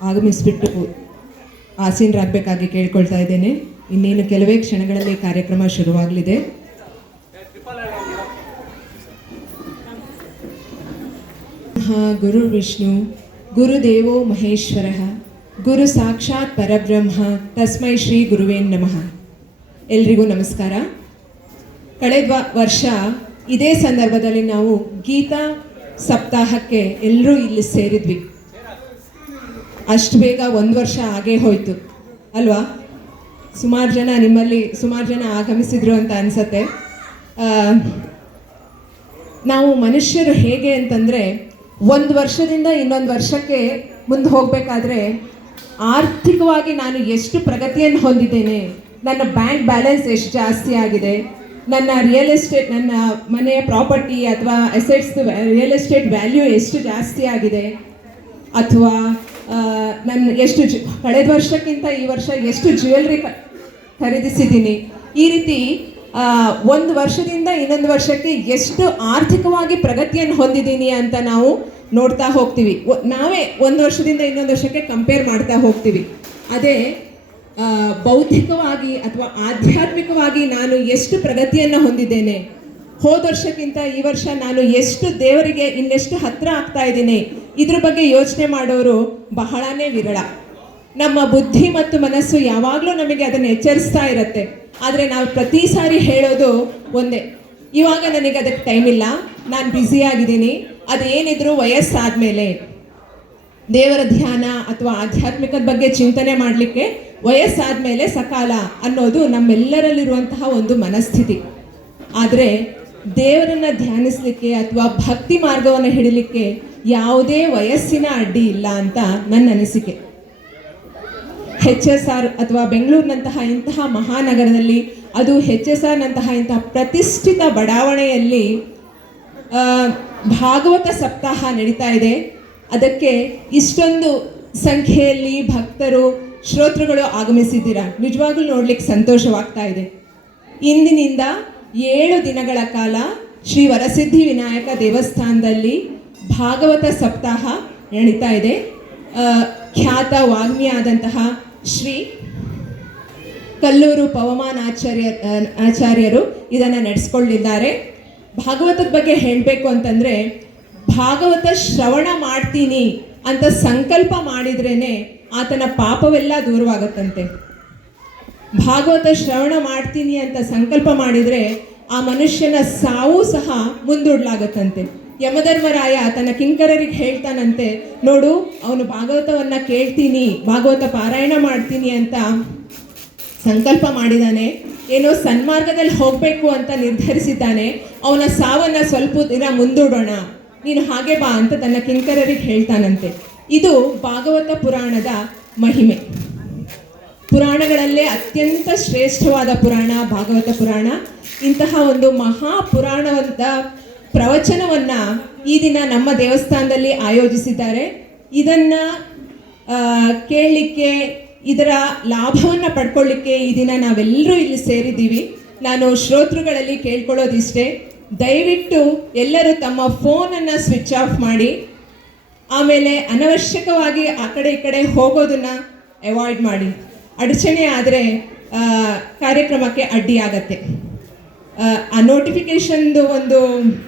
ಆಗಮಿಸಿಬಿಟ್ಟು ಆಸೀನರಾಗಬೇಕಾಗಿ ಕೇಳ್ಕೊಳ್ತಾ ಇದ್ದೇನೆ. ಇನ್ನೇನು ಕೆಲವೇ ಕ್ಷಣಗಳಲ್ಲಿ ಕಾರ್ಯಕ್ರಮ ಶುರುವಾಗಲಿದೆ. ಗುರು ವಿಷ್ಣು ಗುರುದೇವೋ ಮಹೇಶ್ವರ ಗುರು ಸಾಕ್ಷಾತ್ ಪರಬ್ರಹ್ಮ ತಸ್ಮೈ ಶ್ರೀ ಗುರುವೇ ನಮಃ. ಎಲ್ರಿಗೂ ನಮಸ್ಕಾರ. ಕಳೆದ ವರ್ಷ ಇದೇ ಸಂದರ್ಭದಲ್ಲಿ ನಾವು ಗೀತಾ ಸಪ್ತಾಹಕ್ಕೆ ಎಲ್ಲರೂ ಇಲ್ಲಿ ಸೇರಿದ್ವಿ. ಅಷ್ಟು ಬೇಗ 1 ವರ್ಷ ಆಗೇ ಹೋಯಿತು ಅಲ್ವಾ? ನಿಮ್ಮಲ್ಲಿ ಸುಮಾರು ಜನ ಆಗಮಿಸಿದ್ರು ಅಂತ ಅನಿಸತ್ತೆ. ನಾವು ಮನುಷ್ಯರು ಹೇಗೆ ಅಂತಂದರೆ, 1 ವರ್ಷದಿಂದ ಇನ್ನೊಂದು ವರ್ಷಕ್ಕೆ ಮುಂದೆ ಹೋಗಬೇಕಾದ್ರೆ ಆರ್ಥಿಕವಾಗಿ ನಾನು ಎಷ್ಟು ಪ್ರಗತಿಯನ್ನು ಹೊಂದಿದ್ದೇನೆ, ನನ್ನ ಬ್ಯಾಂಕ್ ಬ್ಯಾಲೆನ್ಸ್ ಎಷ್ಟು ಜಾಸ್ತಿ ಆಗಿದೆ, ನನ್ನ ನನ್ನ ಮನೆಯ ಪ್ರಾಪರ್ಟಿ ಅಥವಾ ಅಸೆಟ್ಸ್ ರಿಯಲ್ ಎಸ್ಟೇಟ್ ವ್ಯಾಲ್ಯೂ ಎಷ್ಟು ಜಾಸ್ತಿ ಆಗಿದೆ, ಅಥವಾ ನನ್ನ ಎಷ್ಟು ಕಳೆದ ವರ್ಷಕ್ಕಿಂತ ಈ ವರ್ಷ ಎಷ್ಟು ಜ್ಯುವೆಲ್ರಿ ಖರೀದಿಸಿದ್ದೀನಿ, ಈ ರೀತಿ 1 ವರ್ಷದಿಂದ ಇನ್ನೊಂದು ವರ್ಷಕ್ಕೆ ಎಷ್ಟು ಆರ್ಥಿಕವಾಗಿ ಪ್ರಗತಿಯನ್ನು ಹೊಂದಿದ್ದೀನಿ ಅಂತ ನಾವು ನೋಡ್ತಾ ಹೋಗ್ತೀವಿ. ನಾವೇ 1 ವರ್ಷದಿಂದ ಇನ್ನೊಂದು ವರ್ಷಕ್ಕೆ ಕಂಪೇರ್ ಮಾಡ್ತಾ ಹೋಗ್ತೀವಿ. ಅದೇ ಬೌದ್ಧಿಕವಾಗಿ ಅಥವಾ ಆಧ್ಯಾತ್ಮಿಕವಾಗಿ ನಾನು ಎಷ್ಟು ಪ್ರಗತಿಯನ್ನು ಹೊಂದಿದ್ದೇನೆ, ಹೋದ ವರ್ಷಕ್ಕಿಂತ ಈ ವರ್ಷ ನಾನು ಎಷ್ಟು ದೇವರಿಗೆ ಇನ್ನೆಷ್ಟು ಹತ್ತಿರ ಆಗ್ತಾ ಇದ್ದೀನಿ, ಇದ್ರ ಬಗ್ಗೆ ಯೋಚನೆ ಮಾಡೋರು ಬಹಳನೇ ವಿರಳ. ನಮ್ಮ ಬುದ್ಧಿ ಮತ್ತು ಮನಸ್ಸು ಯಾವಾಗಲೂ ನಮಗೆ ಅದನ್ನು ಎಚ್ಚರಿಸ್ತಾ ಇರುತ್ತೆ. ಆದರೆ ನಾವು ಪ್ರತಿ ಸಾರಿ ಹೇಳೋದು ಒಂದೇ, ಇವಾಗ ನನಗೆ ಅದಕ್ಕೆ ಟೈಮ್ ಇಲ್ಲ, ನಾನು ಬ್ಯುಸಿಯಾಗಿದ್ದೀನಿ, ಅದೇನಿದ್ರು ವಯಸ್ಸಾದಮೇಲೆ ದೇವರ ಧ್ಯಾನ ಅಥವಾ ಆಧ್ಯಾತ್ಮಿಕದ ಬಗ್ಗೆ ಚಿಂತನೆ ಮಾಡಲಿಕ್ಕೆ ವಯಸ್ಸಾದಮೇಲೆ ಸಕಾಲ ಅನ್ನೋದು ನಮ್ಮೆಲ್ಲರಲ್ಲಿರುವಂತಹ ಒಂದು ಮನಸ್ಥಿತಿ. ಆದರೆ ದೇವರನ್ನು ಧ್ಯಾನಿಸಲಿಕ್ಕೆ ಅಥವಾ ಭಕ್ತಿ ಮಾರ್ಗವನ್ನು ಹಿಡಿಲಿಕ್ಕೆ ಯಾವುದೇ ವಯಸ್ಸಿನ ಅಡ್ಡಿ ಇಲ್ಲ ಅಂತ ನನ್ನ ಅನಿಸಿಕೆ. HSR ಅಥವಾ ಬೆಂಗಳೂರಿನಂತಹ ಇಂತಹ ಮಹಾನಗರದಲ್ಲಿ, ಅದು HSR ನಂತಹ ಇಂತಹ ಪ್ರತಿಷ್ಠಿತ ಬಡಾವಣೆಯಲ್ಲಿ ಭಾಗವತ ಸಪ್ತಾಹ ನಡೀತಾ ಇದೆ. ಅದಕ್ಕೆ ಇಷ್ಟೊಂದು ಸಂಖ್ಯೆಯಲ್ಲಿ ಭಕ್ತರು ಶ್ರೋತೃಗಳು ಆಗಮಿಸಿದ್ದೀರಾ. ನಿಜವಾಗ್ಲೂ ನೋಡ್ಲಿಕ್ಕೆ ಸಂತೋಷವಾಗ್ತಾ ಇದೆ. ಇಂದಿನಿಂದ 7 ದಿನಗಳ ಕಾಲ ಶ್ರೀ ವರಸಿದ್ಧಿ ವಿನಾಯಕ ದೇವಸ್ಥಾನದಲ್ಲಿ ಭಾಗವತ ಸಪ್ತಾಹ ನಡೀತಾ ಇದೆ. ಖ್ಯಾತ ವಾಗ್ಮಿಯಾದಂತಹ ಶ್ರೀ ಕಲ್ಲೂರು ಪವಮಾನ ಆಚಾರ್ಯರು ಇದನ್ನು ನಡೆಸ್ಕೊಳ್ಳಿದ್ದಾರೆ. ಭಾಗವತದ ಬಗ್ಗೆ ಹೇಳಬೇಕು ಅಂತಂದರೆ, ಭಾಗವತ ಶ್ರವಣ ಮಾಡ್ತೀನಿ ಅಂತ ಸಂಕಲ್ಪ ಮಾಡಿದ್ರೇ ಆತನ ಪಾಪವೆಲ್ಲ ದೂರವಾಗುತ್ತಂತೆ. ಭಾಗವತ ಶ್ರವಣ ಮಾಡ್ತೀನಿ ಅಂತ ಸಂಕಲ್ಪ ಮಾಡಿದರೆ ಆ ಮನುಷ್ಯನ ಸಾವು ಸಹ ಮುಂದೂಡಲಾಗುತ್ತಂತೆ. ಯಮಧರ್ಮರಾಯ ತನ್ನ ಕಿಂಕರರಿಗೆ ಹೇಳ್ತಾನಂತೆ, ನೋಡು, ಅವನು ಭಾಗವತವನ್ನು ಕೇಳ್ತೀನಿ, ಭಾಗವತ ಪಾರಾಯಣ ಮಾಡ್ತೀನಿ ಅಂತ ಸಂಕಲ್ಪ ಮಾಡಿದ್ದಾನೆ, ಏನೋ ಸನ್ಮಾರ್ಗದಲ್ಲಿ ಹೋಗಬೇಕು ಅಂತ ನಿರ್ಧರಿಸಿದ್ದಾನೆ, ಅವನ ಸಾವನ್ನು ಸ್ವಲ್ಪ ದಿನ ಮುಂದೂಡೋಣ, ನೀನು ಹಾಗೆ ಬಾ ಅಂತ ತನ್ನ ಕಿಂಕರರಿಗೆ ಹೇಳ್ತಾನಂತೆ. ಇದು ಭಾಗವತ ಪುರಾಣದ ಮಹಿಮೆ. ಪುರಾಣಗಳಲ್ಲೇ ಅತ್ಯಂತ ಶ್ರೇಷ್ಠವಾದ ಪುರಾಣ ಭಾಗವತ ಪುರಾಣ. ಇಂತಹ ಒಂದು ಮಹಾಪುರಾಣದ ಪ್ರವಚನವನ್ನು ಈ ದಿನ ನಮ್ಮ ದೇವಸ್ಥಾನದಲ್ಲಿ ಆಯೋಜಿಸಿದ್ದಾರೆ. ಇದನ್ನು ಕೇಳಲಿಕ್ಕೆ, ಇದರ ಲಾಭವನ್ನು ಪಡ್ಕೊಳ್ಳಿಕ್ಕೆ ಈ ದಿನ ನಾವೆಲ್ಲರೂ ಇಲ್ಲಿ ಸೇರಿದ್ದೀವಿ. ನಾನು ಶ್ರೋತೃಗಳಲ್ಲಿ ಕೇಳ್ಕೊಳ್ಳೋದಿಷ್ಟೇ, ದಯವಿಟ್ಟು ಎಲ್ಲರೂ ತಮ್ಮ ಫೋನನ್ನು ಸ್ವಿಚ್ ಆಫ್ ಮಾಡಿ, ಆಮೇಲೆ ಅನವಶ್ಯಕವಾಗಿ ಆ ಕಡೆ ಈ ಕಡೆ ಹೋಗೋದನ್ನು ಅವಾಯ್ಡ್ ಮಾಡಿ. ಅಡಚಣೆ ಆದರೆ ಕಾರ್ಯಕ್ರಮಕ್ಕೆ ಅಡ್ಡಿಯಾಗತ್ತೆ. ಆ ನೋಟಿಫಿಕೇಷನ್ದು ಒಂದು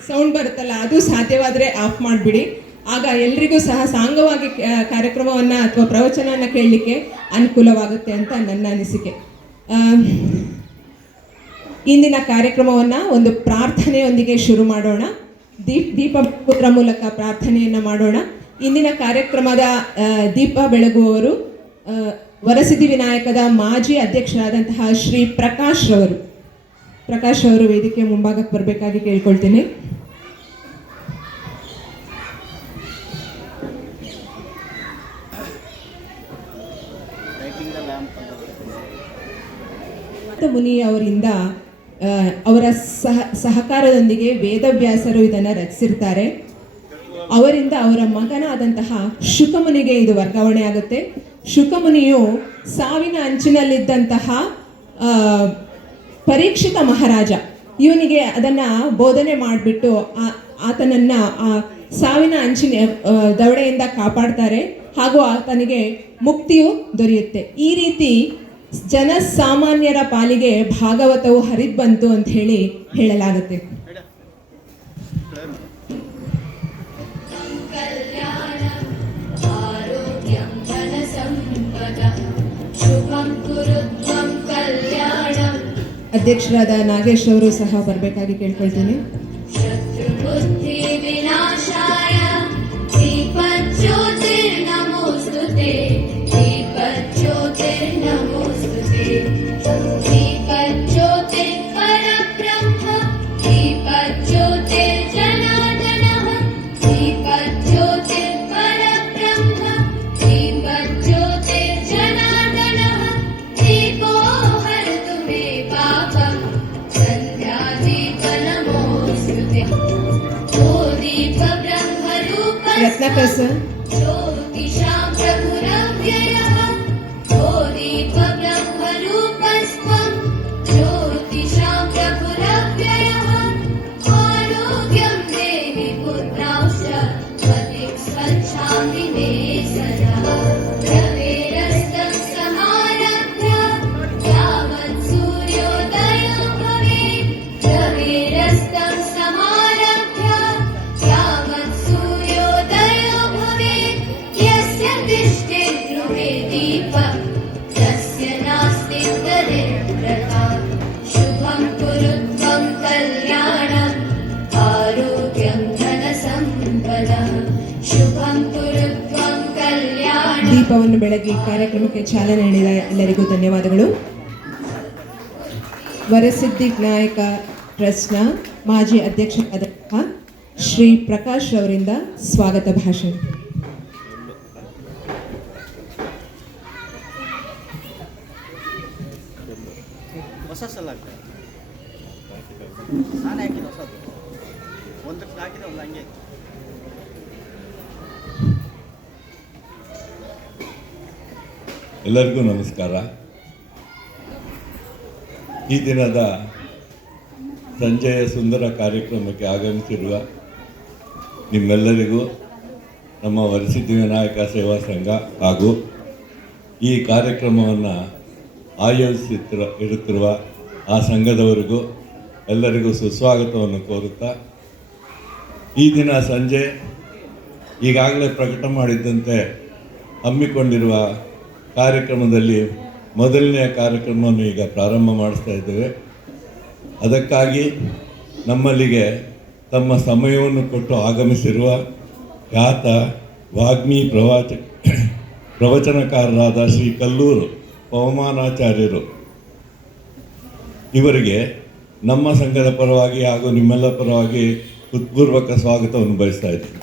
ಸೌಂಡ್ ಬರುತ್ತಲ್ಲ, ಅದು ಸಾಧ್ಯವಾದರೆ ಆಫ್ ಮಾಡಿಬಿಡಿ. ಆಗ ಎಲ್ರಿಗೂ ಸಹ ಸಾಂಗವಾಗಿ ಕಾರ್ಯಕ್ರಮವನ್ನು ಅಥವಾ ಪ್ರವಚನವನ್ನು ಕೇಳಲಿಕ್ಕೆ ಅನುಕೂಲವಾಗುತ್ತೆ ಅಂತ ನನ್ನ ಅನಿಸಿಕೆ. ಇಂದಿನ ಕಾರ್ಯಕ್ರಮವನ್ನು ಒಂದು ಪ್ರಾರ್ಥನೆಯೊಂದಿಗೆ ಶುರು ಮಾಡೋಣ. ದೀಪಪುತ್ರ ಮೂಲಕ ಪ್ರಾರ್ಥನೆಯನ್ನು ಮಾಡೋಣ. ಇಂದಿನ ಕಾರ್ಯಕ್ರಮದ ದೀಪ ಬೆಳಗುವವರು ವರಸಿದ್ಧಿ ವಿನಾಯಕದ ಮಾಜಿ ಅಧ್ಯಕ್ಷರಾದಂತಹ ಶ್ರೀ ಪ್ರಕಾಶ್ ರವರು ವೇದಿಕೆ ಮುಂಭಾಗಕ್ಕೆ ಬರಬೇಕಾಗಿ ಕೇಳ್ಕೊಳ್ತೀನಿ. ಮುನಿ ಅವರಿಂದ ಅವರ ಸಹಕಾರದೊಂದಿಗೆ ವೇದವ್ಯಾಸರು ಇದನ್ನು ರಚಿಸಿರ್ತಾರೆ. ಅವರಿಂದ ಅವರ ಮಗನಾದಂತಹ ಶುಕಮುನಿಗೆ ಇದು ವರ್ಗಾವಣೆ ಆಗುತ್ತೆ. ಶುಕಮುನಿಯು ಸಾವಿನ ಅಂಚಿನಲ್ಲಿದ್ದಂತಹ ಪರೀಕ್ಷಿತ ಮಹಾರಾಜ ಇವನಿಗೆ ಅದನ್ನು ಬೋಧನೆ ಮಾಡಿಬಿಟ್ಟು ಆತನನ್ನು ಸಾವಿನ ಅಂಚಿನ ದವಡೆಯಿಂದ ಕಾಪಾಡ್ತಾರೆ. ಹಾಗೂ ಆತನಿಗೆ ಮುಕ್ತಿಯು ದೊರೆಯುತ್ತೆ. ಈ ರೀತಿ ಜನಸಾಮಾನ್ಯರ ಪಾಲಿಗೆ ಭಾಗವತವು ಹರಿದು ಬಂತು ಅಂತ ಹೇಳಲಾಗುತ್ತೆ. ಅಧ್ಯಕ್ಷರಾದ ನಾಗೇಶ್ ಅವರು ಸಹ ಬರಬೇಕಾಗಿ ಕೇಳ್ಕೊಳ್ತೀನಿ. ರತ್ನಾಕರ್ ಸರ್. ದೀಪವನ್ನು ಬೆಳಗಿ ಕಾರ್ಯಕ್ರಮಕ್ಕೆ ಚಾಲನೆ ನೀಡಿದ ಎಲ್ಲರಿಗೂ ಧನ್ಯವಾದಗಳು. ವರಸಿದ್ಧಿ ನಾಯಕ ಟ್ರಸ್ಟ್ನ ಮಾಜಿ ಅಧ್ಯಕ್ಷರಾದ ಶ್ರೀ ಪ್ರಕಾಶ್ ಅವರಿಂದ ಸ್ವಾಗತ ಭಾಷಣ. ಎಲ್ಲರಿಗೂ ನಮಸ್ಕಾರ. ಈ ದಿನದ ಸಂಜೆಯ ಸುಂದರ ಕಾರ್ಯಕ್ರಮಕ್ಕೆ ಆಗಮಿಸಿರುವ ನಿಮ್ಮೆಲ್ಲರಿಗೂ ನಮ್ಮ ವರಸಿದ್ಧಿ ವಿನಾಯಕ ಸೇವಾ ಸಂಘ ಹಾಗೂ ಈ ಕಾರ್ಯಕ್ರಮವನ್ನು ಇರುತ್ತಿರುವ ಆ ಸಂಘದವರಿಗೂ ಎಲ್ಲರಿಗೂ ಸುಸ್ವಾಗತವನ್ನು ಕೋರುತ್ತಾ, ಈ ದಿನ ಸಂಜೆ ಈಗಾಗಲೇ ಪ್ರಕಟ ಮಾಡಿದ್ದಂತೆ ಹಮ್ಮಿಕೊಂಡಿರುವ ಕಾರ್ಯಕ್ರಮದಲ್ಲಿ ಮೊದಲನೆಯ ಕಾರ್ಯಕ್ರಮವನ್ನು ಈಗ ಪ್ರಾರಂಭ ಮಾಡಿಸ್ತಾ ಇದ್ದೇವೆ. ಅದಕ್ಕಾಗಿ ನಮ್ಮಲ್ಲಿಗೆ ತಮ್ಮ ಸಮಯವನ್ನು ಕೊಟ್ಟು ಆಗಮಿಸಿರುವ ಖ್ಯಾತ ವಾಗ್ಮಿ ಪ್ರವಚನಕಾರರಾದ ಶ್ರೀ ಕಲ್ಲೂರು ಪವಮಾನಾಚಾರ್ಯರು ಇವರಿಗೆ ನಮ್ಮ ಸಂಘದ ಪರವಾಗಿ ಹಾಗೂ ನಿಮ್ಮೆಲ್ಲ ಪರವಾಗಿ ಹೃತ್ಪೂರ್ವಕ ಸ್ವಾಗತವನ್ನು ಬಯಸ್ತಾ ಇದ್ದೀನಿ.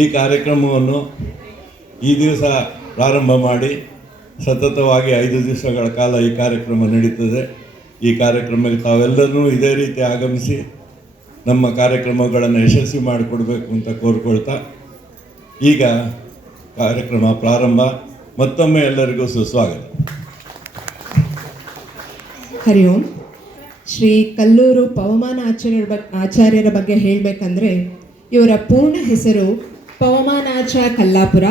ಈ ಕಾರ್ಯಕ್ರಮವನ್ನು ಈ ದಿವಸ ಪ್ರಾರಂಭ ಮಾಡಿ ಸತತವಾಗಿ 5 ದಿವಸಗಳ ಕಾಲ ಈ ಕಾರ್ಯಕ್ರಮ ನಡೀತದೆ. ಈ ಕಾರ್ಯಕ್ರಮಕ್ಕೆ ತಾವೆಲ್ಲರೂ ಇದೇ ರೀತಿ ಆಗಮಿಸಿ ನಮ್ಮ ಕಾರ್ಯಕ್ರಮಗಳನ್ನು ಯಶಸ್ವಿ ಮಾಡಿಕೊಡ್ಬೇಕು ಅಂತ ಕೋರ್ಕೊಳ್ತಾ ಈಗ ಕಾರ್ಯಕ್ರಮ ಪ್ರಾರಂಭ. ಮತ್ತೊಮ್ಮೆ ಎಲ್ಲರಿಗೂ ಸುಸ್ವಾಗತ. ಹರಿ ಓಂ. ಶ್ರೀ ಕಲ್ಲೂರು ಪವಮಾನ ಆಚಾರ್ಯರ ಬಗ್ಗೆ ಹೇಳಬೇಕಂದ್ರೆ ಇವರ ಪೂರ್ಣ ಹೆಸರು ಪವಮಾನಾಚ ಕಲ್ಲಾಪುರ.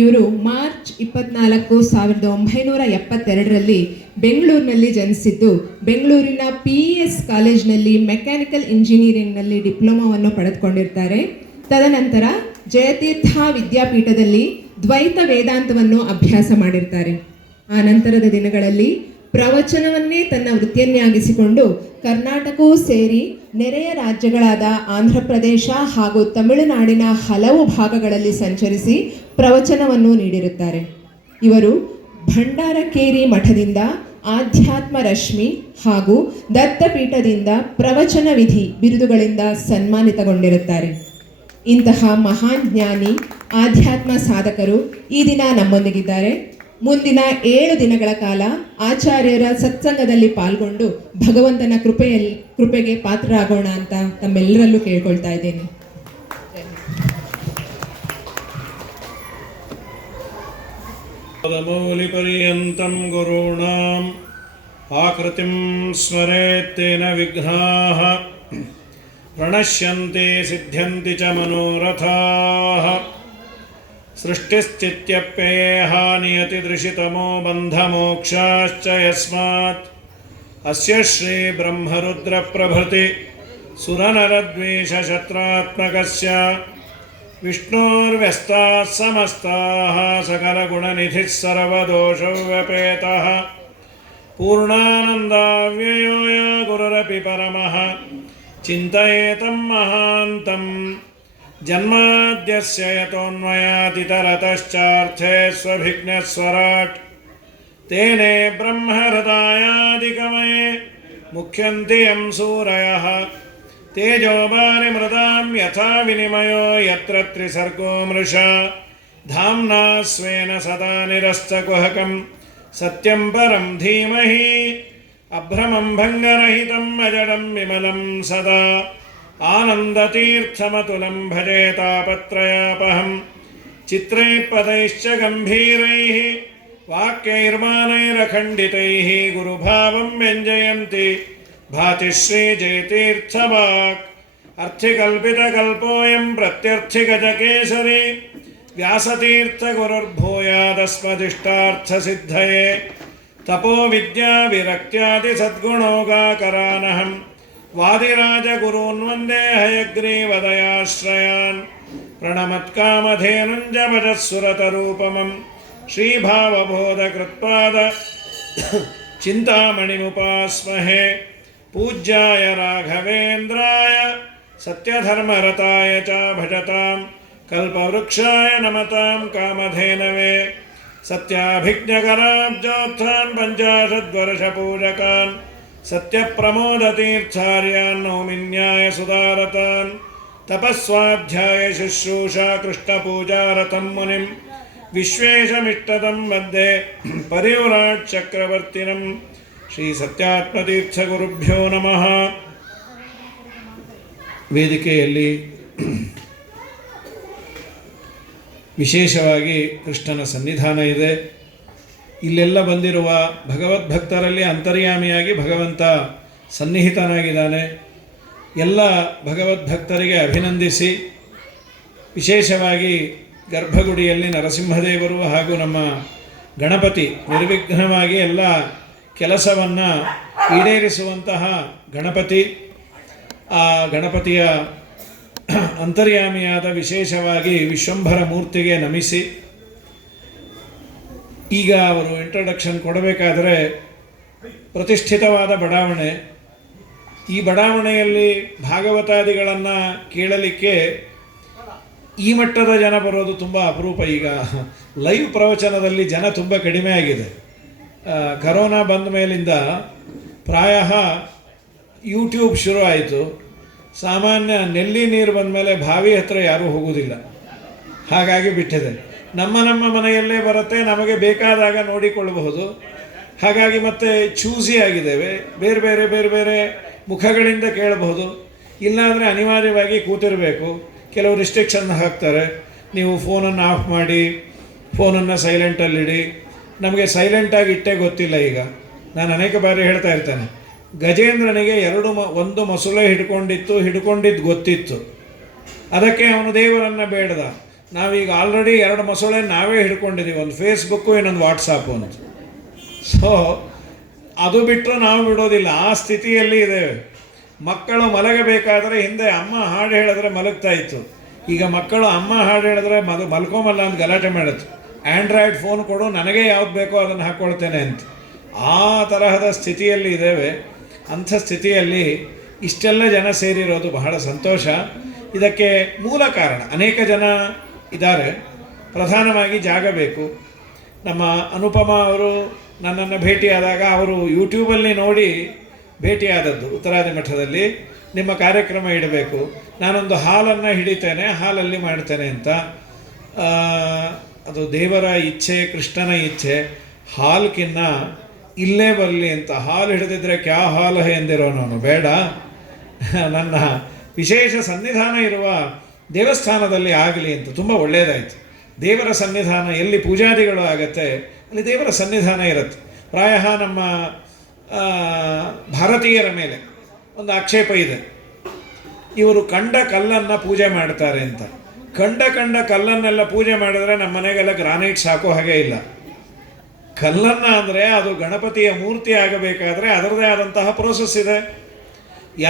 ಇವರು ಮಾರ್ಚ್ 24, 1972ರಲ್ಲಿ ಬೆಂಗಳೂರಿನಲ್ಲಿ ಜನಿಸಿದ್ದು, ಬೆಂಗಳೂರಿನ PES ಕಾಲೇಜಿನಲ್ಲಿ ಮೆಕ್ಯಾನಿಕಲ್ ಇಂಜಿನಿಯರಿಂಗ್ನಲ್ಲಿ ಡಿಪ್ಲೊಮಾವನ್ನು ಪಡೆದುಕೊಂಡಿರ್ತಾರೆ. ತದನಂತರ ಜಯತೀರ್ಥ ವಿದ್ಯಾಪೀಠದಲ್ಲಿ ದ್ವೈತ ವೇದಾಂತವನ್ನು ಅಭ್ಯಾಸ ಮಾಡಿರ್ತಾರೆ. ಆ ನಂತರದ ದಿನಗಳಲ್ಲಿ ಪ್ರವಚನವನ್ನೇ ತನ್ನ ವೃತ್ತಿಯನ್ನಾಗಿಸಿಕೊಂಡು ಕರ್ನಾಟಕವೂ ಸೇರಿ ನೆರೆಯ ರಾಜ್ಯಗಳಾದ ಆಂಧ್ರ ಪ್ರದೇಶ ಹಾಗೂ ತಮಿಳುನಾಡಿನ ಹಲವು ಭಾಗಗಳಲ್ಲಿ ಸಂಚರಿಸಿ ಪ್ರವಚನವನ್ನು ನೀಡಿರುತ್ತಾರೆ. ಇವರು ಭಂಡಾರಕೇರಿ ಮಠದಿಂದ ಆಧ್ಯಾತ್ಮ ರಶ್ಮಿ ಹಾಗೂ ದತ್ತಪೀಠದಿಂದ ಪ್ರವಚನ ವಿಧಿ ಬಿರುದುಗಳಿಂದ ಸನ್ಮಾನಿತಗೊಂಡಿರುತ್ತಾರೆ. ಇಂತಹ ಮಹಾನ್ ಜ್ಞಾನಿ ಆಧ್ಯಾತ್ಮ ಸಾಧಕರು ಈ ದಿನ ನಮ್ಮೊಂದಿಗಿದ್ದಾರೆ. ಮುಂದಿನ 7 ದಿನಗಳ ಕಾಲ ಆಚಾರ್ಯರ ಸತ್ಸಂಗದಲ್ಲಿ ಪಾಲ್ಗೊಂಡು ಭಗವಂತನ ಕೃಪೆಗೆ ಪಾತ್ರರಾಗೋಣ ಅಂತ ತಮ್ಮೆಲ್ಲರಲ್ಲೂ ಕೇಳ್ಕೊಳ್ತಾ ಇದ್ದೇನೆ. ಮೌಲಿಪರ್ಯಂತಂ ಗುರುಣಾಂ ಆಕೃತಿಂ ಸ್ಮರೇತ್ತೇನ ವಿಘ್ನಾಃ ಪ್ರಣಶ್ಯಂತೆ ಸಿದ್ಧ್ಯಂತಿ ಚ ಮನೋರಥಾಃ ಸೃಷ್ಟಿಸ್ಥಿತ್ಯಪ್ಯಯೇಹ ನಿಯತಿದೃಶಿತಮೋ ಬಂಧಮೋಕ್ಷಾಶ್ಚ ಯಸ್ಮಾತ್ ಅಸ್ಯ ಶ್ರೀ ಬ್ರಹ್ಮರುದ್ರ ಪ್ರಭೃತಿ ಸುರನರದ್ವೇಷಶತ್ರಾತ್ಮಕಸ್ಯ ವಿಷ್ಣೋರ್ವ್ಯಸ್ತಾಃ ಸಮಸ್ತಾಃ ಸಕಲಗುಣನಿಧಿಃ ಸರ್ವದೋಷವ್ಯಪೇತಃ ಪೂರ್ಣಾನಂದಾವ್ಯಯೋ ಯ ಗುರುರಪಿ ಪರಮಃ ಚಿಂತಯೇತಂ ಮಹಾಂತಂ ಜನ್ಮಾದ್ಯಸ್ಯ ಯತೋನ್ಮಯಾದಿತರತಶ್ಚಾರ್ಥೇ ಸ್ವಭಿಘ್ನಸ್ವರಾಟ್ ತೇನೇ ಬ್ರಹ್ಮಹೃದಯಾದಿಕಮಯೇ ಮುಖ್ಯಂತಿ ಯಂ ಸೂರಯಃ ತೇಜೋಬಾರಿ ಮೃದಾಂ ಯಥಾ ವಿನಿಮಯೋ ಯತ್ರ ತ್ರಿಸರ್ಗೋ ಮೃಷಾ ಧಾಮ್ನಾ ಸ್ವೇನ ಸದಾ ನಿರಸ್ತಕುಹಕಂ ಸತ್ಯಂ ಪರಂ ಧೀಮಹಿ ಅಭ್ರಮಂ ಭಂಗರಹಿತಂ ಅಜಡಂ ವಿಮಲಂ ಸದಾ ಆನಂದತೀರ್ಥಮತುಲಂ ಭಜೆ ತಾಪತ್ರಯಾಪಹಂ ಚಿತ್ರೈ ಪದೈಶ್ಚ ಗಂಭೀರೈಃ ವಾಕ್ಯೈರ್ಮಾನೈರಖಂಡಿತೈಃ ಗುರುಭಾವಂ ವ್ಯಂಜಯಂತಿ ಭಾತಿ ಶ್ರೀಜಯತೀರ್ಥವಾಕ್ ಅರ್ಥಿಕಲ್ಪಿತಕಲ್ಪೋಯಂ ಪ್ರತ್ಯರ್ಥಿಗಜಕೇಸರಿ ವ್ಯಾಸತೀರ್ಥಗುರುರ್ಭೂಯಾದಸ್ಮದಿಷ್ಟಾರ್ಥಸಿದ್ಧಯೇ ತಪೋ ವಿದ್ಯಾ ವಿರಕ್ತ್ಯಾದಿ ಸದ್ಗುಣೋಗಾಕರಾನಹಂ ವಾದಿರಾಜಗುರೂನ್ ವಂದೇ ಹಯಗ್ರೀವದಯಾಶ್ರಯಾನ್ ಪ್ರಣಮತ್ಕಾಮಧೇನುಂಜ ಭಜಸ್ಸುರತರೂಪಮಂ ಶ್ರೀಭಾವಬೋಧಕೃತ್ಪಾದ ಚಿಂತಾಮಣಿಮುಪಾಸ್ಮಹೇ ಪೂಜ್ಯಾಯ ರಾಘವೇಂದ್ರಾಯ ಸತ್ಯಧರ್ಮರತಾಯ ಚ ಭಜತಾಂ ಕಲ್ಪವೃಕ್ಷಾಯ ನಮತಾಂ ಕಾಮಧೇನವೇ ಸತ್ಯಾಭಿಜ್ಞಕರಾಬ್ಜೋತ್ಥಾನ್ ಪಂಚಾಶದ್ವರ್ಷಪೂಜಕಾನ್ ಸತ್ಯಪ್ರಮೋದತೀರ್ಥಾರ್ಯಾನ್ ನೌಮಿನ್ಯಾಯ ಸುಧಾರತಾನ್ ತಪಸ್ವಾಧ್ಯಾಯ ಶುಶ್ರೂಷಾ ಕೃಷ್ಣಪೂಜಾರತಂ ಮುನಿಂ ವಿಶ್ವೇಶಮಿಷ್ಟದಂ मध्ये ಪರಿವ್ರಾಟ್ ಚಕ್ರವರ್ತಿನಂ ಶ್ರೀ ಸತ್ಯಾತ್ಮತೀರ್ಥ ಗುರುಭ್ಯೋ ನಮಃ. ವೇದಿಕೆಯಲ್ಲಿ ವಿಶೇಷವಾಗಿ ಕೃಷ್ಣನ ಸನ್ನಿಧಾನ ಇದೆ. ಇಲ್ಲೆಲ್ಲ ಬಂದಿರುವ ಭಗವದ್ಭಕ್ತರಲ್ಲಿ ಅಂತರ್ಯಾಮಿಯಾಗಿ ಭಗವಂತ ಸನ್ನಿಹಿತನಾಗಿದ್ದಾನೆ. ಎಲ್ಲ ಭಗವದ್ಭಕ್ತರಿಗೆ ಅಭಿನಂದಿಸಿ, ವಿಶೇಷವಾಗಿ ಗರ್ಭಗುಡಿಯಲ್ಲಿ ನರಸಿಂಹದೇವರು ಹಾಗೂ ನಮ್ಮ ಗಣಪತಿ ನಿರ್ವಿಘ್ನವಾಗಿ ಎಲ್ಲ ಕೆಲಸವನ್ನು ಈಡೇರಿಸುವಂತಹ ಗಣಪತಿ, ಆ ಗಣಪತಿಯ ಅಂತರ್ಯಾಮಿಯಾದ ವಿಶೇಷವಾಗಿ ವಿಶ್ವಂಭರ ಮೂರ್ತಿಗೆ ನಮಿಸಿ, ಈಗ ಅವರು ಇಂಟ್ರೊಡಕ್ಷನ್ ಕೊಡಬೇಕಾದರೆ ಪ್ರತಿಷ್ಠಿತವಾದ ಬಡಾವಣೆ. ಈ ಬಡಾವಣೆಯಲ್ಲಿ ಭಾಗವತಾದಿಗಳನ್ನು ಕೇಳಲಿಕ್ಕೆ ಈ ಮಟ್ಟದ ಜನ ಬರೋದು ತುಂಬ ಅಪರೂಪ. ಈಗ ಲೈವ್ ಪ್ರವಚನದಲ್ಲಿ ಜನ ತುಂಬ ಕಡಿಮೆ ಆಗಿದೆ. ಕರೋನಾ ಬಂದ ಮೇಲಿಂದ ಪ್ರಾಯ ಯೂಟ್ಯೂಬ್ ಶುರು ಆಯಿತು. ಸಾಮಾನ್ಯ ನೆಲ್ಲಿ ನೀರು ಬಂದ ಮೇಲೆ ಬಾವಿ ಹತ್ರ ಯಾರೂ ಹೋಗೋದಿಲ್ಲ, ಹಾಗಾಗಿ ಬಿಟ್ಟಿದೆ. ನಮ್ಮ ಮನೆಯಲ್ಲೇ ಬರುತ್ತೆ, ನಮಗೆ ಬೇಕಾದಾಗ ನೋಡಿಕೊಳ್ಳಬಹುದು. ಹಾಗಾಗಿ ಮತ್ತೆ ಚೂಸಿ ಆಗಿದ್ದೇವೆ, ಬೇರೆ ಬೇರೆ ಮುಖಗಳಿಂದ ಕೇಳಬಹುದು. ಇಲ್ಲಾಂದರೆ ಅನಿವಾರ್ಯವಾಗಿ ಕೂತಿರಬೇಕು. ಕೆಲವು ರಿಸ್ಟ್ರಿಕ್ಷನ್ ಹಾಕ್ತಾರೆ, ನೀವು ಫೋನನ್ನು ಆಫ್ ಮಾಡಿ, ಫೋನನ್ನು ಸೈಲೆಂಟಲ್ಲಿಡಿ. ನಮಗೆ ಸೈಲೆಂಟಾಗಿ ಇಟ್ಟೇ ಗೊತ್ತಿಲ್ಲ. ಈಗ ನಾನು ಅನೇಕ ಬಾರಿ ಹೇಳ್ತಾ ಇರ್ತೇನೆ, ಗಜೇಂದ್ರನಿಗೆ ಒಂದು ಮೊಸಳೆ ಹಿಡ್ಕೊಂಡಿದ್ದು ಗೊತ್ತಿತ್ತು, ಅದಕ್ಕೆ ಅವನು ದೇವರನ್ನು ಬೇಡ್ದ. ನಾವೀಗ ಆಲ್ರೆಡಿ 2 ಮೊಸಳೆ ನಾವೇ ಹಿಡ್ಕೊಂಡಿದ್ದೀವಿ, ಒಂದು ಫೇಸ್ಬುಕ್ಕು, ಇನ್ನೊಂದು ವಾಟ್ಸಾಪು ಅಂತ. ಸೊ ಅದು ಬಿಟ್ಟರು ನಾವು ಬಿಡೋದಿಲ್ಲ, ಆ ಸ್ಥಿತಿಯಲ್ಲಿ ಇದ್ದೇವೆ. ಮಕ್ಕಳು ಮಲಗಬೇಕಾದರೆ ಹಿಂದೆ ಅಮ್ಮ ಹಾಡು ಹೇಳಿದ್ರೆ ಮಲಗ್ತಾ ಇತ್ತು. ಈಗ ಮಕ್ಕಳು ಅಮ್ಮ ಹಾಡು ಹೇಳಿದ್ರೆ ಮಲ್ಕೊಂಬಲ್ಲ ಅಂತ ಗಲಾಟೆ ಮಾಡುತ್ತೆ. ಆ್ಯಂಡ್ರಾಯ್ಡ್ ಫೋನ್ ಕೊಡು, ನನಗೆ ಯಾವ್ದು ಬೇಕೋ ಅದನ್ನು ಹಾಕ್ಕೊಳ್ತೇನೆ ಅಂತ. ಆ ತರಹದ ಸ್ಥಿತಿಯಲ್ಲಿ ಇದ್ದೇವೆ. ಅಂಥ ಸ್ಥಿತಿಯಲ್ಲಿ ಇಷ್ಟೆಲ್ಲ ಜನ ಸೇರಿರೋದು ಬಹಳ ಸಂತೋಷ. ಇದಕ್ಕೆ ಮೂಲ ಕಾರಣ ಅನೇಕ ಜನ ಇದ್ದಾರೆ. ಪ್ರಧಾನವಾಗಿ ಜಾಗ ಬೇಕು. ನಮ್ಮ ಅನುಪಮ ಅವರು ನನ್ನನ್ನು ಭೇಟಿಯಾದಾಗ ಅವರು ಯೂಟ್ಯೂಬಲ್ಲಿ ನೋಡಿ ಭೇಟಿಯಾದದ್ದು. ಉತ್ತರಾದಿ ಮಠದಲ್ಲಿ ನಿಮ್ಮ ಕಾರ್ಯಕ್ರಮ ಇಡಬೇಕು, ನಾನೊಂದು ಹಾಲನ್ನು ಹಿಡಿತೇನೆ, ಹಾಲಲ್ಲಿ ಮಾಡ್ತೇನೆ ಅಂತ. ಅದು ದೇವರ ಇಚ್ಛೆ, ಕೃಷ್ಣನ ಇಚ್ಛೆ. ಹಾಲ್ಕಿನ್ನ ಇಲ್ಲೇ ಬರಲಿ ಅಂತ. ಹಾಲು ಹಿಡಿದಿದ್ರೆ ಕ್ಯಾ ಹಾಲು ಎಂದಿರೋ ನಾನು ಬೇಡ, ನನ್ನ ವಿಶೇಷ ಸನ್ನಿಧಾನ ಇರುವ ದೇವಸ್ಥಾನದಲ್ಲಿ ಆಗಲಿ ಅಂತ. ತುಂಬ ಒಳ್ಳೆಯದಾಯಿತು. ದೇವರ ಸನ್ನಿಧಾನ ಎಲ್ಲಿ ಪೂಜಾದಿಗಳು ಆಗತ್ತೆ ಅಲ್ಲಿ ದೇವರ ಸನ್ನಿಧಾನ ಇರುತ್ತೆ. ಪ್ರಾಯ ನಮ್ಮ ಭಾರತೀಯರ ಮೇಲೆ ಒಂದು ಆಕ್ಷೇಪ ಇದೆ, ಇವರು ಕಂಡ ಕಲ್ಲನ್ನು ಪೂಜೆ ಮಾಡ್ತಾರೆ ಅಂತ. ಕಂಡ ಕಲ್ಲನ್ನೆಲ್ಲ ಪೂಜೆ ಮಾಡಿದ್ರೆ ನಮ್ಮ ಮನೆಗೆಲ್ಲ ಗ್ರಾನೈಟ್ ಸಾಕೋ ಹಾಗೆ ಇಲ್ಲ. ಕಲ್ಲನ್ನು ಅಂದರೆ ಅದು ಗಣಪತಿಯ ಮೂರ್ತಿ ಆಗಬೇಕಾದ್ರೆ ಅದರದೇ ಆದಂತಹ ಪ್ರೋಸೆಸ್ ಇದೆ.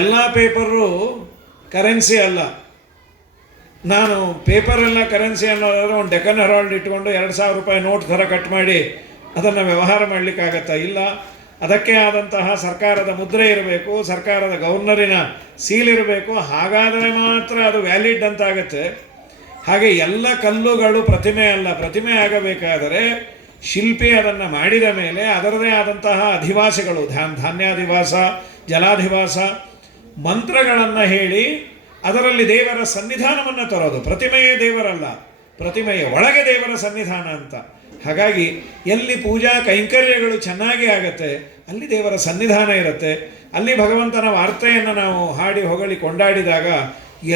ಎಲ್ಲ ಪೇಪರು ಕರೆನ್ಸಿ ಅಲ್ಲ. ನಾನು ಪೇಪರೆಲ್ಲ ಕರೆನ್ಸಿ ಅನ್ನೋದಾದ್ರೆ ಒಂದು ಡೆಕ್ಕನ್ ಹೆರಾಲ್ಡ್ ಇಟ್ಕೊಂಡು 2,000 ರೂಪಾಯಿ ನೋಟ್ ಥರ ಕಟ್ ಮಾಡಿ ಅದನ್ನು ವ್ಯವಹಾರ ಮಾಡಲಿಕ್ಕಾಗತ್ತಾ? ಇಲ್ಲ. ಅದಕ್ಕೆ ಆದಂತಹ ಸರ್ಕಾರದ ಮುದ್ರೆ ಇರಬೇಕು, ಸರ್ಕಾರದ ಗವರ್ನರಿನ ಸೀಲ್ ಇರಬೇಕು. ಹಾಗಾದರೆ ಮಾತ್ರ ಅದು ವ್ಯಾಲಿಡ್ ಅಂತಾಗತ್ತೆ. ಹಾಗೆ ಎಲ್ಲ ಕಲ್ಲುಗಳು ಪ್ರತಿಮೆ ಅಲ್ಲ. ಪ್ರತಿಮೆ ಆಗಬೇಕಾದರೆ ಶಿಲ್ಪಿ ಅದನ್ನು ಮಾಡಿದ ಮೇಲೆ ಅದರದೇ ಆದಂತಹ ಅಧಿವಾಸಗಳು, ಧಾನ್ಯಾಧಿವಾಸ, ಜಲಾಧಿವಾಸ, ಮಂತ್ರಗಳನ್ನು ಹೇಳಿ ಅದರಲ್ಲಿ ದೇವರ ಸನ್ನಿಧಾನವನ್ನು ತರೋದು. ಪ್ರತಿಮೆಯೇ ದೇವರಲ್ಲ, ಪ್ರತಿಮೆಯ ಒಳಗೆ ದೇವರ ಸನ್ನಿಧಾನ ಅಂತ. ಹಾಗಾಗಿ ಎಲ್ಲಿ ಪೂಜಾ ಕೈಂಕರ್ಯಗಳು ಚೆನ್ನಾಗಿ ಆಗತ್ತೆ ಅಲ್ಲಿ ದೇವರ ಸನ್ನಿಧಾನ ಇರುತ್ತೆ. ಅಲ್ಲಿ ಭಗವಂತನ ವಾರ್ತೆಯನ್ನು ನಾವು ಹಾಡಿ ಹೊಗಳಿ ಕೊಂಡಾಡಿದಾಗ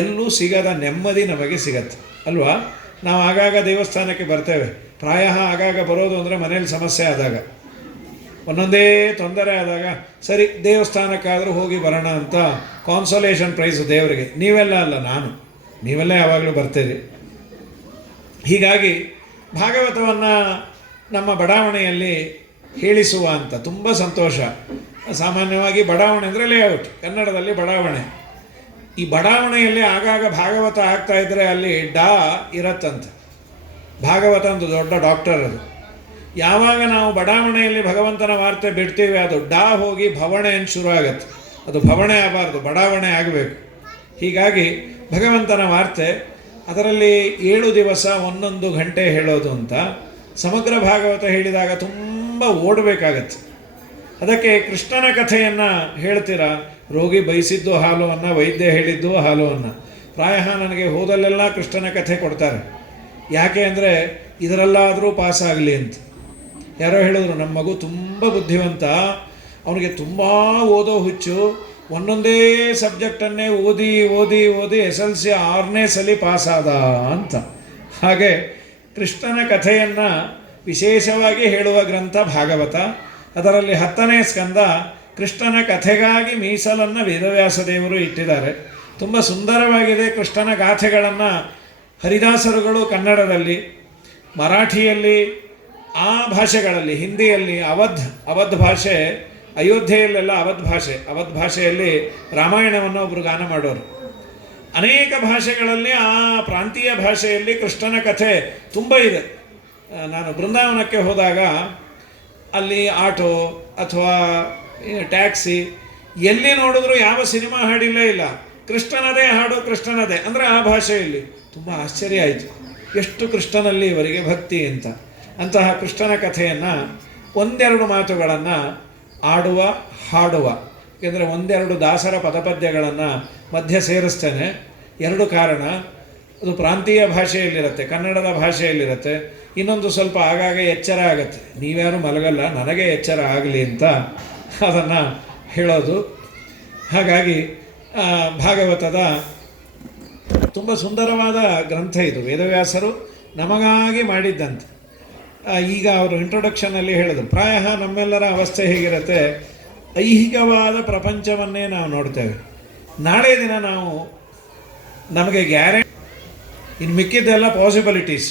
ಎಲ್ಲೂ ಸಿಗದ ನೆಮ್ಮದಿ ನಮಗೆ ಸಿಗತ್ತೆ ಅಲ್ವಾ? ನಾವು ಆಗಾಗ ದೇವಸ್ಥಾನಕ್ಕೆ ಬರ್ತೇವೆ. ಪ್ರಾಯ ಆಗಾಗ ಬರೋದು ಅಂದರೆ ಮನೇಲಿ ಸಮಸ್ಯೆ ಆದಾಗ, ಒಂದೊಂದೇ ತೊಂದರೆ ಆದಾಗ ಸರಿ ದೇವಸ್ಥಾನಕ್ಕಾದರೂ ಹೋಗಿ ಬರೋಣ ಅಂತ ಕಾನ್ಸೋಲೇಷನ್ ಪ್ರೈಸ್ ದೇವರಿಗೆ. ನೀವೆಲ್ಲ ಅಲ್ಲ, ನೀವೆಲ್ಲ ಯಾವಾಗಲೂ ಬರ್ತೀರಿ. ಹೀಗಾಗಿ ಭಾಗವತವನ್ನು ನಮ್ಮ ಬಡಾವಣೆಯಲ್ಲಿ ಹೇಳಿಸುವ ಅಂತ ತುಂಬ ಸಂತೋಷ. ಸಾಮಾನ್ಯವಾಗಿ ಬಡಾವಣೆ ಅಂದರೆ ಲೇಔಟ್, ಕನ್ನಡದಲ್ಲಿ ಬಡಾವಣೆ. ಈ ಬಡಾವಣೆಯಲ್ಲಿ ಆಗಾಗ ಭಾಗವತ ಆಗ್ತಾ ಇದ್ದರೆ ಅಲ್ಲಿ ಡಾ ಇರತ್ತಂತೆ. ಭಾಗವತ ಒಂದು ದೊಡ್ಡ ಡಾಕ್ಟರ್ ಅದು. ಯಾವಾಗ ನಾವು ಬಡಾವಣೆಯಲ್ಲಿ ಭಗವಂತನ ವಾರ್ತೆ ಬಿಡ್ತೀವಿ ಅದು ಡಾ ಹೋಗಿ ಭವಣೆ ಅಂತ ಶುರು ಆಗತ್ತೆ. ಅದು ಭವಣೆ ಆಗಬಾರ್ದು, ಬಡಾವಣೆ ಆಗಬೇಕು. ಹೀಗಾಗಿ ಭಗವಂತನ ವಾರ್ತೆ ಅದರಲ್ಲಿ 7 ದಿವಸ 1 ಗಂಟೆ ಹೇಳೋದು ಅಂತ. ಸಮಗ್ರ ಭಾಗವತ ಹೇಳಿದಾಗ ತುಂಬ ಓಡಬೇಕಾಗತ್ತೆ. ಅದಕ್ಕೆ ಕೃಷ್ಣನ ಕಥೆಯನ್ನು ಹೇಳ್ತೀರಾ? ರೋಗಿ ಬಯಸಿದ್ದು ಹಾಲು ಅನ್ನ, ವೈದ್ಯ ಹೇಳಿದ್ದು ಹಾಲು ಅನ್ನ. ಪ್ರಾಯ ನನಗೆ ಹೋದಲ್ಲೆಲ್ಲ ಕೃಷ್ಣನ ಕಥೆ ಕೊಡ್ತಾರೆ. ಯಾಕೆ ಅಂದರೆ ಇದರಲ್ಲಾದರೂ ಪಾಸಾಗಲಿ ಅಂತ. ಯಾರೋ ಹೇಳಿದ್ರು, ನಮ್ಮ ಮಗು ತುಂಬ ಬುದ್ಧಿವಂತ, ಅವನಿಗೆ ತುಂಬ ಓದೋ ಹುಚ್ಚು, ಒಂದೊಂದೇ ಸಬ್ಜೆಕ್ಟನ್ನೇ ಓದಿ ಓದಿ ಓದಿ SLC 6ನೇ ಸಲ ಪಾಸಾದ ಅಂತ. ಹಾಗೆ ಕೃಷ್ಣನ ಕಥೆಯನ್ನು ವಿಶೇಷವಾಗಿ ಹೇಳುವ ಗ್ರಂಥ ಭಾಗವತ. ಅದರಲ್ಲಿ 10ನೇ ಸ್ಕಂದ ಕೃಷ್ಣನ ಕಥೆಗಾಗಿ ಮೀಸಲನ್ನು ವೇದವ್ಯಾಸ ದೇವರು ಇಟ್ಟಿದ್ದಾರೆ. ತುಂಬ ಸುಂದರವಾಗಿದೆ. ಕೃಷ್ಣನ ಗಾಥೆಗಳನ್ನು ಹರಿದಾಸರುಗಳು ಕನ್ನಡದಲ್ಲಿ, ಮರಾಠಿಯಲ್ಲಿ, ಆ ಭಾಷೆಗಳಲ್ಲಿ, ಹಿಂದಿಯಲ್ಲಿ ಅವಧ್ ಭಾಷೆ, ಅಯೋಧ್ಯೆಯಲ್ಲೆಲ್ಲ ಅವಧ್ ಭಾಷೆಯಲ್ಲಿ ರಾಮಾಯಣವನ್ನು ಒಬ್ಬರು ಗಾನ ಮಾಡೋರು. ಅನೇಕ ಭಾಷೆಗಳಲ್ಲಿ ಆ ಪ್ರಾಂತೀಯ ಭಾಷೆಯಲ್ಲಿ ಕೃಷ್ಣನ ಕಥೆ ತುಂಬ ಇದೆ. ನಾನು ಬೃಂದಾವನಕ್ಕೆ ಹೋದಾಗ ಅಲ್ಲಿ ಆಟೋ ಅಥವಾ ಟ್ಯಾಕ್ಸಿ ಎಲ್ಲಿ ನೋಡಿದ್ರು ಯಾವ ಸಿನಿಮಾ ಹಾಡಿಲ್ಲೇ ಇಲ್ಲ, ಕೃಷ್ಣನದೇ ಹಾಡು, ಕೃಷ್ಣನದೇ ಅಂದರೆ ಆ ಭಾಷೆಯಲ್ಲಿ. ತುಂಬ ಆಶ್ಚರ್ಯ ಆಯಿತು, ಎಷ್ಟು ಕೃಷ್ಣನಲ್ಲಿ ಇವರಿಗೆ ಭಕ್ತಿ ಅಂತ. ಅಂತಹ ಕೃಷ್ಣನ ಕಥೆಯನ್ನು 1-2 ಮಾತುಗಳನ್ನು ಆಡುವ, ಹಾಡುವ, ಏಕೆಂದರೆ 1-2 ದಾಸರ ಪದಪದ್ಯಗಳನ್ನು ಮಧ್ಯೆ ಸೇರಿಸ್ತೇನೆ. 2 ಕಾರಣ. ಅದು ಪ್ರಾಂತೀಯ ಭಾಷೆಯಲ್ಲಿರುತ್ತೆ, ಕನ್ನಡದ ಭಾಷೆಯಲ್ಲಿರುತ್ತೆ. ಇನ್ನೊಂದು ಸ್ವಲ್ಪ ಆಗಾಗ ಎಚ್ಚರ ಆಗುತ್ತೆ. ನೀವ್ಯಾರು ಮಲಗಲ್ಲ, ನನಗೆ ಎಚ್ಚರ ಆಗಲಿ ಅಂತ ಅದನ್ನು ಹೇಳೋದು. ಹಾಗಾಗಿ ಭಾಗವತದ ತುಂಬ ಸುಂದರವಾದ ಗ್ರಂಥ ಇದು. ವೇದವ್ಯಾಸರು ನಮಗಾಗಿ ಮಾಡಿದ್ದಂತೆ. ಈಗ ಅವರು ಇಂಟ್ರೊಡಕ್ಷನಲ್ಲಿ ಹೇಳಿದರು, ಪ್ರಾಯ ನಮ್ಮೆಲ್ಲರ ಅವಸ್ಥೆ ಹೇಗಿರುತ್ತೆ, ಐಹಿಕವಾದ ಪ್ರಪಂಚವನ್ನೇ ನಾವು ನೋಡ್ತೇವೆ. ನಾಳೆ ದಿನ ನಾವು ನಮಗೆ ಗ್ಯಾರಂಟಿ, ಇನ್ನು ಮಿಕ್ಕಿದ್ದೆಲ್ಲ ಪಾಸಿಬಿಲಿಟೀಸ್.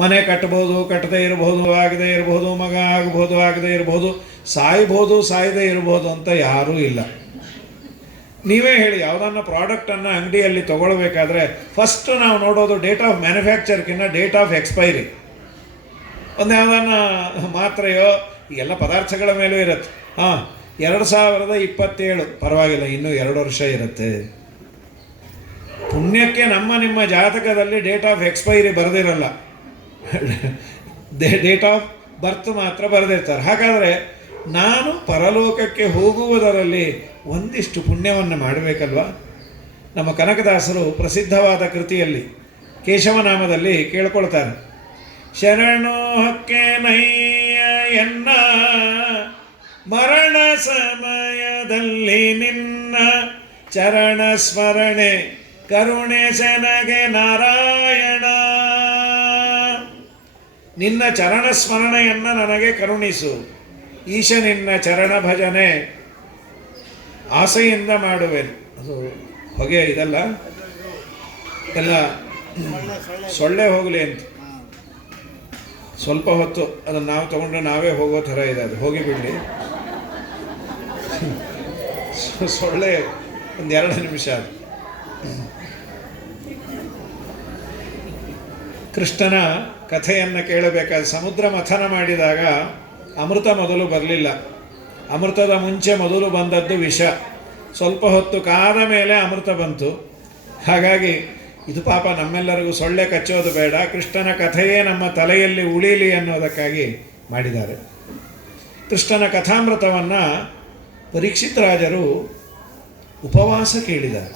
ಮನೆ ಕಟ್ಬೋದು, ಕಟ್ಟದೇ ಇರ್ಬೋದು, ಆಗದೇ ಇರ್ಬೋದು, ಮಗ ಆಗ್ಬೋದು, ಆಗದೇ ಇರ್ಬೋದು, ಸಾಯ್ಬೋದು, ಸಾಯದೇ ಇರ್ಬೋದು ಅಂತ ಯಾರೂ ಇಲ್ಲ. ನೀವೇ ಹೇಳಿ, ಯಾವುದನ್ನು ಪ್ರಾಡಕ್ಟನ್ನು ಅಂಗಡಿಯಲ್ಲಿ ತೊಗೊಳ್ಬೇಕಾದ್ರೆ ಫಸ್ಟು ನಾವು ನೋಡೋದು ಡೇಟ್ ಆಫ್ ಮ್ಯಾನುಫ್ಯಾಕ್ಚರ್ಗಿನ್ನ ಡೇಟ್ ಆಫ್ ಎಕ್ಸ್ಪೈರಿ. ಒಂದು ಯಾವುದನ್ನು ಮಾತ್ರೆಯೋ ಎಲ್ಲ ಪದಾರ್ಥಗಳ ಮೇಲೂ ಇರುತ್ತೆ. 2027 ಪರವಾಗಿಲ್ಲ, ಇನ್ನೂ 2 ವರ್ಷ ಇರುತ್ತೆ. ಪುಣ್ಯಕ್ಕೆ ನಿಮ್ಮ ಜಾತಕದಲ್ಲಿ ಡೇಟ್ ಆಫ್ ಎಕ್ಸ್ಪೈರಿ ಬರೆದಿರಲ್ಲ, ಡೇಟ್ ಆಫ್ ಬರ್ತ್ ಮಾತ್ರ ಬರೆದಿರ್ತಾರೆ. ಹಾಗಾದರೆ ನಾನು ಪರಲೋಕಕ್ಕೆ ಹೋಗುವುದರಲ್ಲಿ ಒಂದಿಷ್ಟು ಪುಣ್ಯವನ್ನು ಮಾಡಬೇಕಲ್ವ? ನಮ್ಮ ಕನಕದಾಸರು ಪ್ರಸಿದ್ಧವಾದ ಕೃತಿಯಲ್ಲಿ ಕೇಶವನಾಮದಲ್ಲಿ ಕೇಳ್ಕೊಳ್ತಾರೆ, ಶರಣೋ ಹಕ್ಕೆ ನಯ್ಯ ಎನ್ನ ಮರಣ ಸಮಯದಲ್ಲಿ ನಿನ್ನ ಚರಣ ಸ್ಮರಣೆ ಕರುಣೆ ಸೆನಗೆ ನಾರಾಯಣ. ನಿನ್ನ ಚರಣ ಸ್ಮರಣೆಯನ್ನು ನನಗೆ ಕರುಣಿಸು. ಈಶ ನಿನ್ನ ಚರಣ ಭಜನೆ ಆಸೆಯಿಂದ ಮಾಡುವೆನು. ಅದು ಹೊಗೆ ಇದಲ್ಲ ಎಲ್ಲ ಸೊಳ್ಳೆ ಹೋಗಲಿ ಅಂತ ಸ್ವಲ್ಪ ಹೊತ್ತು ಅದನ್ನು ನಾವು ತಗೊಂಡ್ರೆ ನಾವೇ ಹೋಗೋ ಥರ ಇದೆ, ಅದು ಹೋಗಿ ಬಿಡಲಿ. ಸೊಳ್ಳೆ ಒಂದು 2 ನಿಮಿಷ ಅದು. ಕೃಷ್ಣನ ಕಥೆಯನ್ನು ಕೇಳಬೇಕಾದ ಸಮುದ್ರ ಮಥನ ಮಾಡಿದಾಗ ಅಮೃತ ಮೊದಲು ಬರಲಿಲ್ಲ. ಅಮೃತದ ಮುಂಚೆ ಮೊದಲು ಬಂದದ್ದು ವಿಷ. ಸ್ವಲ್ಪ ಹೊತ್ತು ಕಾದ ಮೇಲೆ ಅಮೃತ ಬಂತು. ಹಾಗಾಗಿ ಇದು ಪಾಪ ನಮ್ಮೆಲ್ಲರಿಗೂ ಸೊಳ್ಳೆ ಕಚ್ಚೋದು ಬೇಡ, ಕೃಷ್ಣನ ಕಥೆಯೇ ನಮ್ಮ ತಲೆಯಲ್ಲಿ ಉಳಿಯಲಿ ಅನ್ನೋದಕ್ಕಾಗಿ ಮಾಡಿದ್ದಾರೆ. ಕೃಷ್ಣನ ಕಥಾಮೃತವನ್ನು ಪರೀಕ್ಷಿತ್ ರಾಜರು ಉಪವಾಸ ಕೇಳಿದ್ದಾರೆ.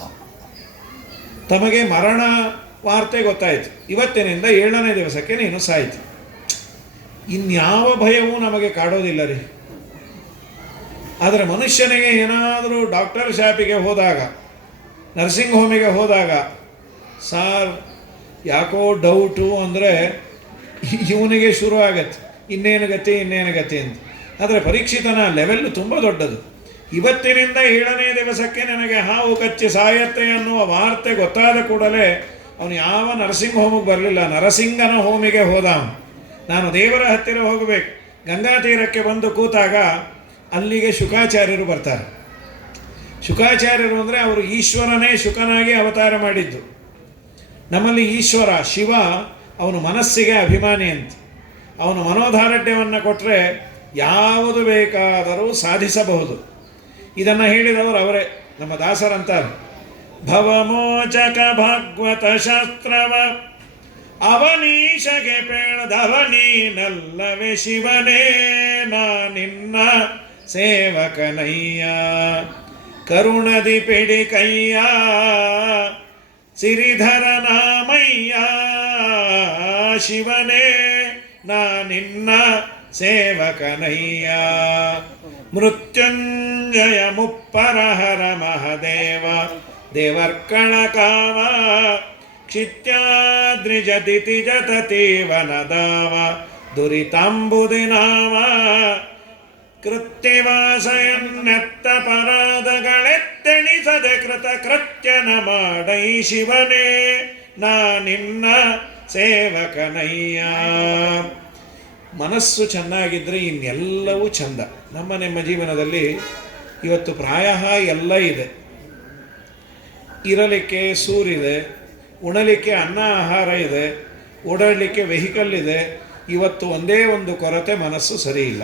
ತಮಗೆ ಮರಣ ವಾರ್ತೆ ಗೊತ್ತಾಯಿತು, ಇವತ್ತಿನಿಂದ 7ನೇ ದಿವಸಕ್ಕೆ ನೀನು ಸಾಯಿತು. ಇನ್ಯಾವ ಭಯವೂ ನಮಗೆ ಕಾಡೋದಿಲ್ಲ ರೀ. ಆದರೆ ಮನುಷ್ಯನಿಗೆ ಏನಾದರೂ ಡಾಕ್ಟರ್ ಶಾಪಿಗೆ ಹೋದಾಗ, ನರ್ಸಿಂಗ್ ಹೋಮಿಗೆ ಹೋದಾಗ, ಸಾರ್ ಯಾಕೋ ಡೌಟು ಅಂದರೆ ಇವನಿಗೆ ಶುರು ಆಗತ್ತೆ, ಇನ್ನೇನು ಗತಿ ಅಂತ. ಆದರೆ ಪರೀಕ್ಷಿತನ ಲೆವೆಲ್ಲು ತುಂಬ ದೊಡ್ಡದು. ಇವತ್ತಿನಿಂದ 7ನೇ ದಿವಸಕ್ಕೆ ನನಗೆ ಹಾವು ಕಚ್ಚಿ ಸಾಯತ್ತೆ ಅನ್ನುವ ವಾರ್ತೆ ಗೊತ್ತಾದ ಕೂಡಲೇ ಅವನು ಯಾವ ನರ್ಸಿಂಗ್ ಹೋಮಿಗೆ ಬರಲಿಲ್ಲ, ನರಸಿಂಗನ ಹೋಮಿಗೆ ಹೋದ. ನಾನು ದೇವರ ಹತ್ತಿರ ಹೋಗಬೇಕು. ಗಂಗಾ ತೀರಕ್ಕೆ ಬಂದು ಕೂತಾಗ ಅಲ್ಲಿಗೆ ಶುಕಾಚಾರ್ಯರು ಬರ್ತಾರೆ. ಶುಕಾಚಾರ್ಯರು ಅಂದರೆ ಅವರು ಈಶ್ವರನೇ ಶುಕನಾಗಿ ಅವತಾರ ಮಾಡಿದ್ದು. ನಮ್ಮಲ್ಲಿ ಈಶ್ವರ ಶಿವ ಅವನು ಮನಸ್ಸಿಗೆ ಅಭಿಮಾನಿ ಅಂತ. ಅವನು ಮನೋದಾರ್ಢ್ಯವನ್ನು ಕೊಟ್ಟರೆ ಯಾವುದು ಬೇಕಾದರೂ ಸಾಧಿಸಬಹುದು. ಇದನ್ನು ಹೇಳಿದವರು ಅವರೇ, ನಮ್ಮ ದಾಸರಂತಾರೆ, ಭವಮೋಚಕ ಭಾಗವತ ಶಾಸ್ತ್ರವ ಅವನೀಶಗೆ ಪೇಳದವ ನೀನಲ್ಲವೇ ಶಿವನೇ, ನಾ ನಿನ್ನ ಸೇವಕನಯ್ಯ, ಕರುಣದಿ ಪಿಡಿ ಕಯ್ಯ, ಸಿರಿಧರ ನಾಮಯ್ಯ, ಶಿವನೇ ನಾ ನಿನ್ನ ಸೇವಕನಯ್ಯ, ಮೃತ್ಯುಂಜಯ ಮುಪ್ಪರಹರ ಮಹದೇವ, ದೇವರ್ಕಣ ಕಾಮ, ಕ್ಷಿತ್ಯಾದ್ರಿಜದಿತಿಜ ತತೀವನದಾವ, ದುರಿತಾಂಬುದಿ ನಾಮ, ಕೃತ್ಯವಾಸಯನ್ನೆತ್ತ ಪರಾಧಗಳೆತ್ತೆಣಿಸದೆ ಕೃತ ಕೃತ್ಯನ ಮಾಡೈ ಶಿವನೇ, ನಾ ನಿನ್ನ ಸೇವಕನಯ್ಯ. ಮನಸ್ಸು ಚೆನ್ನಾಗಿದ್ದರೆ ಇನ್ನೆಲ್ಲವೂ ಚಂದ. ನಮ್ಮ ಜೀವನದಲ್ಲಿ ಇವತ್ತು ಪ್ರಾಯ ಎಲ್ಲ ಇದೆ. ಇರಲಿಕ್ಕೆ ಸೂರಿದೆ, ಉಣಲಿಕ್ಕೆ ಅನ್ನ ಆಹಾರ ಇದೆ, ಓಡಾಡಲಿಕ್ಕೆ ವೆಹಿಕಲ್ ಇದೆ. ಇವತ್ತು ಒಂದೇ ಒಂದು ಕೊರತೆ, ಮನಸ್ಸು ಸರಿ ಇಲ್ಲ.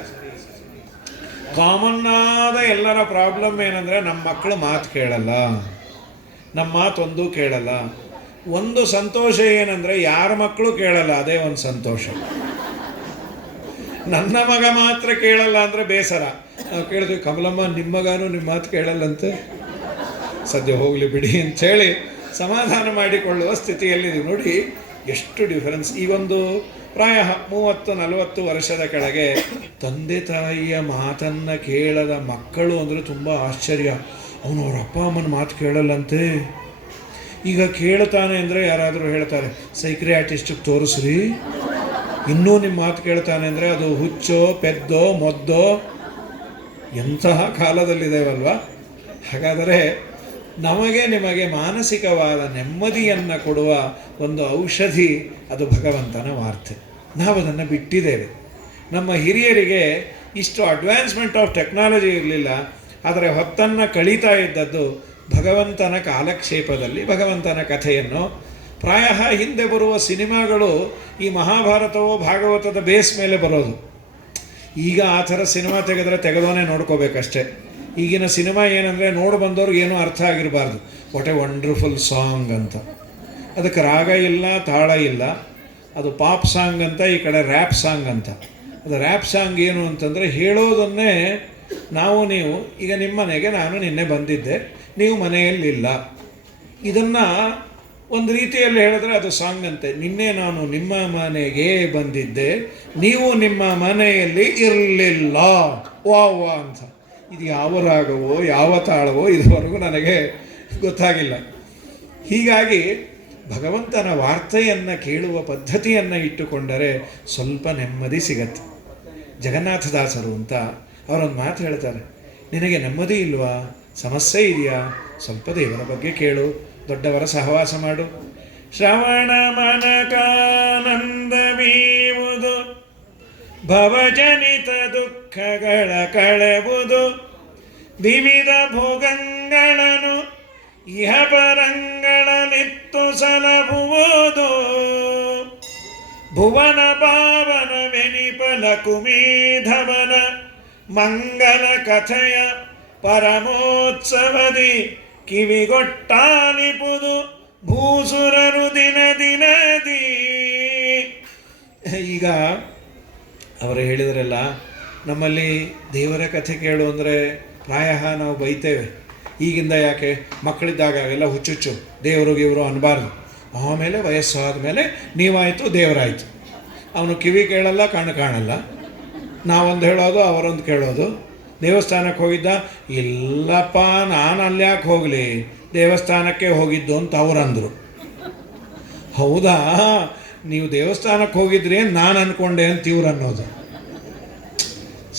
ಕಾಮನ್ ಆದ ಎಲ್ಲರ ಪ್ರಾಬ್ಲಮ್ ಏನಂದರೆ ನಮ್ಮ ಮಕ್ಕಳು ಮಾತು ಕೇಳಲ್ಲ, ನಮ್ಮ ಮಾತೊಂದು ಕೇಳಲ್ಲ. ಒಂದು ಸಂತೋಷ ಏನಂದರೆ ಯಾರ ಮಕ್ಕಳು ಕೇಳಲ್ಲ, ಅದೇ ಒಂದು ಸಂತೋಷ. ನನ್ನ ಮಗ ಮಾತ್ರ ಕೇಳಲ್ಲ ಅಂದರೆ ಬೇಸರ. ನಾವು ಕೇಳಿದ್ವಿ, ಕಮಲಮ್ಮ ನಿಮ್ಮ ಮಗನೂ ನಿಮ್ಮ ಮಾತು ಕೇಳಲ್ಲಂತೆ, ಸದ್ಯ ಹೋಗಲಿ ಬಿಡಿ ಅಂಥೇಳಿ ಸಮಾಧಾನ ಮಾಡಿಕೊಳ್ಳುವ ಸ್ಥಿತಿಯಲ್ಲಿದ್ದೀವಿ. ನೋಡಿ ಎಷ್ಟು ಡಿಫರೆನ್ಸ್. ಈ ಒಂದು ಪ್ರಾಯ 30-40 ವರ್ಷದ ಕೆಳಗೆ ತಂದೆ ತಾಯಿಯ ಮಾತನ್ನು ಕೇಳದ ಮಕ್ಕಳು ಅಂದರೆ ತುಂಬ ಆಶ್ಚರ್ಯ. ಅವನು ಅವ್ರ ಅಪ್ಪ ಅಮ್ಮನ ಮಾತು ಕೇಳಲ್ಲಂತೆ. ಈಗ ಕೇಳ್ತಾನೆ ಅಂದರೆ ಯಾರಾದರೂ ಹೇಳ್ತಾರೆ, ಸೈಕ್ರಿಯಾಟಿಸ್ಟಿಗೆ ತೋರಿಸ್ರಿ. ಇನ್ನೂ ನಿಮ್ಮ ಮಾತು ಕೇಳ್ತಾನೆ ಅಂದರೆ ಅದು ಹುಚ್ಚೋ ಪೆದ್ದೋ ಮೊದ್ದೋ, ಎಂತಹ ಕಾಲದಲ್ಲಿದ್ದೇವಲ್ವ. ಹಾಗಾದರೆ ನಮಗೆ ನಿಮಗೆ ಮಾನಸಿಕವಾದ ನೆಮ್ಮದಿಯನ್ನು ಕೊಡುವ ಒಂದು ಔಷಧಿ ಅದು ಭಗವಂತನ ವಾರ್ತೆ. ನಾವು ಅದನ್ನು ಬಿಟ್ಟಿದ್ದೇವೆ. ನಮ್ಮ ಹಿರಿಯರಿಗೆ ಇಷ್ಟು ಅಡ್ವಾನ್ಸ್ಮೆಂಟ್ ಆಫ್ ಟೆಕ್ನಾಲಜಿ ಇರಲಿಲ್ಲ, ಆದರೆ ಹೊತ್ತನ್ನು ಕಳೀತಾ ಇದ್ದದ್ದು ಭಗವಂತನ ಕಾಲಕ್ಷೇಪದಲ್ಲಿ, ಭಗವಂತನ ಕಥೆಯನ್ನು. ಪ್ರಾಯ ಹಿಂದೆ ಬರುವ ಸಿನಿಮಾಗಳು ಈ ಮಹಾಭಾರತವೋ ಭಾಗವತದ ಬೇಸ್ ಮೇಲೆ ಬರೋದು. ಈಗ ಆ ಥರ ಸಿನಿಮಾ ತೆಗೆದೋನೇ ನೋಡ್ಕೋಬೇಕಷ್ಟೆ. ಈಗಿನ ಸಿನಿಮಾ ಏನಂದರೆ ನೋಡಿ ಬಂದವ್ರಿಗೆ ಏನೂ ಅರ್ಥ ಆಗಿರಬಾರ್ದು. ವಾಟ್ ಎ ವಂಡರ್ಫುಲ್ ಸಾಂಗ್ ಅಂತ. ಅದಕ್ಕೆ ರಾಗ ಇಲ್ಲ, ತಾಳ ಇಲ್ಲ. ಅದು ಪಾಪ್ ಸಾಂಗ್ ಅಂತ, ಈ ಕಡೆ ರ್ಯಾಪ್ ಸಾಂಗ್ ಅಂತ. ಅದು ರ್ಯಾಪ್ ಸಾಂಗ್ ಏನು ಅಂತಂದರೆ ಹೇಳೋದನ್ನೇ ನೀವು ಈಗ ನಿಮ್ಮ ಮನೆಗೆ ನಾನು ನಿನ್ನೆ ಬಂದಿದ್ದೆ, ನೀವು ಮನೆಯಲ್ಲಿಲ್ಲ. ಇದನ್ನು ಒಂದು ರೀತಿಯಲ್ಲಿ ಹೇಳಿದ್ರೆ ಅದು ಸಾಂಗ್ ಅಂತೆ. ನಿನ್ನೆ ನಾನು ನಿಮ್ಮ ಮನೆಗೆ ಬಂದಿದ್ದೆ, ನೀವು ನಿಮ್ಮ ಮನೆಯಲ್ಲಿ ಇರಲಿಲ್ಲ, ವಾ ಅಂತ. ಇದು ಯಾವ ರಾಗವೋ ಯಾವ ತಾಳವೋ ಇದುವರೆಗೂ ನನಗೆ ಗೊತ್ತಾಗಿಲ್ಲ. ಹೀಗಾಗಿ ಭಗವಂತನ ವಾರ್ತೆಯನ್ನು ಕೇಳುವ ಪದ್ಧತಿಯನ್ನು ಇಟ್ಟುಕೊಂಡರೆ ಸ್ವಲ್ಪ ನೆಮ್ಮದಿ ಸಿಗತ್ತೆ. ಜಗನ್ನಾಥದಾಸರು ಅಂತ ಅವರೊಂದು ಮಾತು ಹೇಳ್ತಾರೆ, ನಿನಗೆ ನೆಮ್ಮದಿ ಇಲ್ವಾ, ಸಮಸ್ಯೆ ಇದೆಯಾ, ಸ್ವಲ್ಪ ದೇವರ ಬಗ್ಗೆ ಕೇಳು, ದೊಡ್ಡವರ ಸಹವಾಸ ಮಾಡು. ಶ್ರವಣ ಮನಕಾನಂದವೀವುದು, ಭವಜನಿತ ದುಃಖಗಳ ಕಳೆವುದು, ವಿವಿಧ ಭೋಗಗಳನ್ನು ಇಹಪರಂಗಳಲಿತ್ತು ಸಲಹುವುದು, ಭುವನ ಪಾವನ ವೆನಿಪಲ ಕುಮೇಧವನ ಮಂಗಲ ಕಥೆಯ ಪರಮೋತ್ಸವದಿ ಕಿವಿಗೊಟ್ಟಾಲಿಪುದು ಭೂಸುರರು ದಿನ ದಿನದಿ. ಈಗ ಅವರು ಹೇಳಿದ್ರಲ್ಲ, ನಮ್ಮಲ್ಲಿ ದೇವರ ಕಥೆ ಕೇಳು ಅಂದರೆ ಪ್ರಾಯ ನಾವು ಬೈತೇವೆ. ಈಗಿಂದ ಯಾಕೆ, ಮಕ್ಕಳಿದ್ದಾಗ ಎಲ್ಲ ಹುಚ್ಚುಚ್ಚು ದೇವರು ಇವರು ಅನ್ನಬಾರ್ದು. ಆಮೇಲೆ ವಯಸ್ಸಾದ ಮೇಲೆ ನೀವಾಯಿತು ದೇವರಾಯಿತು. ಅವನು ಕಿವಿ ಕೇಳಲ್ಲ, ಕಣ್ಣು ಕಾಣಲ್ಲ. ನಾವೊಂದು ಹೇಳೋದು, ಅವರೊಂದು ಕೇಳೋದು. ದೇವಸ್ಥಾನಕ್ಕೆ ಹೋಗಿದ್ದ, ಇಲ್ಲಪ್ಪ ನಾನು ಅಲ್ಲಿ ಯಾಕೆ ಹೋಗಲಿ, ದೇವಸ್ಥಾನಕ್ಕೆ ಹೋಗಿದ್ದು ಅಂತ ಅವರಂದರು. ಹೌದಾ, ನೀವು ದೇವಸ್ಥಾನಕ್ಕೆ ಹೋಗಿದ್ರಿ ನಾನು ಅಂದ್ಕೊಂಡೆ ಅಂತ ಇವ್ರು ಅನ್ನೋದು.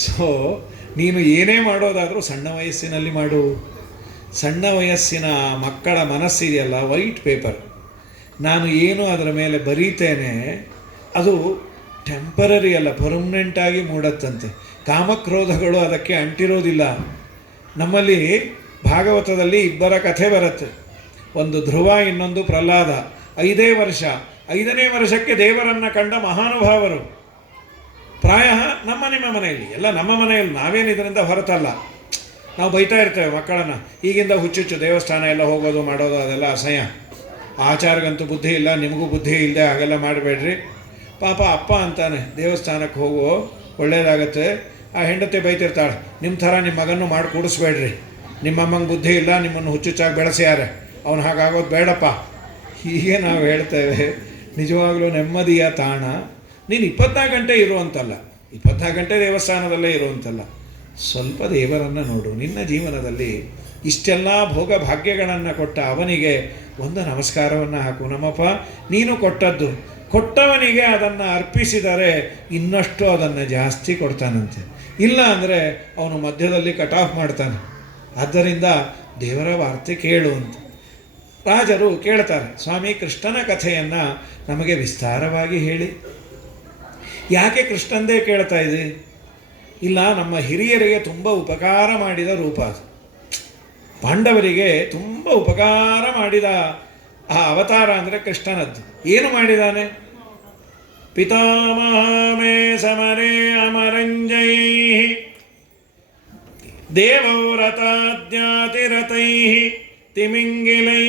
ಸೊ ನೀನು ಏನೇ ಮಾಡೋದಾದರೂ ಸಣ್ಣ ವಯಸ್ಸಿನಲ್ಲಿ ಮಾಡು. ಸಣ್ಣ ವಯಸ್ಸಿನ ಮಕ್ಕಳ ಮನಸ್ಸಿದೆಯಲ್ಲ, ವೈಟ್ ಪೇಪರ್. ನಾನು ಏನು ಅದರ ಮೇಲೆ ಬರೀತೇನೆ ಅದು ಟೆಂಪರರಿ ಅಲ್ಲ, ಪರ್ಮನೆಂಟಾಗಿ ಮೂಡತ್ತಂತೆ. ಕಾಮಕ್ರೋಧಗಳು ಅದಕ್ಕೆ ಅಂಟಿರೋದಿಲ್ಲ. ನಮ್ಮಲ್ಲಿ ಭಾಗವತದಲ್ಲಿ ಇಬ್ಬರ ಕಥೆ ಬರುತ್ತೆ. ಒಂದು ಧ್ರುವ, ಇನ್ನೊಂದು ಪ್ರಹ್ಲಾದ. 5 ವರ್ಷ, 5ನೇ ವರ್ಷಕ್ಕೆ ದೇವರನ್ನು ಕಂಡ ಮಹಾನುಭಾವರು. ಪ್ರಾಯ ನಿಮ್ಮ ಮನೆಯಲ್ಲಿ ಎಲ್ಲ, ನಮ್ಮ ಮನೆಯಲ್ಲಿ ನಾವೇನು ಇದರಿಂದ ಹೊರತಲ್ಲ. ನಾವು ಬೈತಾ ಇರ್ತೇವೆ ಮಕ್ಕಳನ್ನು, ಈಗಿಂದ ಹುಚ್ಚುಚ್ಚು ದೇವಸ್ಥಾನ ಎಲ್ಲ ಹೋಗೋದು ಮಾಡೋದು ಅದೆಲ್ಲ ಅಸಹ್ಯ. ಆಚಾರಗಂತೂ ಬುದ್ಧಿ ಇಲ್ಲ, ನಿಮಗೂ ಬುದ್ಧಿ ಇಲ್ಲದೆ ಹಾಗೆಲ್ಲ ಮಾಡಬೇಡ್ರಿ. ಪಾಪ ಅಪ್ಪ ಅಂತಾನೆ, ದೇವಸ್ಥಾನಕ್ಕೆ ಹೋಗೋ ಒಳ್ಳೆಯದಾಗತ್ತೆ. ಆ ಹೆಂಡತಿ ಬೈತಿರ್ತಾಳೆ, ನಿಮ್ಮ ಥರ ನಿಮ್ಮ ಮಗನ್ನು ಮಾಡಿ ಕೂಡಿಸ್ಬೇಡ್ರಿ, ನಿಮ್ಮಮ್ಮಂಗೆ ಬುದ್ಧಿ ಇಲ್ಲ, ನಿಮ್ಮನ್ನು ಹುಚ್ಚುಚ್ಚಾಗಿ ಬೆಳೆಸ್ಯಾರೆ, ಅವನು ಹಾಗಾಗೋದು ಬೇಡಪ್ಪ. ಹೀಗೆ ನಾವು ಹೇಳ್ತೇವೆ. ನಿಜವಾಗ್ಲೂ ನೆಮ್ಮದಿಯ ತಾಣ ನೀನು 24 ಗಂಟೆ ಇರುವಂತಲ್ಲ, 24 ಗಂಟೆ ದೇವಸ್ಥಾನದಲ್ಲೇ ಇರುವಂತಲ್ಲ. ಸ್ವಲ್ಪ ದೇವರನ್ನು ನೋಡು. ನಿನ್ನ ಜೀವನದಲ್ಲಿ ಇಷ್ಟೆಲ್ಲ ಭೋಗ ಭಾಗ್ಯಗಳನ್ನು ಕೊಟ್ಟ ಅವನಿಗೆ ಒಂದು ನಮಸ್ಕಾರವನ್ನು ಹಾಕು. ನಮ್ಮಪ್ಪ ನೀನು ಕೊಟ್ಟವನಿಗೆ ಅದನ್ನು ಅರ್ಪಿಸಿದರೆ ಇನ್ನಷ್ಟು ಅದನ್ನು ಜಾಸ್ತಿ ಕೊಡ್ತಾನಂತೆ. ಇಲ್ಲ ಅಂದರೆ ಅವನು ಮಧ್ಯದಲ್ಲಿ ಕಟ್ ಆಫ್ ಮಾಡ್ತಾನೆ. ಆದ್ದರಿಂದ ದೇವರ ವಾರ್ತೆ ಕೇಳು ಅಂತ ರಾಜರು ಕೇಳ್ತಾರೆ. ಸ್ವಾಮಿ, ಕೃಷ್ಣನ ಕಥೆಯನ್ನು ನಮಗೆ ವಿಸ್ತಾರವಾಗಿ ಹೇಳಿ. ಯಾಕೆ ಕೃಷ್ಣಂದೇ ಕೇಳ್ತಾ ಇದೆ? ಇಲ್ಲ, ನಮ್ಮ ಹಿರಿಯರಿಗೆ ತುಂಬ ಉಪಕಾರ ಮಾಡಿದ ರೂಪ ಅದು. ಪಾಂಡವರಿಗೆ ತುಂಬ ಉಪಕಾರ ಮಾಡಿದ ಆ ಅವತಾರ ಅಂದರೆ ಕೃಷ್ಣನದ್ದು. ಏನು ಮಾಡಿದಾನೆ? ಪಿತಾಮಹ ಮೇ ಸಮರೇ ಅಮರಂಜೈ ದೇವವ್ರತಾದ್ಯಾತಿರತೈ ತಿಮಿಂಗಿಲೈ.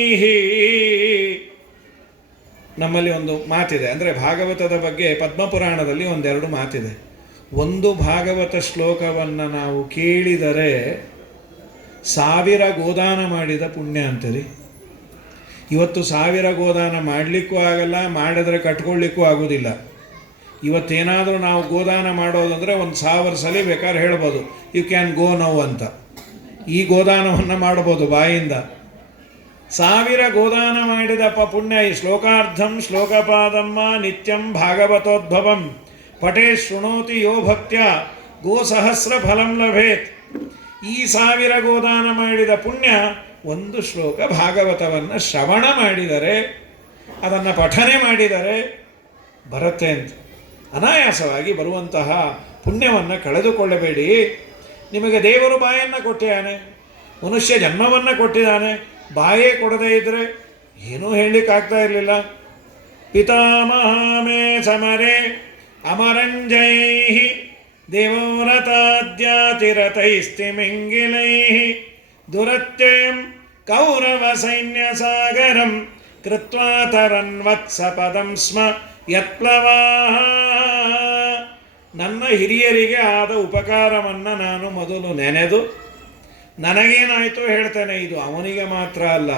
ನಮ್ಮಲ್ಲಿ ಒಂದು ಮಾತಿದೆ, ಅಂದರೆ ಭಾಗವತದ ಬಗ್ಗೆ ಪದ್ಮಪುರಾಣದಲ್ಲಿ 1-2 ಮಾತಿದೆ. ಒಂದು ಭಾಗವತ ಶ್ಲೋಕವನ್ನು ನಾವು ಕೇಳಿದರೆ 1000 ಗೋದಾನ ಮಾಡಿದ ಪುಣ್ಯ ಅಂತರಿ. ಇವತ್ತು 1000 ಗೋದಾನ ಮಾಡಲಿಕ್ಕೂ ಆಗಲ್ಲ, ಮಾಡಿದ್ರೆ ಕಟ್ಕೊಳ್ಳಿಕ್ಕೂ ಆಗೋದಿಲ್ಲ. ಇವತ್ತೇನಾದರೂ ನಾವು ಗೋದಾನ ಮಾಡೋದಂದರೆ 1000 ಸಲ ಬೇಕಾದ್ರೆ ಹೇಳ್ಬೋದು, ಯು ಕ್ಯಾನ್ ಗೋ ನೌ ಅಂತ. ಈ ಗೋದಾನವನ್ನು ಮಾಡ್ಬೋದು ಬಾಯಿಂದ. 1000 ಗೋದಾನ ಮಾಡಿದ ಪುಣ್ಯ. ಈ ಶ್ಲೋಕಾರ್ಧಂ ಶ್ಲೋಕಪಾದಮ್ಮ ನಿತ್ಯಂ ಭಾಗವತೋದ್ಭವಂ ಪಟೇ ಶೃಣೋತಿ ಯೋ ಭಕ್ತ್ಯ ಗೋಸಹಸ್ರ ಫಲಂ ಲಭೇತ್. ಈ 1000 ಗೋದಾನ ಮಾಡಿದ ಪುಣ್ಯ ಒಂದು ಶ್ಲೋಕ ಭಾಗವತವನ್ನು ಶ್ರವಣ ಮಾಡಿದರೆ, ಅದನ್ನು ಪಠನೆ ಮಾಡಿದರೆ ಬರುತ್ತೆ ಅಂತ. ಅನಾಯಾಸವಾಗಿ ಬರುವಂತಹ ಪುಣ್ಯವನ್ನು ಕಳೆದುಕೊಳ್ಳಬೇಡಿ. ನಿಮಗೆ ದೇವರು ಬಾಯನ್ನು ಕೊಟ್ಟಿದ್ದಾನೆ, ಮನುಷ್ಯ ಜನ್ಮವನ್ನು ಕೊಟ್ಟಿದ್ದಾನೆ. ಬಾಯೇ ಕೊಡದೇ ಇದ್ದರೆ ಏನೂ ಹೇಳಲಿಕ್ಕಾಗ್ತಾ ಇರಲಿಲ್ಲ. ಪಿತಾಮಹ ಮೇ ಸಮರೇ ಅಮರಂಜೈ ದೇವವ್ರತಾದ್ಯಾತಿರತೈಸ್ತಿಮಿಂಗಿಲೈ ದುರತ್ಯಯಂ ಕೌರವ ಸೈನ್ಯ ಸಾಗರಂ ಕೃತ್ವಾ ತರನ್ವತ್ಸ ಪದಂ ಸ್ಮ ಯತ್ಪ್ಲವಾಹ. ನನ್ನ ಹಿರಿಯರಿಗೆ ಆದ ಉಪಕಾರವನ್ನು ನಾನು ಮೊದಲು ನೆನೆದು ನನಗೇನಾಯಿತು ಹೇಳ್ತೇನೆ. ಇದು ಅವನಿಗೆ ಮಾತ್ರ ಅಲ್ಲ,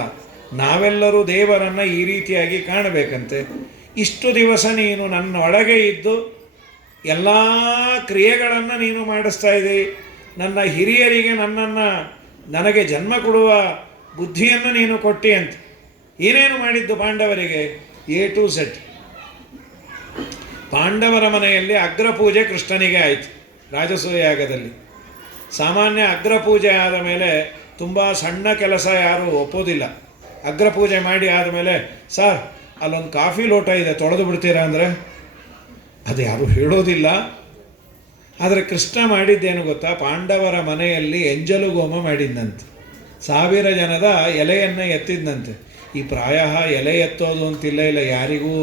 ನಾವೆಲ್ಲರೂ ದೇವರನ್ನು ಈ ರೀತಿಯಾಗಿ ಕಾಣಬೇಕಂತೆ. ಇಷ್ಟು ದಿವಸ ನೀನು ನನ್ನ ಒಳಗೆ ಇದ್ದು ಎಲ್ಲ ಕ್ರಿಯೆಗಳನ್ನು ನೀನು ಮಾಡಿಸ್ತಾ ಇದ್ದೀ. ನನ್ನ ಹಿರಿಯರಿಗೆ ನನಗೆ ಜನ್ಮ ಕೊಡುವ ಬುದ್ಧಿಯನ್ನು ನೀನು ಕೊಟ್ಟಿ ಅಂತ. ಏನೇನು ಮಾಡಿದ್ದು ಪಾಂಡವರಿಗೆ? A to Z. ಪಾಂಡವರ ಮನೆಯಲ್ಲಿ ಅಗ್ರಪೂಜೆ ಕೃಷ್ಣನಿಗೆ ಆಯಿತು ರಾಜಸೂಯಾಗದಲ್ಲಿ. ಸಾಮಾನ್ಯ ಅಗ್ರಪೂಜೆ ಆದ ಮೇಲೆ ತುಂಬ ಸಣ್ಣ ಕೆಲಸ ಯಾರೂ ಒಪ್ಪೋದಿಲ್ಲ. ಅಗ್ರಪೂಜೆ ಮಾಡಿ ಆದಮೇಲೆ, ಸರ್ ಅಲ್ಲೊಂದು ಕಾಫಿ ಲೋಟ ಇದೆ ತೊಳೆದು ಬಿಡ್ತೀರಾ ಅಂದರೆ ಅದು ಯಾರೂ ಹೇಳೋದಿಲ್ಲ. ಆದರೆ ಕೃಷ್ಣ ಮಾಡಿದ್ದೇನು ಗೊತ್ತಾ, ಪಾಂಡವರ ಮನೆಯಲ್ಲಿ ಎಂಜಲುಗೋಮ ಮಾಡಿದ್ದಂತೆ, 1000 ಜನದ ಎಲೆಯನ್ನು ಎತ್ತಿದ್ದಂತೆ. ಈ ಪ್ರಾಯ ಎಲೆ ಎತ್ತೋದು ಅಂತಿಲ್ಲ, ಇಲ್ಲ ಯಾರಿಗೂ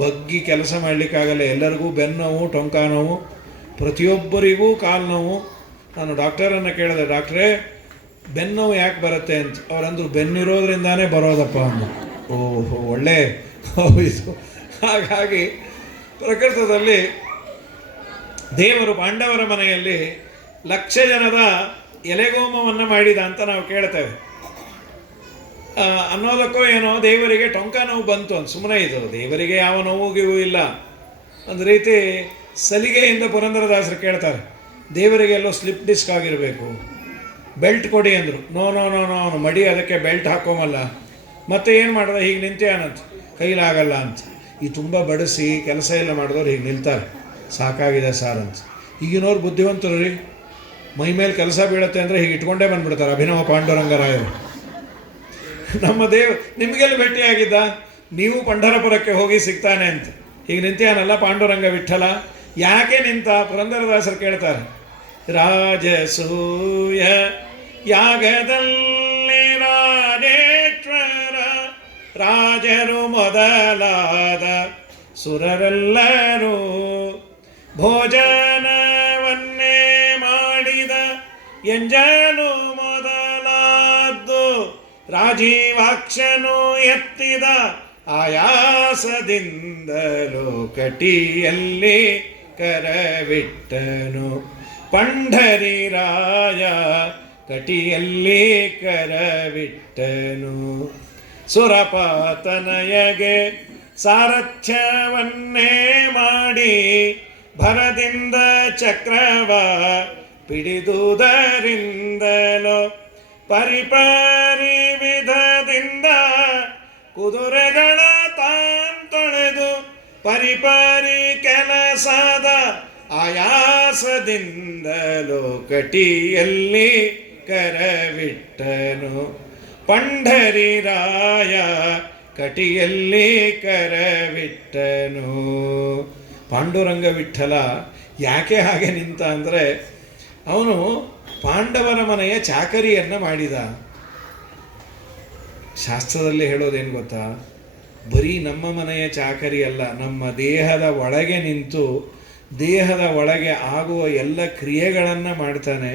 ಬಗ್ಗಿ ಕೆಲಸ ಮಾಡಲಿಕ್ಕಾಗಲ್ಲ, ಎಲ್ಲರಿಗೂ ಬೆನ್ನೋವು, ಟೊಂಕ ನೋವು, ಪ್ರತಿಯೊಬ್ಬರಿಗೂ ಕಾಲು ನೋವು. ನಾನು ಡಾಕ್ಟರನ್ನು ಕೇಳಿದೆ, ಡಾಕ್ಟ್ರೇ ಬೆನ್ನೋವು ಯಾಕೆ ಬರುತ್ತೆ ಅಂತ. ಅವರಂದ್ರು ಬೆನ್ನಿರೋದ್ರಿಂದಾನೇ ಬರೋದಪ್ಪ ಅಂದು. ಓಹೋ, ಒಳ್ಳೆ ಇದು. ಹಾಗಾಗಿ ಪ್ರಕೃತದಲ್ಲಿ ದೇವರು ಪಾಂಡವರ ಮನೆಯಲ್ಲಿ 1,00,000 ಜನದ ಎಲೆಗೋಮವನ್ನು ಮಾಡಿದ ಅಂತ ನಾವು ಕೇಳ್ತೇವೆ. ಅನ್ನೋದಕ್ಕೋ ಏನೋ ದೇವರಿಗೆ ಟೊಂಕ ನೋವು ಬಂತು ಅಂತ. ಸುಮ್ಮನೆ ಇದು ದೇವರಿಗೆ ಯಾವ ನೋವುಗಿವೂ ಇಲ್ಲ. ಒಂದು ರೀತಿ ಸಲಿಗೆಯಿಂದ ಪುರಂದರದಾಸರು ಕೇಳ್ತಾರೆ, ದೇವರಿಗೆ ಎಲ್ಲೋ ಸ್ಲಿಪ್ ಡಿಸ್ಕ್ ಆಗಿರಬೇಕು, ಬೆಲ್ಟ್ ಕೊಡಿ ಅಂದರು. ನೋ ನೋ ನೋ ನೋ ಅವನು ಮಡಿ ಅದಕ್ಕೆ ಬೆಲ್ಟ್ ಹಾಕೋಮಲ್ಲ. ಮತ್ತೆ ಏನು ಮಾಡಿದ, ಹೀಗೆ ನಿಂತೇನಂತ, ಕೈಲಾಗಲ್ಲ ಅಂತ. ಈ ತುಂಬ ಬಡಿಸಿ ಕೆಲಸ ಎಲ್ಲ ಮಾಡಿದವ್ರು ಹೀಗೆ ನಿಲ್ತಾರೆ, ಸಾಕಾಗಿದೆ ಸಾರ್ ಅಂತ. ಈಗಿನವ್ರು ಬುದ್ಧಿವಂತರು ರೀ, ಮೈ ಮೇಲೆ ಕೆಲಸ ಬೀಳುತ್ತೆ ಅಂದರೆ ಹೀಗೆ ಇಟ್ಕೊಂಡೇ ಬಂದುಬಿಡ್ತಾರೆ. ಅಭಿನವ ಪಾಂಡುರಂಗರಾಯರು ನಮ್ಮ ನಿಮಗೆಲ್ಲ ಭೇಟಿಯಾಗಿದ್ದ, ನೀವು ಪಂಢರಪುರಕ್ಕೆ ಹೋಗಿ ಸಿಗ್ತಾನೆ ಅಂತ. ಈಗ ನಿಂತ್ಯಾನಲ್ಲ ಪಾಂಡುರಂಗ ವಿಠಲ. ಯಾಕೆ ನಿಂತ? ಪುರಂದರದಾಸರು ಕೇಳ್ತಾರೆ, ರಾಜಸೂಯ ಯಾಗದಲ್ಲಿ ರಾಜೇಶ್ವರ ರಾಜರು ಮೊದಲಾದ ಸುರರೆಲ್ಲರೂ ಭೋಜನವನ್ನೇ ಮಾಡಿದ ಎಂಜಲು ಮೊದಲಾದ್ದು ರಾಜೀವಾಕ್ಷನು ಎತ್ತಿದ ಆಯಾಸದಿಂದಲೂ ಕಟಿಯಲ್ಲಿ ಕರವಿಟ್ಟನು ಪಂಢರಿರಾಯ ಕಟಿಯಲ್ಲಿ ಕರವಿಟ್ಟನು. ಸುರಪಾತನಯಗೆ ಸಾರಥ್ಯವನ್ನೇ ಮಾಡಿ ಭರದಿಂದ ಚಕ್ರವ ಪಿಡಿದುದರಿಂದಲೋ ಪರಿಪರಿ ವಿಧದಿಂದ ಕುದುರೆಗಳ ತಾನ್ ತೊಳೆದು ಪರಿಪರಿ ಕೆಲಸದ ಆಯಾಸದಿಂದಲೋ ಕಟಿಯಲ್ಲಿ ಕರವಿಟ್ಟನು ಪಂಢರಿರಾಯ ಕಟಿಯಲ್ಲಿ ಕರವಿಟ್ಟನು. ಪಾಂಡುರಂಗ ವಿಠಲ ಯಾಕೆ ಹಾಗೆ ನಿಂತ ಅಂದರೆ, ಅವನು ಪಾಂಡವರ ಮನೆಯ ಚಾಕರಿಯನ್ನು ಮಾಡಿದ. ಶಾಸ್ತ್ರದಲ್ಲಿ ಹೇಳೋದೇನು ಗೊತ್ತಾ, ಬರೀ ನಮ್ಮ ಮನೆಯ ಚಾಕರಿ ಅಲ್ಲ, ನಮ್ಮ ದೇಹದ ಒಳಗೆ ನಿಂತು ದೇಹದ ಒಳಗೆ ಆಗುವ ಎಲ್ಲ ಕ್ರಿಯೆಗಳನ್ನು ಮಾಡ್ತಾನೆ.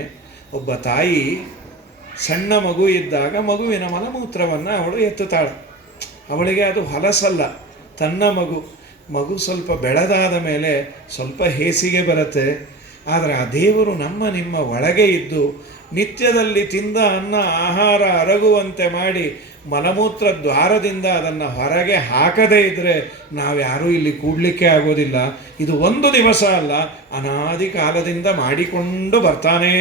ಒಬ್ಬ ತಾಯಿ ಸಣ್ಣ ಮಗು ಇದ್ದಾಗ ಮಗುವಿನ ಮಲಮೂತ್ರವನ್ನು ಅವಳು ಎತ್ತುತ್ತಾಳೆ. ಅವಳಿಗೆ ಅದು ಹೊಲಸಲ್ಲ, ತನ್ನ ಮಗು ಸ್ವಲ್ಪ ಬೆಳೆದಾದ ಮೇಲೆ ಸ್ವಲ್ಪ ಹೇಸಿಗೆ ಬರುತ್ತೆ. ಆದರೆ ಆ ದೇವರು ನಿಮ್ಮ ಒಳಗೆ ಇದ್ದು ನಿತ್ಯದಲ್ಲಿ ತಿಂದ ಅನ್ನ ಆಹಾರ ಅರಗುವಂತೆ ಮಾಡಿ ಮಲಮೂತ್ರ ದ್ವಾರದಿಂದ ಅದನ್ನು ಹೊರಗೆ ಹಾಕದೇ ಇದ್ದರೆ ನಾವ್ಯಾರೂ ಇಲ್ಲಿ ಕೂಡಲಿಕ್ಕೆ ಆಗೋದಿಲ್ಲ. ಇದು ಒಂದು ದಿವಸ ಅಲ್ಲ, ಅನಾದಿ ಕಾಲದಿಂದ ಮಾಡಿಕೊಂಡು ಬರ್ತಾನೇ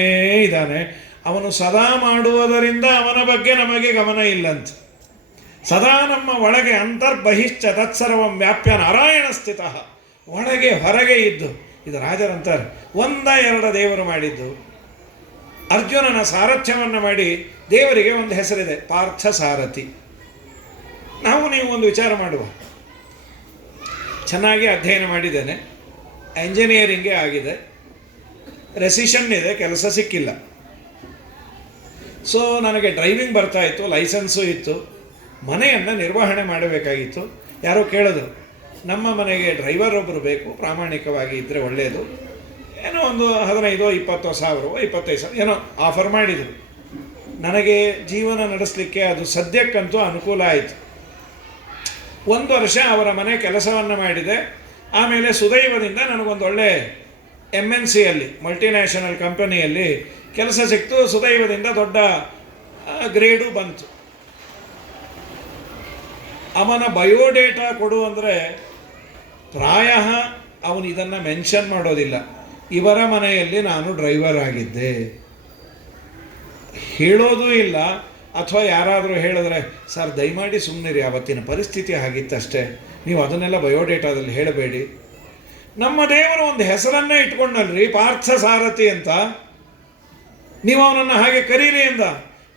ಇದ್ದಾನೆ. ಅವನು ಸದಾ ಮಾಡುವುದರಿಂದ ಅವನ ಬಗ್ಗೆ ನಮಗೆ ಗಮನ ಇಲ್ಲಂತ. ಸದಾ ನಮ್ಮ ಒಳಗೆ ಅಂತರ್ಬಹಿಶ್ಚ ತತ್ಸರ್ವಂ ವ್ಯಾಪ್ಯ ನಾರಾಯಣ ಸ್ಥಿತ, ಒಳಗೆ ಹೊರಗೆ ಇದ್ದು. ಇದು ರಾಜರಂತಾರೆ, 1-2 ದೇವರು ಮಾಡಿದ್ದು. ಅರ್ಜುನನ ಸಾರಥ್ಯವನ್ನು ಮಾಡಿ ದೇವರಿಗೆ ಒಂದು ಹೆಸರಿದೆ, ಪಾರ್ಥ ಸಾರಥಿ. ನೀವು ಒಂದು ವಿಚಾರ ಮಾಡುವ. ಚೆನ್ನಾಗಿ ಅಧ್ಯಯನ ಮಾಡಿದ್ದೇನೆ, ಎಂಜಿನಿಯರಿಂಗೇ ಆಗಿದೆ, ರೆಸಿಷನ್ ಇದೆ, ಕೆಲಸ ಸಿಕ್ಕಿಲ್ಲ. ಸೊ ನನಗೆ ಡ್ರೈವಿಂಗ್ ಬರ್ತಾ ಇತ್ತು, ಲೈಸೆನ್ಸು ಇತ್ತು, ಮನೆಯನ್ನು ನಿರ್ವಹಣೆ ಮಾಡಬೇಕಾಗಿತ್ತು. ಯಾರೋ ಕೇಳಿದ್ರು, ನಮ್ಮ ಮನೆಗೆ ಡ್ರೈವರ್ ಒಬ್ಬರು ಬೇಕು, ಪ್ರಾಮಾಣಿಕವಾಗಿ ಇದ್ದರೆ ಒಳ್ಳೆಯದು. ಏನೋ ಒಂದು 15-20 ಸಾವಿರವೋ 25 ಸಾವಿರ ಏನೋ ಆಫರ್ ಮಾಡಿದರು. ನನಗೆ ಜೀವನ ನಡೆಸಲಿಕ್ಕೆ ಅದು ಸದ್ಯಕ್ಕಂತೂ ಅನುಕೂಲ ಆಯಿತು. 1 ವರ್ಷ ಅವರ ಮನೆ ಕೆಲಸವನ್ನು ಮಾಡಿದೆ. ಆಮೇಲೆ ಸುದೈವದಿಂದ ನನಗೊಂದು ಒಳ್ಳೆ MNCಯಲ್ಲಿ, ಮಲ್ಟಿನ್ಯಾಷನಲ್ ಕಂಪನಿಯಲ್ಲಿ ಕೆಲಸ ಸಿಕ್ತು. ಸುದೈವದಿಂದ ದೊಡ್ಡ ಗ್ರೇಡು ಬಂತು. ಅವನ ಬಯೋಡೇಟಾ ಕೊಡು ಅಂದರೆ ಪ್ರಾಯ ಅವನು ಇದನ್ನು ಮೆನ್ಷನ್ ಮಾಡೋದಿಲ್ಲ. ಇವರ ಮನೆಯಲ್ಲಿ ನಾನು ಡ್ರೈವರ್ ಆಗಿದ್ದೆ ಹೇಳೋದೂ ಇಲ್ಲ. ಅಥವಾ ಯಾರಾದರೂ ಹೇಳಿದ್ರೆ, ಸರ್ ದಯಮಾಡಿ ಸುಮ್ಮನಿರಿ, ಅವತ್ತಿನ ಪರಿಸ್ಥಿತಿ ಆಗಿತ್ತಷ್ಟೇ, ನೀವು ಅದನ್ನೆಲ್ಲ ಬಯೋಡೇಟಾದಲ್ಲಿ ಹೇಳಬೇಡಿ. ನಮ್ಮ ದೇವರು ಒಂದು ಹೆಸರನ್ನೇ ಇಟ್ಕೊಂಡಲ್ರಿ, ಪಾರ್ಥ ಸಾರಥಿ ಅಂತ. ನೀವು ಅವನನ್ನು ಹಾಗೆ ಕರೀರಿ ಎಂದ.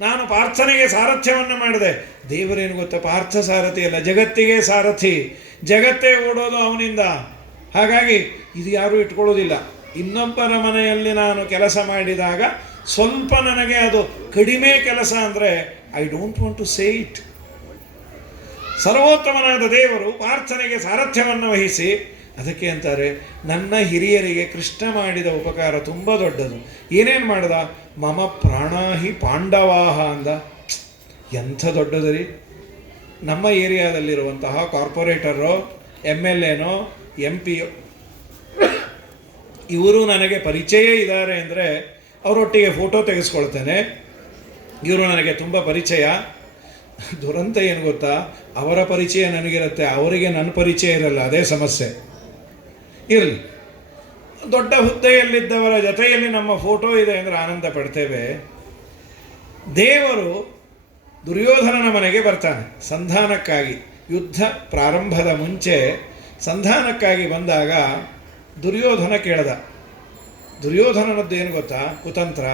ನಾನು ಪಾರ್ಥನಿಗೆ ಸಾರಥ್ಯವನ್ನು ಮಾಡಿದೆ. ದೇವರೇನು ಗೊತ್ತಾ, ಪಾರ್ಥ ಸಾರಥಿ ಅಲ್ಲ, ಜಗತ್ತಿಗೆ ಸಾರಥಿ. ಜಗತ್ತೇ ಓಡೋದು ಅವನಿಂದ. ಹಾಗಾಗಿ ಇದು ಯಾರೂ ಇಟ್ಕೊಳ್ಳೋದಿಲ್ಲ. ಇನ್ನೊಬ್ಬರ ಮನೆಯಲ್ಲಿ ನಾನು ಕೆಲಸ ಮಾಡಿದಾಗ ಸ್ವಲ್ಪ ನನಗೆ ಅದು ಕಡಿಮೆ ಕೆಲಸ ಅಂದರೆ I don't want to say it. ಸರ್ವೋತ್ತಮನಾದ ದೇವರು ಪಾರ್ಥನಿಗೆ ಸಾರಥ್ಯವನ್ನು ವಹಿಸಿ, ಅದಕ್ಕೆ ಅಂತಾರೆ ನನ್ನ ಹಿರಿಯರಿಗೆ ಕೃಷ್ಣ ಮಾಡಿದ ಉಪಕಾರ ತುಂಬ ದೊಡ್ಡದು. ಏನೇನು ಮಾಡ್ದ? ಮಮ ಪ್ರಾಣಾಹಿ ಪಾಂಡವಾಹ ಅಂದ. ಎಂಥ ದೊಡ್ಡದು ರೀ. ನಮ್ಮ ಏರಿಯಾದಲ್ಲಿರುವಂತಹ ಕಾರ್ಪೊರೇಟರೋ MLAನೋ MP ಇವರು ನನಗೆ ಪರಿಚಯ ಇದ್ದಾರೆ ಅಂದರೆ ಅವರೊಟ್ಟಿಗೆ ಫೋಟೋ ತೆಗೆಸ್ಕೊಳ್ತೇನೆ. ಇವರು ನನಗೆ ತುಂಬ ಪರಿಚಯ. ದುರಂತ ಏನು ಗೊತ್ತಾ, ಅವರ ಪರಿಚಯ ನನಗಿರುತ್ತೆ, ಅವರಿಗೆ ನನ್ನ ಪರಿಚಯ ಇರಲ್ಲ. ಅದೇ ಸಮಸ್ಯೆ. ಇರಲಿ, ದೊಡ್ಡ ಹುದ್ದೆಯಲ್ಲಿದ್ದವರ ಜೊತೆಯಲ್ಲಿ ನಮ್ಮ ಫೋಟೋ ಇದೆ ಅಂದರೆ ಆನಂದ ಪಡ್ತೇವೆ. ದೇವರು ದುರ್ಯೋಧನನ ಮನೆಗೆ ಬರ್ತಾನೆ ಸಂಧಾನಕ್ಕಾಗಿ. ಯುದ್ಧ ಪ್ರಾರಂಭದ ಮುಂಚೆ ಸಂಧಾನಕ್ಕಾಗಿ ಬಂದಾಗ ದುರ್ಯೋಧನ ಕೇಳ್ದ. ದುರ್ಯೋಧನನದ್ದು ಏನು ಗೊತ್ತಾ ಕುತಂತ್ರ,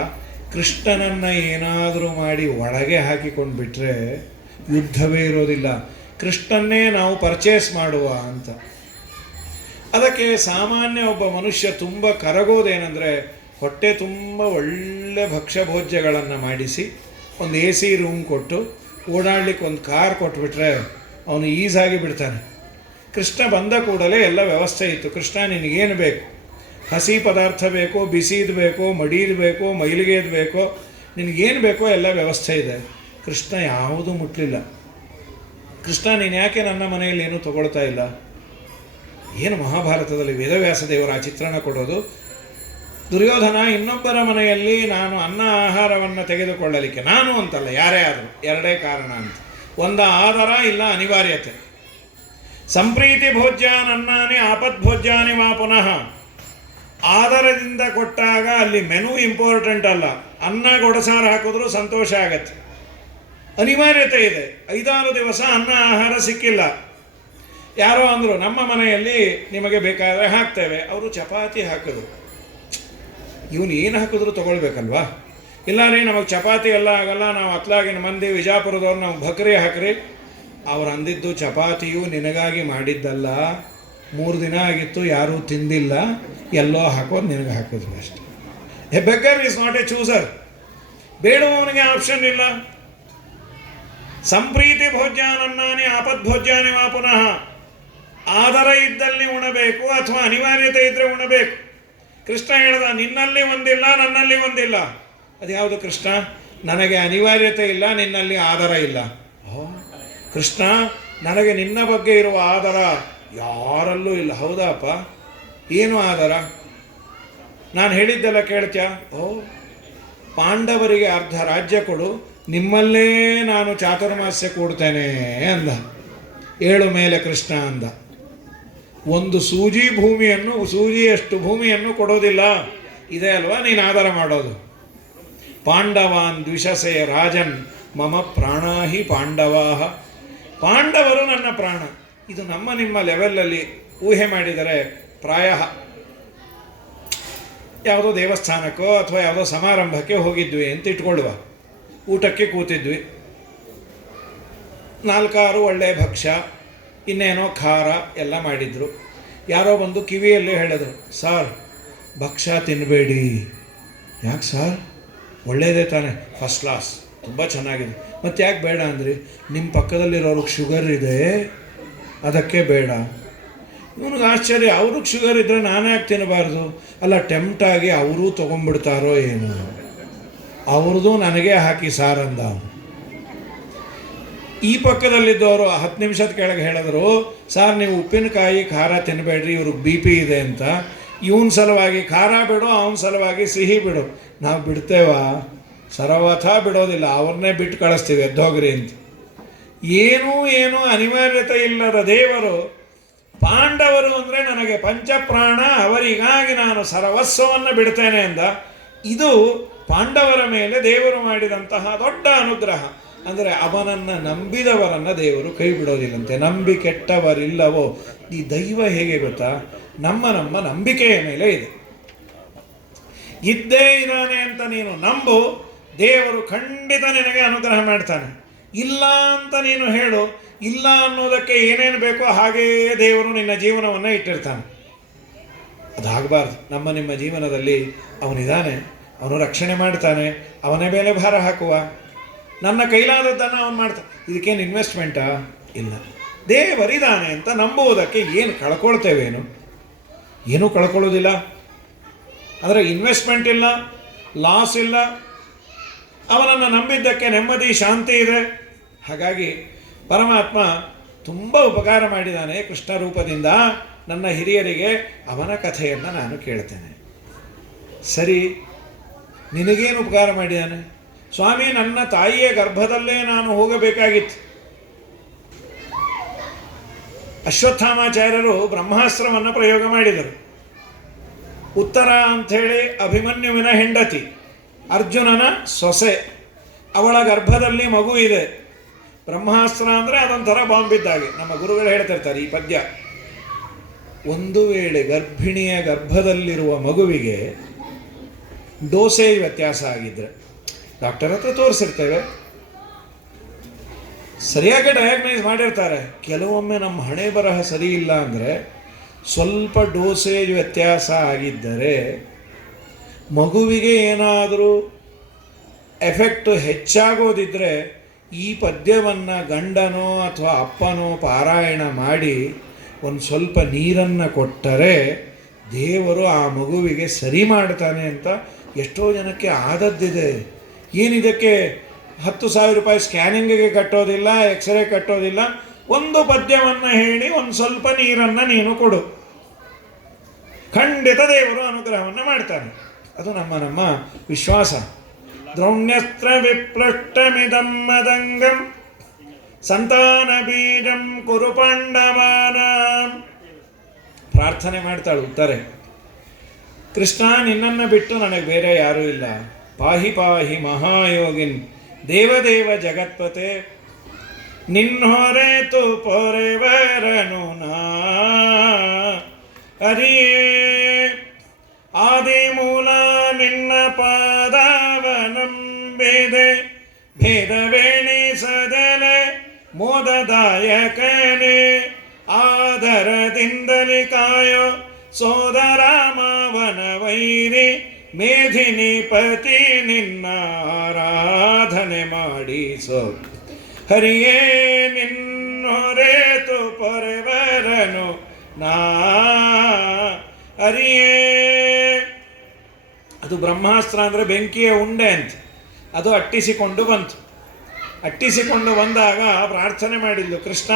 ಕೃಷ್ಣನನ್ನು ಏನಾದರೂ ಮಾಡಿ ಒಳಗೆ ಹಾಕಿಕೊಂಡು ಬಿಟ್ಟರೆ ಯುದ್ಧವೇ ಇರೋದಿಲ್ಲ, ಕೃಷ್ಣನ್ನೇ ನಾವು ಪರ್ಚೇಸ್ ಮಾಡುವ ಅಂತ. ಅದಕ್ಕೆ ಸಾಮಾನ್ಯ ಒಬ್ಬ ಮನುಷ್ಯ ತುಂಬ ಕರಗೋದೇನೆಂದರೆ, ಹೊಟ್ಟೆ ತುಂಬ ಒಳ್ಳೆ ಭಕ್ಷ್ಯ ಭೋಜ್ಯಗಳನ್ನು ಮಾಡಿಸಿ ಒಂದು AC ರೂಮ್ ಕೊಟ್ಟು ಓಡಾಡ್ಲಿಕ್ಕೆ ಒಂದು ಕಾರ್ ಕೊಟ್ಬಿಟ್ರೆ ಅವನು ಈಸಾಗಿ ಬಿಡ್ತಾನೆ. ಕೃಷ್ಣ ಬಂದ ಕೂಡಲೇ ಎಲ್ಲ ವ್ಯವಸ್ಥೆ ಇತ್ತು. ಕೃಷ್ಣ ನಿನಗೇನು ಬೇಕು, ಹಸಿ ಪದಾರ್ಥ ಬೇಕೋ, ಬಿಸಿದು ಬೇಕೋ, ಮಡೀದು ಬೇಕೋ, ಮೈಲಿಗೆದು ಬೇಕೋ, ನಿನಗೇನು ಬೇಕೋ ಎಲ್ಲ ವ್ಯವಸ್ಥೆ ಇದೆ. ಕೃಷ್ಣ ಯಾವುದೂ ಮುಟ್ಟಲಿಲ್ಲ. ಕೃಷ್ಣ ನೀನು ಯಾಕೆ ನನ್ನ ಮನೆಯಲ್ಲಿ ಏನೂ ತಗೊಳ್ತಾ ಇಲ್ಲ? ಏನು ಮಹಾಭಾರತದಲ್ಲಿ ವೇದವ್ಯಾಸ ದೇವರ ಆ ಚಿತ್ರಣ ಕೊಡೋದು. ದುರ್ಯೋಧನ ಇನ್ನೊಬ್ಬರ ಮನೆಯಲ್ಲಿ ನಾನು ಅನ್ನ ಆಹಾರವನ್ನು ತೆಗೆದುಕೊಳ್ಳಲಿಕ್ಕೆ, ನಾನು ಅಂತಲ್ಲ ಯಾರೇ ಆದರೂ, ಎರಡೇ ಕಾರಣ ಅಂತ. ಒಂದು ಆದರ, ಇಲ್ಲ ಅನಿವಾರ್ಯತೆ. ಸಂಪ್ರೀತಿ ಭೋಜ್ಯಾನನ್ನಾನಿ ಆಪದ್ಭೋಜ್ಯಾನಿ ವಾ ಪುನಃ. ಆದರದಿಂದ ಕೊಟ್ಟಾಗ ಅಲ್ಲಿ ಮೆನು ಇಂಪಾರ್ಟೆಂಟ್ ಅಲ್ಲ, ಅನ್ನ ಗೊಡಸಾರು ಹಾಕಿದ್ರೂ ಸಂತೋಷ ಆಗತ್ತೆ. ಅನಿವಾರ್ಯತೆ ಇದೆ. 5-6 ದಿವಸ ಅನ್ನ ಆಹಾರ ಸಿಕ್ಕಿಲ್ಲ. ಯಾರೋ ಅಂದರು ನಮ್ಮ ಮನೆಯಲ್ಲಿ ನಿಮಗೆ ಬೇಕಾದರೆ ಹಾಕ್ತೇವೆ. ಅವರು ಚಪಾತಿ ಹಾಕಿದ್ರು. ಇವನು ಏನು ಹಾಕಿದ್ರು ತೊಗೊಳ್ಬೇಕಲ್ವಾ? ಇಲ್ಲ ರೀ ನಮಗೆ ಚಪಾತಿ ಎಲ್ಲ ಆಗಲ್ಲ, ನಾವು ಅತ್ಲಾಗಿನ ಮಂದಿ ವಿಜಾಪುರದವ್ರು, ನಾವು ಭಕ್ರಿ ಹಾಕ್ರಿ. ಅವ್ರು ಅಂದಿದ್ದು ಚಪಾತಿಯು ನಿನಗಾಗಿ ಮಾಡಿದ್ದಲ್ಲ, 3 ದಿನ ಆಗಿತ್ತು ಯಾರೂ ತಿಂದಿಲ್ಲ, ಎಲ್ಲೋ ಹಾಕೋದು ನಿನಗೆ ಹಾಕಿದ್ರು ಅಷ್ಟೆ. A beggar is not a chooser. ಬೇಡುವವನಿಗೆ ಆಪ್ಷನ್ ಇಲ್ಲ. ಸಂಪ್ರೀತಿ ಭೋಜ್ಯಾನನ್ನಾನಿ ಆಪದ್ಭೋಜ್ಯಾನಿ ವಾ ಪುನಃ. ಆದರ ಇದ್ದಲ್ಲಿ ಉಣಬೇಕು ಅಥವಾ ಅನಿವಾರ್ಯತೆ ಇದ್ದರೆ ಉಣಬೇಕು. ಕೃಷ್ಣ ಹೇಳ್ದ ನಿನ್ನಲ್ಲಿ ಒಂದಿಲ್ಲ, ನನ್ನಲ್ಲಿ ಒಂದಿಲ್ಲ. ಅದು ಯಾವುದು ಕೃಷ್ಣ? ನನಗೆ ಅನಿವಾರ್ಯತೆ ಇಲ್ಲ, ನಿನ್ನಲ್ಲಿ ಆದರ ಇಲ್ಲ. ಕೃಷ್ಣ ನನಗೆ ನಿನ್ನ ಬಗ್ಗೆ ಇರುವ ಆದರ ಯಾರಲ್ಲೂ ಇಲ್ಲ. ಹೌದಪ್ಪ, ಏನು ಆದರ? ನಾನು ಹೇಳಿದ್ದೆಲ್ಲ ಕೇಳ್ತ್ಯಾ? ಪಾಂಡವರಿಗೆ ಅರ್ಧ ರಾಜ್ಯ ಕೊಡು, ನಿಮ್ಮಲ್ಲೇ ನಾನು ಚಾತುರ್ಮಾಸ್ಯ ಕೊಡ್ತೇನೆ ಅಂದ. 7 ಮೇಲೆ ಕೃಷ್ಣ ಅಂದ. ಒಂದು ಸೂಜಿಯಷ್ಟು ಭೂಮಿಯನ್ನು ಕೊಡೋದಿಲ್ಲ. ಇದೆ ಅಲ್ವಾ ನೀನು ಆಧಾರ ಮಾಡೋದು. ಪಾಂಡವಾನ್ ದ್ವಿಷಸೆ ರಾಜನ್ ಮಮ ಪ್ರಾಣಾಹಿ ಪಾಂಡವಾಹ. ಪಾಂಡವರು ನನ್ನ ಪ್ರಾಣ. ಇದು ನಮ್ಮ ನಿಮ್ಮ ಲೆವೆಲಲ್ಲಿ ಊಹೆ ಮಾಡಿದರೆ ಪ್ರಾಯ ಯಾವುದೋ ದೇವಸ್ಥಾನಕ್ಕೋ ಅಥವಾ ಯಾವುದೋ ಸಮಾರಂಭಕ್ಕೆ ಹೋಗಿದ್ವಿ ಅಂತ ಇಟ್ಕೊಳ್ಳುವ. ಊಟಕ್ಕೆ ಕೂತಿದ್ವಿ, 4-6 ಒಳ್ಳೆಯ ಭಕ್ಷ್ಯ, ಇನ್ನೇನೋ ಖಾರ ಎಲ್ಲ ಮಾಡಿದರು. ಯಾರೋ ಬಂದು ಕಿವಿಯಲ್ಲಿ ಹೇಳಿದ್ರು, ಸಾರ್ ಭಕ್ಷ್ಯ ತಿನ್ನಬೇಡಿ. ಯಾಕೆ ಸಾರ್? ಒಳ್ಳೆಯದೇ ತಾನೆ, ಫಸ್ಟ್ ಕ್ಲಾಸ್, ತುಂಬ ಚೆನ್ನಾಗಿದೆ. ಮತ್ತು ಯಾಕೆ ಬೇಡ ಅಂದ್ರಿ? ನಿಮ್ಮ ಪಕ್ಕದಲ್ಲಿರೋರಿಗೆ ಶುಗರ್ ಇದೆ, ಅದಕ್ಕೆ ಬೇಡ. ಇವನಿಗೆ ಆಶ್ಚರ್ಯ, ಅವ್ರಿಗೆ ಶುಗರ್ ಇದ್ದರೆ ನಾನು ಯಾಕೆ ತಿನ್ನಬಾರ್ದು? ಅಲ್ಲ, ಟೆಂಪ್ಟಾಗಿ ಅವರೂ ತೊಗೊಂಡ್ಬಿಡ್ತಾರೋ ಏನು, ಅವ್ರದ್ದು ನನಗೆ ಹಾಕಿ ಸಾರಂದ. ಈ ಪಕ್ಕದಲ್ಲಿದ್ದವರು 10 ನಿಮಿಷದ ಕೆಳಗೆ ಹೇಳಿದ್ರು, ಸಾರ್ ನೀವು ಉಪ್ಪಿನಕಾಯಿ ಖಾರ ತಿನ್ನಬೇಡ್ರಿ, ಇವ್ರಿಗೆ BP ಇದೆ ಅಂತ. ಇವನ ಸಲುವಾಗಿ ಖಾರ ಬಿಡು, ಅವನ ಸಲುವಾಗಿ ಸಿಹಿ ಬಿಡು. ನಾವು ಬಿಡ್ತೇವಾ? ಸರ್ವಥ ಬಿಡೋದಿಲ್ಲ, ಅವ್ರನ್ನೇ ಬಿಟ್ಟು ಕಳಿಸ್ತೀವಿ, ಎದ್ದೋಗ್ರಿ ಅಂತ. ಏನೂ ಅನಿವಾರ್ಯತೆ ಇಲ್ಲದ ದೇವರು ಪಾಂಡವರು ಅಂದರೆ ನನಗೆ ಪಂಚಪ್ರಾಣ, ಅವರಿಗಾಗಿ ನಾನು ಸರ್ವಸ್ವವನ್ನು ಬಿಡ್ತೇನೆ ಅಂದ. ಇದು ಪಾಂಡವರ ಮೇಲೆ ದೇವರು ಮಾಡಿದಂತಹ ದೊಡ್ಡ ಅನುಗ್ರಹ. ಅಂದರೆ ಅವನನ್ನು ನಂಬಿದವರನ್ನು ದೇವರು ಕೈ ಬಿಡೋದಿಲ್ಲಂತೆ. ನಂಬಿ ಕೆಟ್ಟವರಿಲ್ಲವೋ. ಈ ದೈವ ಹೇಗೆ ಗೊತ್ತಾ? ನಮ್ಮ ನಂಬಿಕೆಯ ಮೇಲೆ ಇದೆ. ಇದ್ದೇ ಇದ್ದಾನೆ ಅಂತ ನೀನು ನಂಬು, ದೇವರು ಖಂಡಿತ ನಿನಗೆ ಅನುಗ್ರಹ ಮಾಡ್ತಾನೆ. ಇಲ್ಲ ಅಂತ ನೀನು ಹೇಳು, ಇಲ್ಲ ಅನ್ನೋದಕ್ಕೆ ಏನೇನು ಬೇಕೋ ಹಾಗೆಯೇ ದೇವರು ನಿನ್ನ ಜೀವನವನ್ನು ಇಟ್ಟಿರ್ತಾನೆ. ಅದಾಗಬಾರ್ದು. ನಿಮ್ಮ ಜೀವನದಲ್ಲಿ ಅವನಿದ್ದಾನೆ, ಅವನು ರಕ್ಷಣೆ ಮಾಡ್ತಾನೆ, ಅವನ ಮೇಲೆ ಭಾರ ಹಾಕುವ. ನನ್ನ ಕೈಲಾದದ್ದನ್ನು ಅವನು ಮಾಡ್ತಾನೆ. ಇದಕ್ಕೇನು ಇನ್ವೆಸ್ಟ್ಮೆಂಟಾ? ಇಲ್ಲ. ದೇವರಿದ್ದಾನೆ ಅಂತ ನಂಬುವುದಕ್ಕೆ ಏನು ಕಳ್ಕೊಳ್ತೇವೇನು? ಏನೂ ಕಳ್ಕೊಳ್ಳೋದಿಲ್ಲ. ಆದರೆ ಇನ್ವೆಸ್ಟ್ಮೆಂಟ್ ಇಲ್ಲ, ಲಾಸ್ ಇಲ್ಲ. ಅವನನ್ನು ನಂಬಿದ್ದಕ್ಕೆ ನೆಮ್ಮದಿ, ಶಾಂತಿ ಇದೆ. ಹಾಗಾಗಿ ಪರಮಾತ್ಮ ತುಂಬ ಉಪಕಾರ ಮಾಡಿದ್ದಾನೆ ಕೃಷ್ಣ ರೂಪದಿಂದ ನನ್ನ ಹಿರಿಯರಿಗೆ. ಅವನ ಕಥೆಯನ್ನು ನಾನು ಕೇಳ್ತೇನೆ. ಸರಿ, ನಿನಗೇನು ಉಪಕಾರ ಮಾಡಿದ್ದಾನೆ? ಸ್ವಾಮಿ, ನನ್ನ ತಾಯಿಯ ಗರ್ಭದಲ್ಲೇ ನಾನು ಹೋಗಬೇಕಾಗಿತ್ತು. ಅಶ್ವತ್ಥಾಮಾಚಾರ್ಯರು ಬ್ರಹ್ಮಾಸ್ತ್ರವನ್ನು ಪ್ರಯೋಗ ಮಾಡಿದರು. ಉತ್ತರ ಅಂಥೇಳಿ ಅಭಿಮನ್ಯುವಿನ ಹೆಂಡತಿ, ಅರ್ಜುನನ ಸೊಸೆ, ಅವಳ ಗರ್ಭದಲ್ಲಿ ಮಗು ಇದೆ. ಬ್ರಹ್ಮಾಸ್ತ್ರ ಅಂದರೆ ಅದೊಂಥರ ಬಾಂಬಿದ್ದಾಗೆ. ನಮ್ಮ ಗುರುಗಳು ಹೇಳ್ತಿರ್ತಾರೆ ಈ ಪದ್ಯ. ಒಂದು ವೇಳೆ ಗರ್ಭಿಣಿಯ ಗರ್ಭದಲ್ಲಿರುವ ಮಗುವಿಗೆ ಡೋಸೇಜ್ ವ್ಯತ್ಯಾಸ ಆಗಿದ್ದರೆ ಡಾಕ್ಟರ್ ಹತ್ರ ತೋರಿಸಿರ್ತೇವೆ, ಸರಿಯಾಗಿ ಡಯಾಗ್ನೈಸ್ ಮಾಡಿರ್ತಾರೆ. ಕೆಲವೊಮ್ಮೆ ನಮ್ಮ ಹಣೆ ಬರಹ ಸರಿ ಇಲ್ಲ ಅಂದರೆ ಸ್ವಲ್ಪ ಡೋಸೇಜ್ ವ್ಯತ್ಯಾಸ ಆಗಿದ್ದರೆ ಮಗುವಿಗೆ ಏನಾದರೂ ಎಫೆಕ್ಟು ಹೆಚ್ಚಾಗೋದಿದ್ದರೆ ಈ ಪದ್ಯವನ್ನು ಗಂಡನೋ ಅಥವಾ ಅಪ್ಪನೋ ಪಾರಾಯಣ ಮಾಡಿ ಒಂದು ಸ್ವಲ್ಪ ನೀರನ್ನು ಕೊಟ್ಟರೆ ದೇವರು ಆ ಮಗುವಿಗೆ ಸರಿ ಮಾಡ್ತಾನೆ ಅಂತ ಎಷ್ಟೋ ಜನಕ್ಕೆ ಆದದ್ದಿದೆ. ಏನಿದಕ್ಕೆ 10,000 ರೂಪಾಯಿ ಸ್ಕ್ಯಾನಿಂಗಿಗೆ ಕಟ್ಟೋದಿಲ್ಲ, ಎಕ್ಸ್ರೇ ಕಟ್ಟೋದಿಲ್ಲ. ಒಂದು ಪದ್ಯವನ್ನು ಹೇಳಿ ಒಂದು ಸ್ವಲ್ಪ ನೀರನ್ನು ನೀನು ಕೊಡು, ಖಂಡಿತ ದೇವರು ಅನುಗ್ರಹವನ್ನು ಮಾಡ್ತಾನೆ. ಅದು ನಮ್ಮ ವಿಶ್ವಾಸ. ದ್ರೌಣ್ಯಸ್ತ್ರ ವಿಪ್ಲಷ್ಟಮಿದಂ ಮದಂಗಂ ಸಂತಾನ ಬೀಜಂ ಕುರು ಪಾಂಡವಾನಾಂ. ಪ್ರಾರ್ಥನೆ ಮಾಡ್ತಾಳು ಉತ್ತಾರೆ. ಕೃಷ್ಣ, ನಿನ್ನನ್ನು ಬಿಟ್ಟು ನನಗೆ ಬೇರೆ ಯಾರೂ ಇಲ್ಲ. ಪಾಹಿ ಪಾಹಿ ಮಹಾಯೋಗಿನ್ ದೇವದೇವ ಜಗತ್ಪತೆ. ನಿನ್ನೊರೆತು ಪೊರೆವರನು ನಾ ಅರಿಯೇ. ಆದಿಮೂಲ ನಿನ್ನ ಪಾದವನಂಬಿದೆ. ಭೇದವೆಣಿಸದಲೆ ಮೋದದಾಯಕನೇ. ಆದರದಿಂದಲೇ ಕಾಯೋ ಸೋದರ ಮಾವನ ವೈರಿ. ಮೇಧಿನಿ ಪತಿ ನಿನ್ನ ಆರಾಧನೆ ಮಾಡಿಸೋ. ಹರಿಯೇ ನಿನ್ನೊರೆತು ಪೊರೆವರನು ನಾ ಹರಿಯೇ. ಅದು ಬ್ರಹ್ಮಾಸ್ತ್ರ ಅಂದರೆ ಬೆಂಕಿಯ ಉಂಡೆ ಅಂತ. ಅದು ಅಟ್ಟಿಸಿಕೊಂಡು ಬಂತು. ಅಟ್ಟಿಸಿಕೊಂಡು ಬಂದಾಗ ಪ್ರಾರ್ಥನೆ ಮಾಡಿದ್ಲು, ಕೃಷ್ಣ,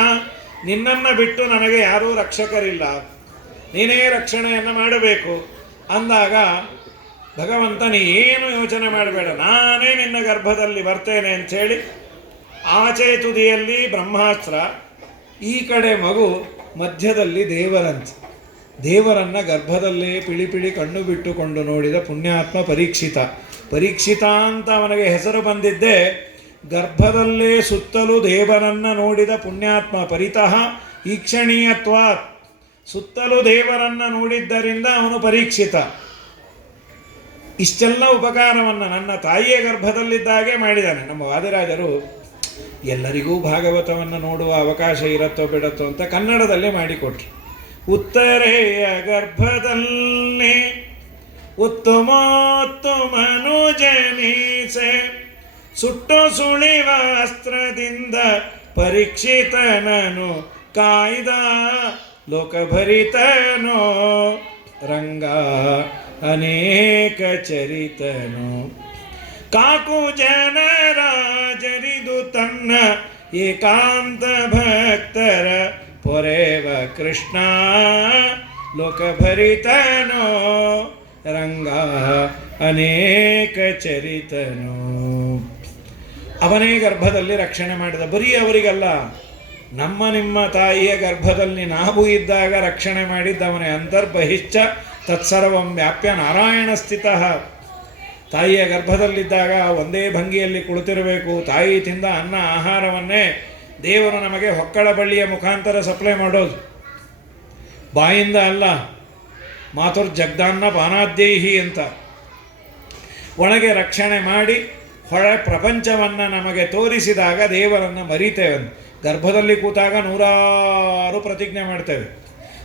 ನಿನ್ನನ್ನು ಬಿಟ್ಟು ನನಗೆ ಯಾರೂ ರಕ್ಷಕರಿಲ್ಲ, ನೀನೇ ರಕ್ಷಣೆಯನ್ನು ಮಾಡಬೇಕು ಅಂದಾಗ ಭಗವಂತ ನೀ ಏನು ಯೋಚನೆ ಮಾಡಬೇಡ, ನಾನೇ ನಿನ್ನ ಗರ್ಭದಲ್ಲಿ ಬರ್ತೇನೆ ಅಂಥೇಳಿ ಆಚೆ ತುದಿಯಲ್ಲಿ ಬ್ರಹ್ಮಾಸ್ತ್ರ, ಈ ಕಡೆ ಮಗು, ಮಧ್ಯದಲ್ಲಿ ದೇವರಂತೆ. ದೇವರನ್ನು ಗರ್ಭದಲ್ಲೇ ಪಿಳಿ ಕಣ್ಣು ಬಿಟ್ಟುಕೊಂಡು ನೋಡಿದ ಪುಣ್ಯಾತ್ಮ ಪರೀಕ್ಷಿತ. ಪರೀಕ್ಷಿತ ಅಂತ ಅವನಿಗೆ ಹೆಸರು ಬಂದಿದ್ದೇ ಗರ್ಭದಲ್ಲೇ ಸುತ್ತಲೂ ದೇವರನ್ನು ನೋಡಿದ ಪುಣ್ಯಾತ್ಮ. ಪರಿತಃ ಈಕ್ಷಣೀಯತ್ವಾತ್, ಸುತ್ತಲೂ ದೇವರನ್ನು ನೋಡಿದ್ದರಿಂದ ಅವನು ಪರೀಕ್ಷಿತ. ಇಷ್ಟೆಲ್ಲ ಉಪಕಾರವನ್ನು ನನ್ನ ತಾಯಿಯ ಗರ್ಭದಲ್ಲಿದ್ದಾಗೆ ಮಾಡಿದ್ದಾನೆ. ನಮ್ಮ ವಾದಿರಾಜರು ಎಲ್ಲರಿಗೂ ಭಾಗವತವನ್ನು ನೋಡುವ ಅವಕಾಶ ಇರುತ್ತೋ ಬಿಡುತ್ತೋ ಅಂತ ಕನ್ನಡದಲ್ಲೇ ಮಾಡಿಕೊಟ್ರು. ಉತ್ತರೆಯ ಗರ್ಭದಲ್ಲಿ ಉತ್ತಮೋತ್ತಮನು ಜನಿಸೆ. ಸುಟ್ಟು ಸುಳಿವ ಅಸ್ತ್ರದಿಂದ ಪರೀಕ್ಷಿತನನು ಕಾಯ್ದ ಲೋಕಭರಿತನೋ. ರಂಗ ಅನೇಕ ಚರಿತನು ಕಾಕು ಜನರಾಜರಿದು ತನ್ನ ಏಕಾಂತ ಭಕ್ತರ ಪೊರೆವ ಕೃಷ್ಣ. ಲೋಕಭರಿತನೋ ರಂಗ ಅನೇಕ ಚರಿತನು. ಅವನೇ ಗರ್ಭದಲ್ಲಿ ರಕ್ಷಣೆ ಮಾಡಿದ. ಬರೀ ಅವರಿಗಲ್ಲ, ನಿಮ್ಮ ತಾಯಿಯ ಗರ್ಭದಲ್ಲಿ ನಾವು ಇದ್ದಾಗ ರಕ್ಷಣೆ ಮಾಡಿದ್ದವನೇ. ಅಂತರ್ಬಹಿಶ್ಚ ತತ್ಸರ್ವಂ ವ್ಯಾಪ್ಯ ನಾರಾಯಣ ಸ್ಥಿತಃ. ತಾಯಿಯ ಗರ್ಭದಲ್ಲಿದ್ದಾಗ ಒಂದೇ ಭಂಗಿಯಲ್ಲಿ ಕುಳಿತಿರಬೇಕು. ತಾಯಿ ತಿಂದ ಅನ್ನ ಆಹಾರವನ್ನೇ ದೇವರು ನಮಗೆ ಹೊಕ್ಕಳ ಬಳ್ಳಿಯ ಮುಖಾಂತರ ಸಪ್ಲೈ ಮಾಡೋದು, ಬಾಯಿಂದ ಅಲ್ಲ. ಮಾತುರ್ ಜಗ್ದಾನ್ನ ಪಾನಾದ್ಯೈಹಿ ಅಂತ ಒಳಗೆ ರಕ್ಷಣೆ ಮಾಡಿ ಪ್ರಪಂಚವನ್ನು ನಮಗೆ ತೋರಿಸಿದಾಗ ದೇವರನ್ನು ಮರಿತೇವೆ. ಗರ್ಭದಲ್ಲಿ ಕೂತಾಗ ನೂರಾರು ಪ್ರತಿಜ್ಞೆ ಮಾಡ್ತೇವೆ.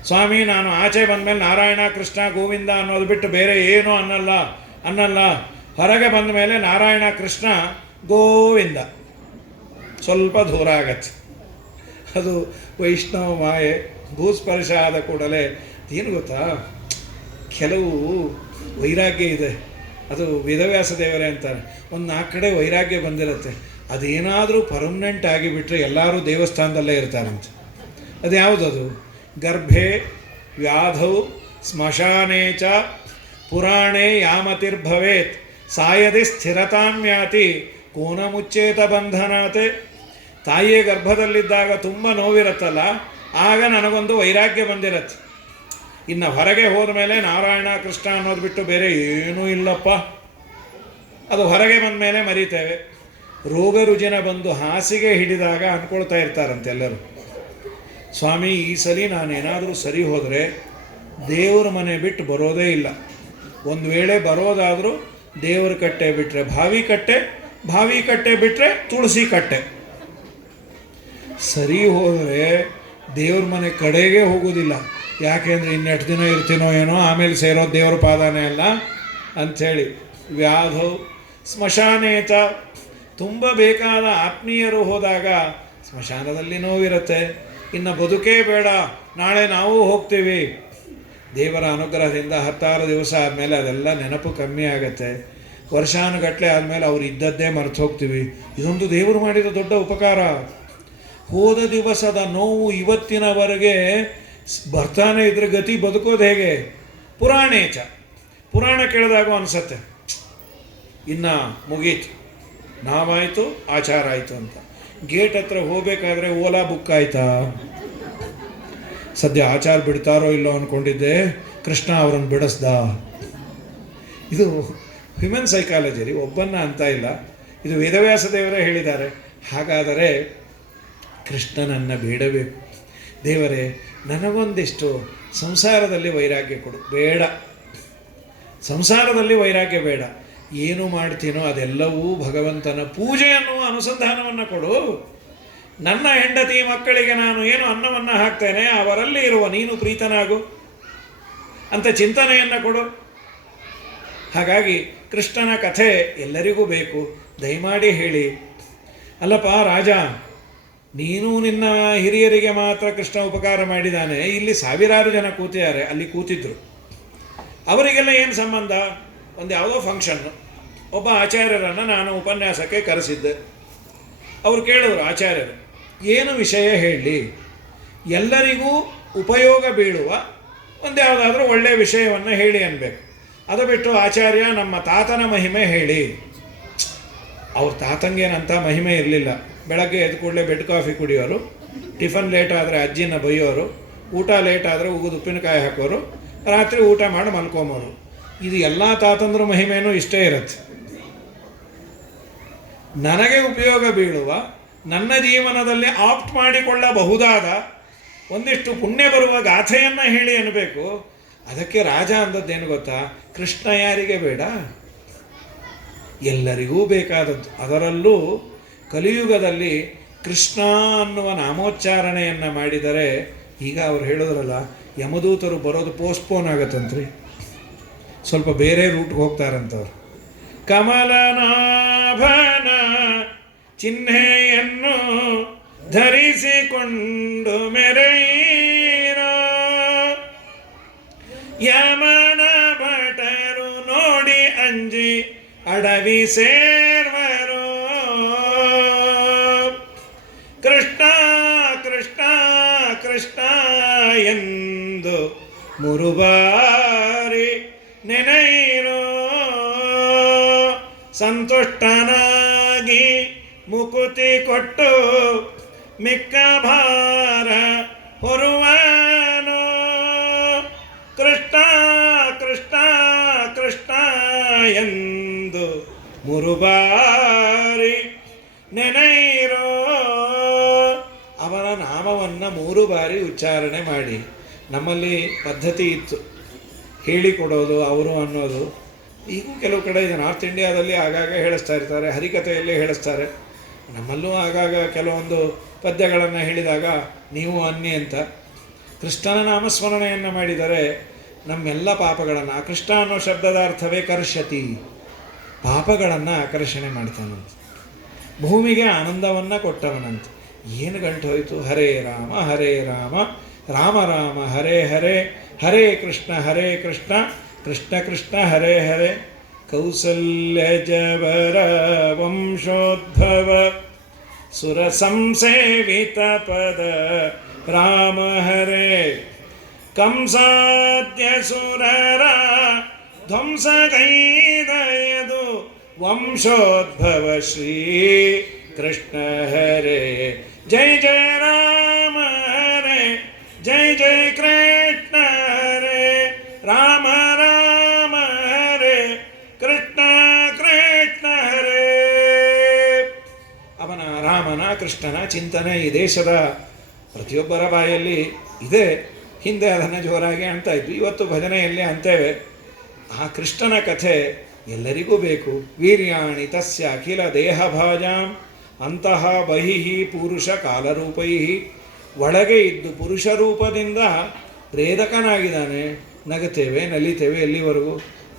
ಸ್ವಾಮಿ ನಾನು ಆಚೆ ಬಂದಮೇಲೆ ನಾರಾಯಣ ಕೃಷ್ಣ ಗೋವಿಂದ ಅನ್ನೋದು ಬಿಟ್ಟು ಬೇರೆ ಏನೂ ಅನ್ನಲ್ಲ. ಹೊರಗೆ ಬಂದ ಮೇಲೆ ನಾರಾಯಣ ಕೃಷ್ಣ ಗೋವಿಂದ ಸ್ವಲ್ಪ ದೂರ ಆಗತ್ತೆ. ಅದು ವೈಷ್ಣವ ಮಾಯೆ. ಭೂಸ್ಪರ್ಶ ಆದ ಕೂಡಲೇ ಏನು ಗೊತ್ತಾ, ಕೆಲವು ವೈರಾಗ್ಯ ಇದೆ. ಅದು ವೇದವ್ಯಾಸ ದೇವರೇ ಅಂತಾರೆ. ಒಂದು 4 ಕಡೆ ವೈರಾಗ್ಯ ಬಂದಿರುತ್ತೆ. ಅದೇನಾದರೂ ಪರ್ಮನೆಂಟ್ ಆಗಿಬಿಟ್ರೆ ಎಲ್ಲರೂ ದೇವಸ್ಥಾನದಲ್ಲೇ ಇರ್ತಾರಂತೆ. ಅದು ಯಾವುದದು? ಗರ್ಭೆ ವ್ಯಾಧೌ ಸ್ಮಶಾನೇ ಚ ಪುರಾಣೇ ಯಾಮತಿರ್ಭವೇತ್ ಸಾಯದಿ ಸ್ಥಿರತಾಮ್ಯಾತಿ ಕೋನ ಮುಚ್ಚೇತ ಬಂಧನಾತೆ. ತಾಯಿಯ ಗರ್ಭದಲ್ಲಿದ್ದಾಗ ತುಂಬ ನೋವಿರುತ್ತಲ್ಲ, ಆಗ ನನಗೊಂದು ವೈರಾಗ್ಯ ಬಂದಿರತ್ತೆ. ಇನ್ನು ಹೊರಗೆ ಹೋದ ಮೇಲೆ ನಾರಾಯಣ ಕೃಷ್ಣ ಅನ್ನೋದು ಬಿಟ್ಟು ಬೇರೆ ಏನೂ ಇಲ್ಲಪ್ಪ. ಅದು ಹೊರಗೆ ಬಂದ ಮೇಲೆ ಮರಿತೇವೆ. ರೋಗ ರುಜಿನ ಬಂದು ಹಾಸಿಗೆ ಹಿಡಿದಾಗ ಅಂದ್ಕೊಳ್ತಾ ಇರ್ತಾರಂತೆ ಎಲ್ಲರೂ, ಸ್ವಾಮಿ ಈ ಸಲ ನಾನೇನಾದರೂ ಸರಿ ಹೋದರೆ ದೇವ್ರ ಮನೆ ಬಿಟ್ಟು ಬರೋದೇ ಇಲ್ಲ. ಒಂದು ವೇಳೆ ಬರೋದಾದರೂ ದೇವ್ರ ಕಟ್ಟೆ ಬಿಟ್ಟರೆ ಬಾವಿ ಕಟ್ಟೆ ಬಿಟ್ಟರೆ ತುಳಸಿ ಕಟ್ಟೆ. ಸರಿ ಹೋದರೆ ದೇವ್ರ ಮನೆ ಕಡೆಗೆ ಹೋಗೋದಿಲ್ಲ. ಯಾಕೆಂದರೆ ಇನ್ನೆಷ್ಟು ದಿನ ಇರ್ತೀನೋ ಏನೋ, ಆಮೇಲೆ ಸೇರೋದು ದೇವ್ರ ಪಾದಾನೇ ಅಲ್ಲ ಅಂಥೇಳಿ. ವ್ಯಾಧೌ ಸ್ಮಶಾನೇತ, ತುಂಬ ಬೇಕಾದ ಆತ್ಮೀಯರು ಹೋದಾಗ ಸ್ಮಶಾನದಲ್ಲಿ ನೋವಿರುತ್ತೆ. ಇನ್ನು ಬದುಕೇ ಬೇಡ, ನಾಳೆ ನಾವು ಹೋಗ್ತೀವಿ. ದೇವರ ಅನುಗ್ರಹದಿಂದ 16 ದಿವಸ ಆದಮೇಲೆ ಅದೆಲ್ಲ ನೆನಪು ಕಮ್ಮಿ ಆಗುತ್ತೆ. ವರ್ಷಾನುಗಟ್ಟಲೆ ಆದಮೇಲೆ ಅವ್ರು ಇದ್ದದ್ದೇ ಮರೆತು ಹೋಗ್ತೀವಿ. ಇದೊಂದು ದೇವರು ಮಾಡಿದ ದೊಡ್ಡ ಉಪಕಾರ. ಹೋದ ದಿವಸದ ನೋವು ಇವತ್ತಿನವರೆಗೆ ಬರ್ತಾನೆ ಇದ್ರೆ ಗತಿ ಬದುಕೋದು ಹೇಗೆ? ಪುರಾಣೇಚ, ಪುರಾಣ ಕೇಳಿದಾಗ ಅನಿಸತ್ತೆ ಇನ್ನು ಮುಗೀತು, ನಾವಾಯಿತು ಆಚಾರ ಆಯಿತು ಅಂತ. ಗೇಟ್ ಹತ್ರ ಹೋಗಬೇಕಾದ್ರೆ ಓಲಾ ಬುಕ್ ಆಯ್ತಾ? ಸದ್ಯ ಆಚಾರ ಬಿಡ್ತಾರೋ ಇಲ್ಲೋ ಅಂದ್ಕೊಂಡಿದ್ದೆ, ಕೃಷ್ಣ ಅವರನ್ನು ಬಿಡಿಸ್ದ. ಇದು ಹ್ಯೂಮನ್ ಸೈಕಾಲಜಿ ರೀ, ಒಬ್ಬನ್ನ ಅಂತ ಇಲ್ಲ. ಇದು ವೇದವ್ಯಾಸ ದೇವರೇ ಹೇಳಿದ್ದಾರೆ. ಹಾಗಾದರೆ ಕೃಷ್ಣನನ್ನು ಬೇಡಬೇಕು. ದೇವರೇ ನನಗೊಂದಿಷ್ಟು ಸಂಸಾರದಲ್ಲಿ ವೈರಾಗ್ಯ ಕೊಡು. ಬೇಡ, ಸಂಸಾರದಲ್ಲಿ ವೈರಾಗ್ಯ ಬೇಡ. ಏನು ಮಾಡ್ತೀನೋ ಅದೆಲ್ಲವೂ ಭಗವಂತನ ಪೂಜೆ ಅನ್ನುವ ಅನುಸಂಧಾನವನ್ನು ಕೊಡು. ನನ್ನ ಹೆಂಡತಿ ಮಕ್ಕಳಿಗೆ ನಾನು ಏನು ಅನ್ನವನ್ನು ಹಾಕ್ತೇನೆ ಅವರಲ್ಲಿ ಇರುವ ನೀನು ಪ್ರೀತನಾಗು ಅಂತ ಚಿಂತನೆಯನ್ನು ಕೊಡು. ಹಾಗಾಗಿ ಕೃಷ್ಣನ ಕಥೆ ಎಲ್ಲರಿಗೂ ಬೇಕು. ದಯಮಾಡಿ ಹೇಳಿ. ಅಲ್ಲಪ್ಪ ರಾಜ, ನೀನು ನಿನ್ನ ಹಿರಿಯರಿಗೆ ಮಾತ್ರ ಕೃಷ್ಣ ಉಪಕಾರ ಮಾಡಿದ್ದಾನೆ, ಇಲ್ಲಿ ಸಾವಿರಾರು ಜನ ಕೂತಿದ್ದಾರೆ, ಅಲ್ಲಿ ಕೂತಿದ್ರು, ಅವರಿಗೆಲ್ಲ ಏನು ಸಂಬಂಧ? ಒಂದು ಯಾವುದೋ ಫಂಕ್ಷನ್ನು, ಒಬ್ಬ ಆಚಾರ್ಯರನ್ನು ನಾನು ಉಪನ್ಯಾಸಕ್ಕೆ ಕರೆಸಿದ್ದೆ. ಅವರು ಕೇಳಿದ್ರು, ಆಚಾರ್ಯರು ಏನು ವಿಷಯ ಹೇಳಿ, ಎಲ್ಲರಿಗೂ ಉಪಯೋಗ ಬೀಳುವ ಒಂದು ಯಾವುದಾದ್ರೂ ಒಳ್ಳೆಯ ವಿಷಯವನ್ನು ಹೇಳಿ ಅನ್ಬೇಕು. ಅದು ಬಿಟ್ಟು ಆಚಾರ್ಯ ನಮ್ಮ ತಾತನ ಮಹಿಮೆ ಹೇಳಿ. ಅವ್ರ ತಾತಂಗೇನಂತ ಮಹಿಮೆ ಇರಲಿಲ್ಲ. ಬೆಳಗ್ಗೆ ಎದ್ದು ಕೂಡಲೇ ಬೆಡ್ ಕಾಫಿ ಕುಡಿಯೋರು, ಟಿಫನ್ ಲೇಟ್ ಆದರೆ ಅಜ್ಜಿನ ಬೈಯೋರು, ಊಟ ಲೇಟ್ ಆದರೆ ಉಗಿದು ಉಪ್ಪಿನಕಾಯಿ ಹಾಕೋರು, ರಾತ್ರಿ ಊಟ ಮಾಡಿ ಮಲ್ಕೊಂಬೋರು. ಇದು ಎಲ್ಲ ತಾತಂದ್ರ ಮಹಿಮೆನೂ ಇಷ್ಟೇ ಇರುತ್ತೆ. ನನಗೆ ಉಪಯೋಗ ಬೀಳುವ, ನನ್ನ ಜೀವನದಲ್ಲಿ ಆಪ್ಟ್ ಮಾಡಿಕೊಳ್ಳಬಹುದಾದ ಒಂದಿಷ್ಟು ಪುಣ್ಯ ಬರುವ ಗಾಥೆಯನ್ನು ಹೇಳಿ ಅನ್ನಬೇಕು. ಅದಕ್ಕೆ ರಾಜ ಅಂದದ್ದೇನು ಗೊತ್ತಾ? ಕೃಷ್ಣ ಯಾರಿಗೆ ಬೇಡ? ಎಲ್ಲರಿಗೂ ಬೇಕಾದದ್ದು. ಅದರಲ್ಲೂ ಕಲಿಯುಗದಲ್ಲಿ ಕೃಷ್ಣ ಅನ್ನುವ ನಾಮೋಚ್ಚಾರಣೆಯನ್ನು ಮಾಡಿದರೆ, ಈಗ ಅವ್ರು ಹೇಳಿದ್ರಲ್ಲ, ಯಮದೂತರು ಬರೋದು ಪೋಸ್ಟ್ಪೋನ್ ಆಗತ್ತಂತ್ರಿ, ಸ್ವಲ್ಪ ಬೇರೆ ರೂಟ್ಗೆ ಹೋಗ್ತಾರಂತವ್ರು. ಕಮಲನಾಭನ ಚಿಹ್ನೆಯನ್ನು ಧರಿಸಿಕೊಂಡು ಮೆರೆಯಿರೋ, ಯಮನ ಭಟರು ನೋಡಿ ಅಂಜಿ ಅಡವಿ ಸೇರ್ವರು. ಕೃಷ್ಣ ಕೃಷ್ಣ ಕೃಷ್ಣ ಎಂದು ಮುರುಬಾರಿ ನೆನೆಯಿರೋ, ಸಂತುಷ್ಟನಾಗಿ ಮುಕುತಿ ಕೊಟ್ಟು ಮಿಕ್ಕ ಭಾರ ಹೊರುವನು. ಕೃಷ್ಣ ಕೃಷ್ಣ ಕೃಷ್ಣ ಎಂದು ಮುರುಬಾರಿ ನೆನೆಯಿರೋ. ಅವನ ನಾಮವನ್ನು 3 ಬಾರಿ ಉಚ್ಚಾರಣೆ ಮಾಡಿ. ನಮ್ಮಲ್ಲಿ ಪದ್ಧತಿ ಇತ್ತು ಹೇಳಿಕೊಡೋದು ಅವರು ಅನ್ನೋದು. ಈಗೂ ಕೆಲವು ಕಡೆ ಇದೆ, ನಾರ್ತ್ ಇಂಡಿಯಾದಲ್ಲಿ ಆಗಾಗ ಹೇಳಿಸ್ತಾ ಇರ್ತಾರೆ, ಹರಿಕಥೆಯಲ್ಲಿ ಹೇಳಿಸ್ತಾರೆ. ನಮ್ಮಲ್ಲೂ ಆಗಾಗ ಕೆಲವೊಂದು ಪದ್ಯಗಳನ್ನು ಹೇಳಿದಾಗ ನೀವು ಅನ್ನಿ ಅಂತ ಕೃಷ್ಣನ ನಾಮಸ್ಮರಣೆಯನ್ನು ಮಾಡಿದರೆ ನಮ್ಮೆಲ್ಲ ಪಾಪಗಳನ್ನು, ಕೃಷ್ಣ ಅನ್ನೋ ಶಬ್ದದ ಅರ್ಥವೇ ಕರ್ಷತಿ, ಪಾಪಗಳನ್ನು ಆಕರ್ಷಣೆ ಮಾಡ್ತಾನಂತೆ, ಭೂಮಿಗೆ ಆನಂದವನ್ನು ಕೊಟ್ಟವನಂತೆ. ಏನು ಗಂಟು ಹೋಯಿತು? ಹರೇ ರಾಮ ರಾಮ ರಾಮ ಹರೇ ಹರೇ, ಹರೇ ಕೃಷ್ಣ ಕೃಷ್ಣ ಕೃಷ್ಣ ಹರೇ ಹರೇ. ಕೌಸಲ್ಯಜವರ ವಂಶೋದ್ಭವ ಸುರ ಸಂಸೇವಿತ ಪದ ರಾಮ ಹರೇ. ಕಂಸಾದ್ಯ ಸುರರ ಧ್ವಂಸಗೈದಯದು ವಂಶೋದ್ಭವ ಶ್ರೀ ಕೃಷ್ಣ ಹರೇ. ಜೈ ಜಯ ರಾಮ ಹರೇ, ಜೈ ಜಯ ಕೃಷ್ಣ ಹರೇ, ರಾಮ ರಾಮ ಹರೇ, ಕೃಷ್ಣ ಕೃಷ್ಣ ಹರೇ. ಅವನ ರಾಮನ ಕೃಷ್ಣನ ಚಿಂತನೆ ಈ ದೇಶದ ಪ್ರತಿಯೊಬ್ಬರ ಬಾಯಲ್ಲಿ ಇದೆ. ಹಿಂದೆ ಅದನ್ನು ಜೋರಾಗಿ ಅಂತ ಇದ್ವಿ, ಇವತ್ತು ಭಜನೆಯಲ್ಲಿ ಅಂತೇವೆ. ಆ ಕೃಷ್ಣನ ಕಥೆ ಎಲ್ಲರಿಗೂ ಬೇಕು. ವೀರ್ಯಾಣಿ ತಸ್ಯ ಅಖಿಲ ದೇಹಭಾಜಾಂ ಅಂತಹ ಬಹಿಃ ಪುರುಷ ಕಾಲರೂಪೈ. ಒಳಗೆ ಇದ್ದು ಪುರುಷ ರೂಪದಿಂದ ಪ್ರೇರಕನಾಗಿದ್ದಾನೆ. ನಗುತ್ತೇವೆ, ನಲಿತೇವೆ, ಎಲ್ಲಿವರೆಗೂ?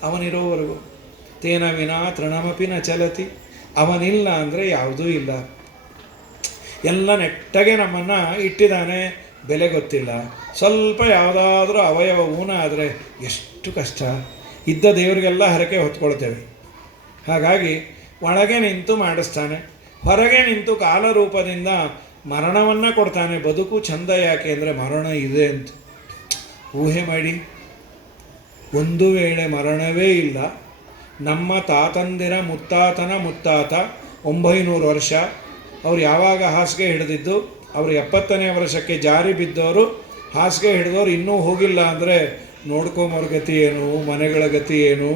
ಅವನಿರೋವರೆಗೂ. ತೇನ ವಿನಾ ತೃಣಮಪಿ ನ ಚಲತಿ. ಅವನಿಲ್ಲ ಅಂದರೆ ಯಾವುದೂ ಇಲ್ಲ. ಎಲ್ಲ ನೆಟ್ಟಗೆ ನಮ್ಮನ್ನು ಇಟ್ಟಿದ್ದಾನೆ, ಬೆಲೆ ಗೊತ್ತಿಲ್ಲ. ಸ್ವಲ್ಪ ಯಾವುದಾದ್ರೂ ಅವಯವ ಊನ ಆದರೆ ಎಷ್ಟು ಕಷ್ಟ. ಇದ್ದ ದೇವರಿಗೆಲ್ಲ ಹರಕೆ ಹೊತ್ಕೊಳ್ತೇವೆ. ಹಾಗಾಗಿ ಒಳಗೆ ನಿಂತು ಮಾಡಿಸ್ತಾನೆ, ಹೊರಗೆ ನಿಂತು ಕಾಲರೂಪದಿಂದ ಮರಣವನ್ನು ಕೊಡ್ತಾನೆ. ಬದುಕು ಚಂದ ಯಾಕೆ ಅಂದರೆ ಮರಣ ಇದೆ ಅಂತ ಊಹೆ ಮಾಡಿ. ಒಂದು ವೇಳೆ ಮರಣವೇ ಇಲ್ಲ, ನಮ್ಮ ತಾತಂದಿರ ಮುತ್ತಾತನ ಮುತ್ತಾತ 900 ವರ್ಷ, ಅವ್ರು ಯಾವಾಗ ಹಾಸಿಗೆ ಹಿಡಿದಿದ್ದು, ಅವರು 70ನೇ ವರ್ಷಕ್ಕೆ ಜಾರಿ ಬಿದ್ದವರು, ಹಾಸಿಗೆ ಹಿಡಿದವ್ರು ಇನ್ನೂ ಹೋಗಿಲ್ಲ ಅಂದರೆ ನೋಡ್ಕೊಂಬವ್ರ ಗತಿ ಏನು, ಮನೆಗಳ ಗತಿ ಏನು?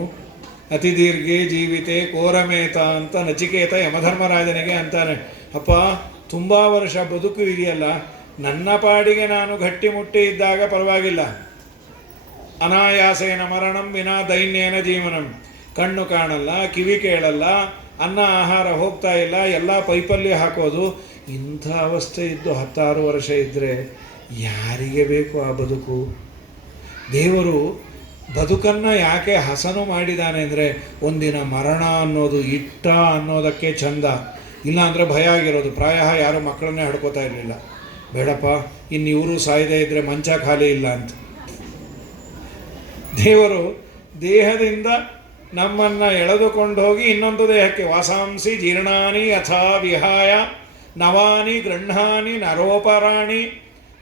ಅತಿ ದೀರ್ಘೆ ಜೀವಿತೆ ಕೋರಮೇತ ಅಂತ ನಚಿಕೇತ ಯಮಧರ್ಮರಾಜನಿಗೆ ಅಂತಾನೆ. ಅಪ್ಪ, ತುಂಬ ವರ್ಷ ಬದುಕು ಇದೆಯಲ್ಲ, ನನ್ನ ಪಾಡಿಗೆ ನಾನು ಗಟ್ಟಿಮುಟ್ಟಿ ಇದ್ದಾಗ ಪರವಾಗಿಲ್ಲ. ಅನಾಯಾಸೇನ ಮರಣಂ ವಿನಾ ದೈನ್ಯೇನ ಜೀವನಂ. ಕಣ್ಣು ಕಾಣಲ್ಲ, ಕಿವಿ ಕೇಳಲ್ಲ, ಅನ್ನ ಆಹಾರ ಹೋಗ್ತಾ ಇಲ್ಲ, ಎಲ್ಲ ಪೈಪಲ್ಲಿ ಹಾಕೋದು. ಇಂಥ ಅವಸ್ಥೆ ಇದ್ದು 16 ವರ್ಷ ಇದ್ದರೆ ಯಾರಿಗೆ ಬೇಕು ಆ ಬದುಕು? ದೇವರು ಬದುಕನ್ನು ಯಾಕೆ ಹಸನು ಮಾಡಿದ್ದಾನೆ ಅಂದರೆ ಒಂದಿನ ಮರಣ ಅನ್ನೋದು ಇಟ್ಟ ಅನ್ನೋದಕ್ಕೆ ಚಂದ. ಇಲ್ಲ ಅಂದರೆ ಭಯ ಆಗಿರೋದು. ಪ್ರಾಯ ಯಾರು ಮಕ್ಕಳನ್ನೇ ಹಡ್ಕೋತಾ ಇರಲಿಲ್ಲ. ಬೇಡಪ್ಪ, ಇನ್ನು ಇವರು ಸಾಯದೇ ಇದ್ದರೆ ಮಂಚ ಖಾಲಿ ಇಲ್ಲ ಅಂತ. ದೇವರು ದೇಹದಿಂದ ನಮ್ಮನ್ನು ಎಳೆದುಕೊಂಡು ಹೋಗಿ ಇನ್ನೊಂದು ದೇಹಕ್ಕೆ, ವಾಸಾಂಸಿ ಜೀರ್ಣಾನಿ ಯಥಾ ವಿಹಾಯ ನವಾನಿ ಗೃಹಾಣಿ ನರೋಪರಾಣಿ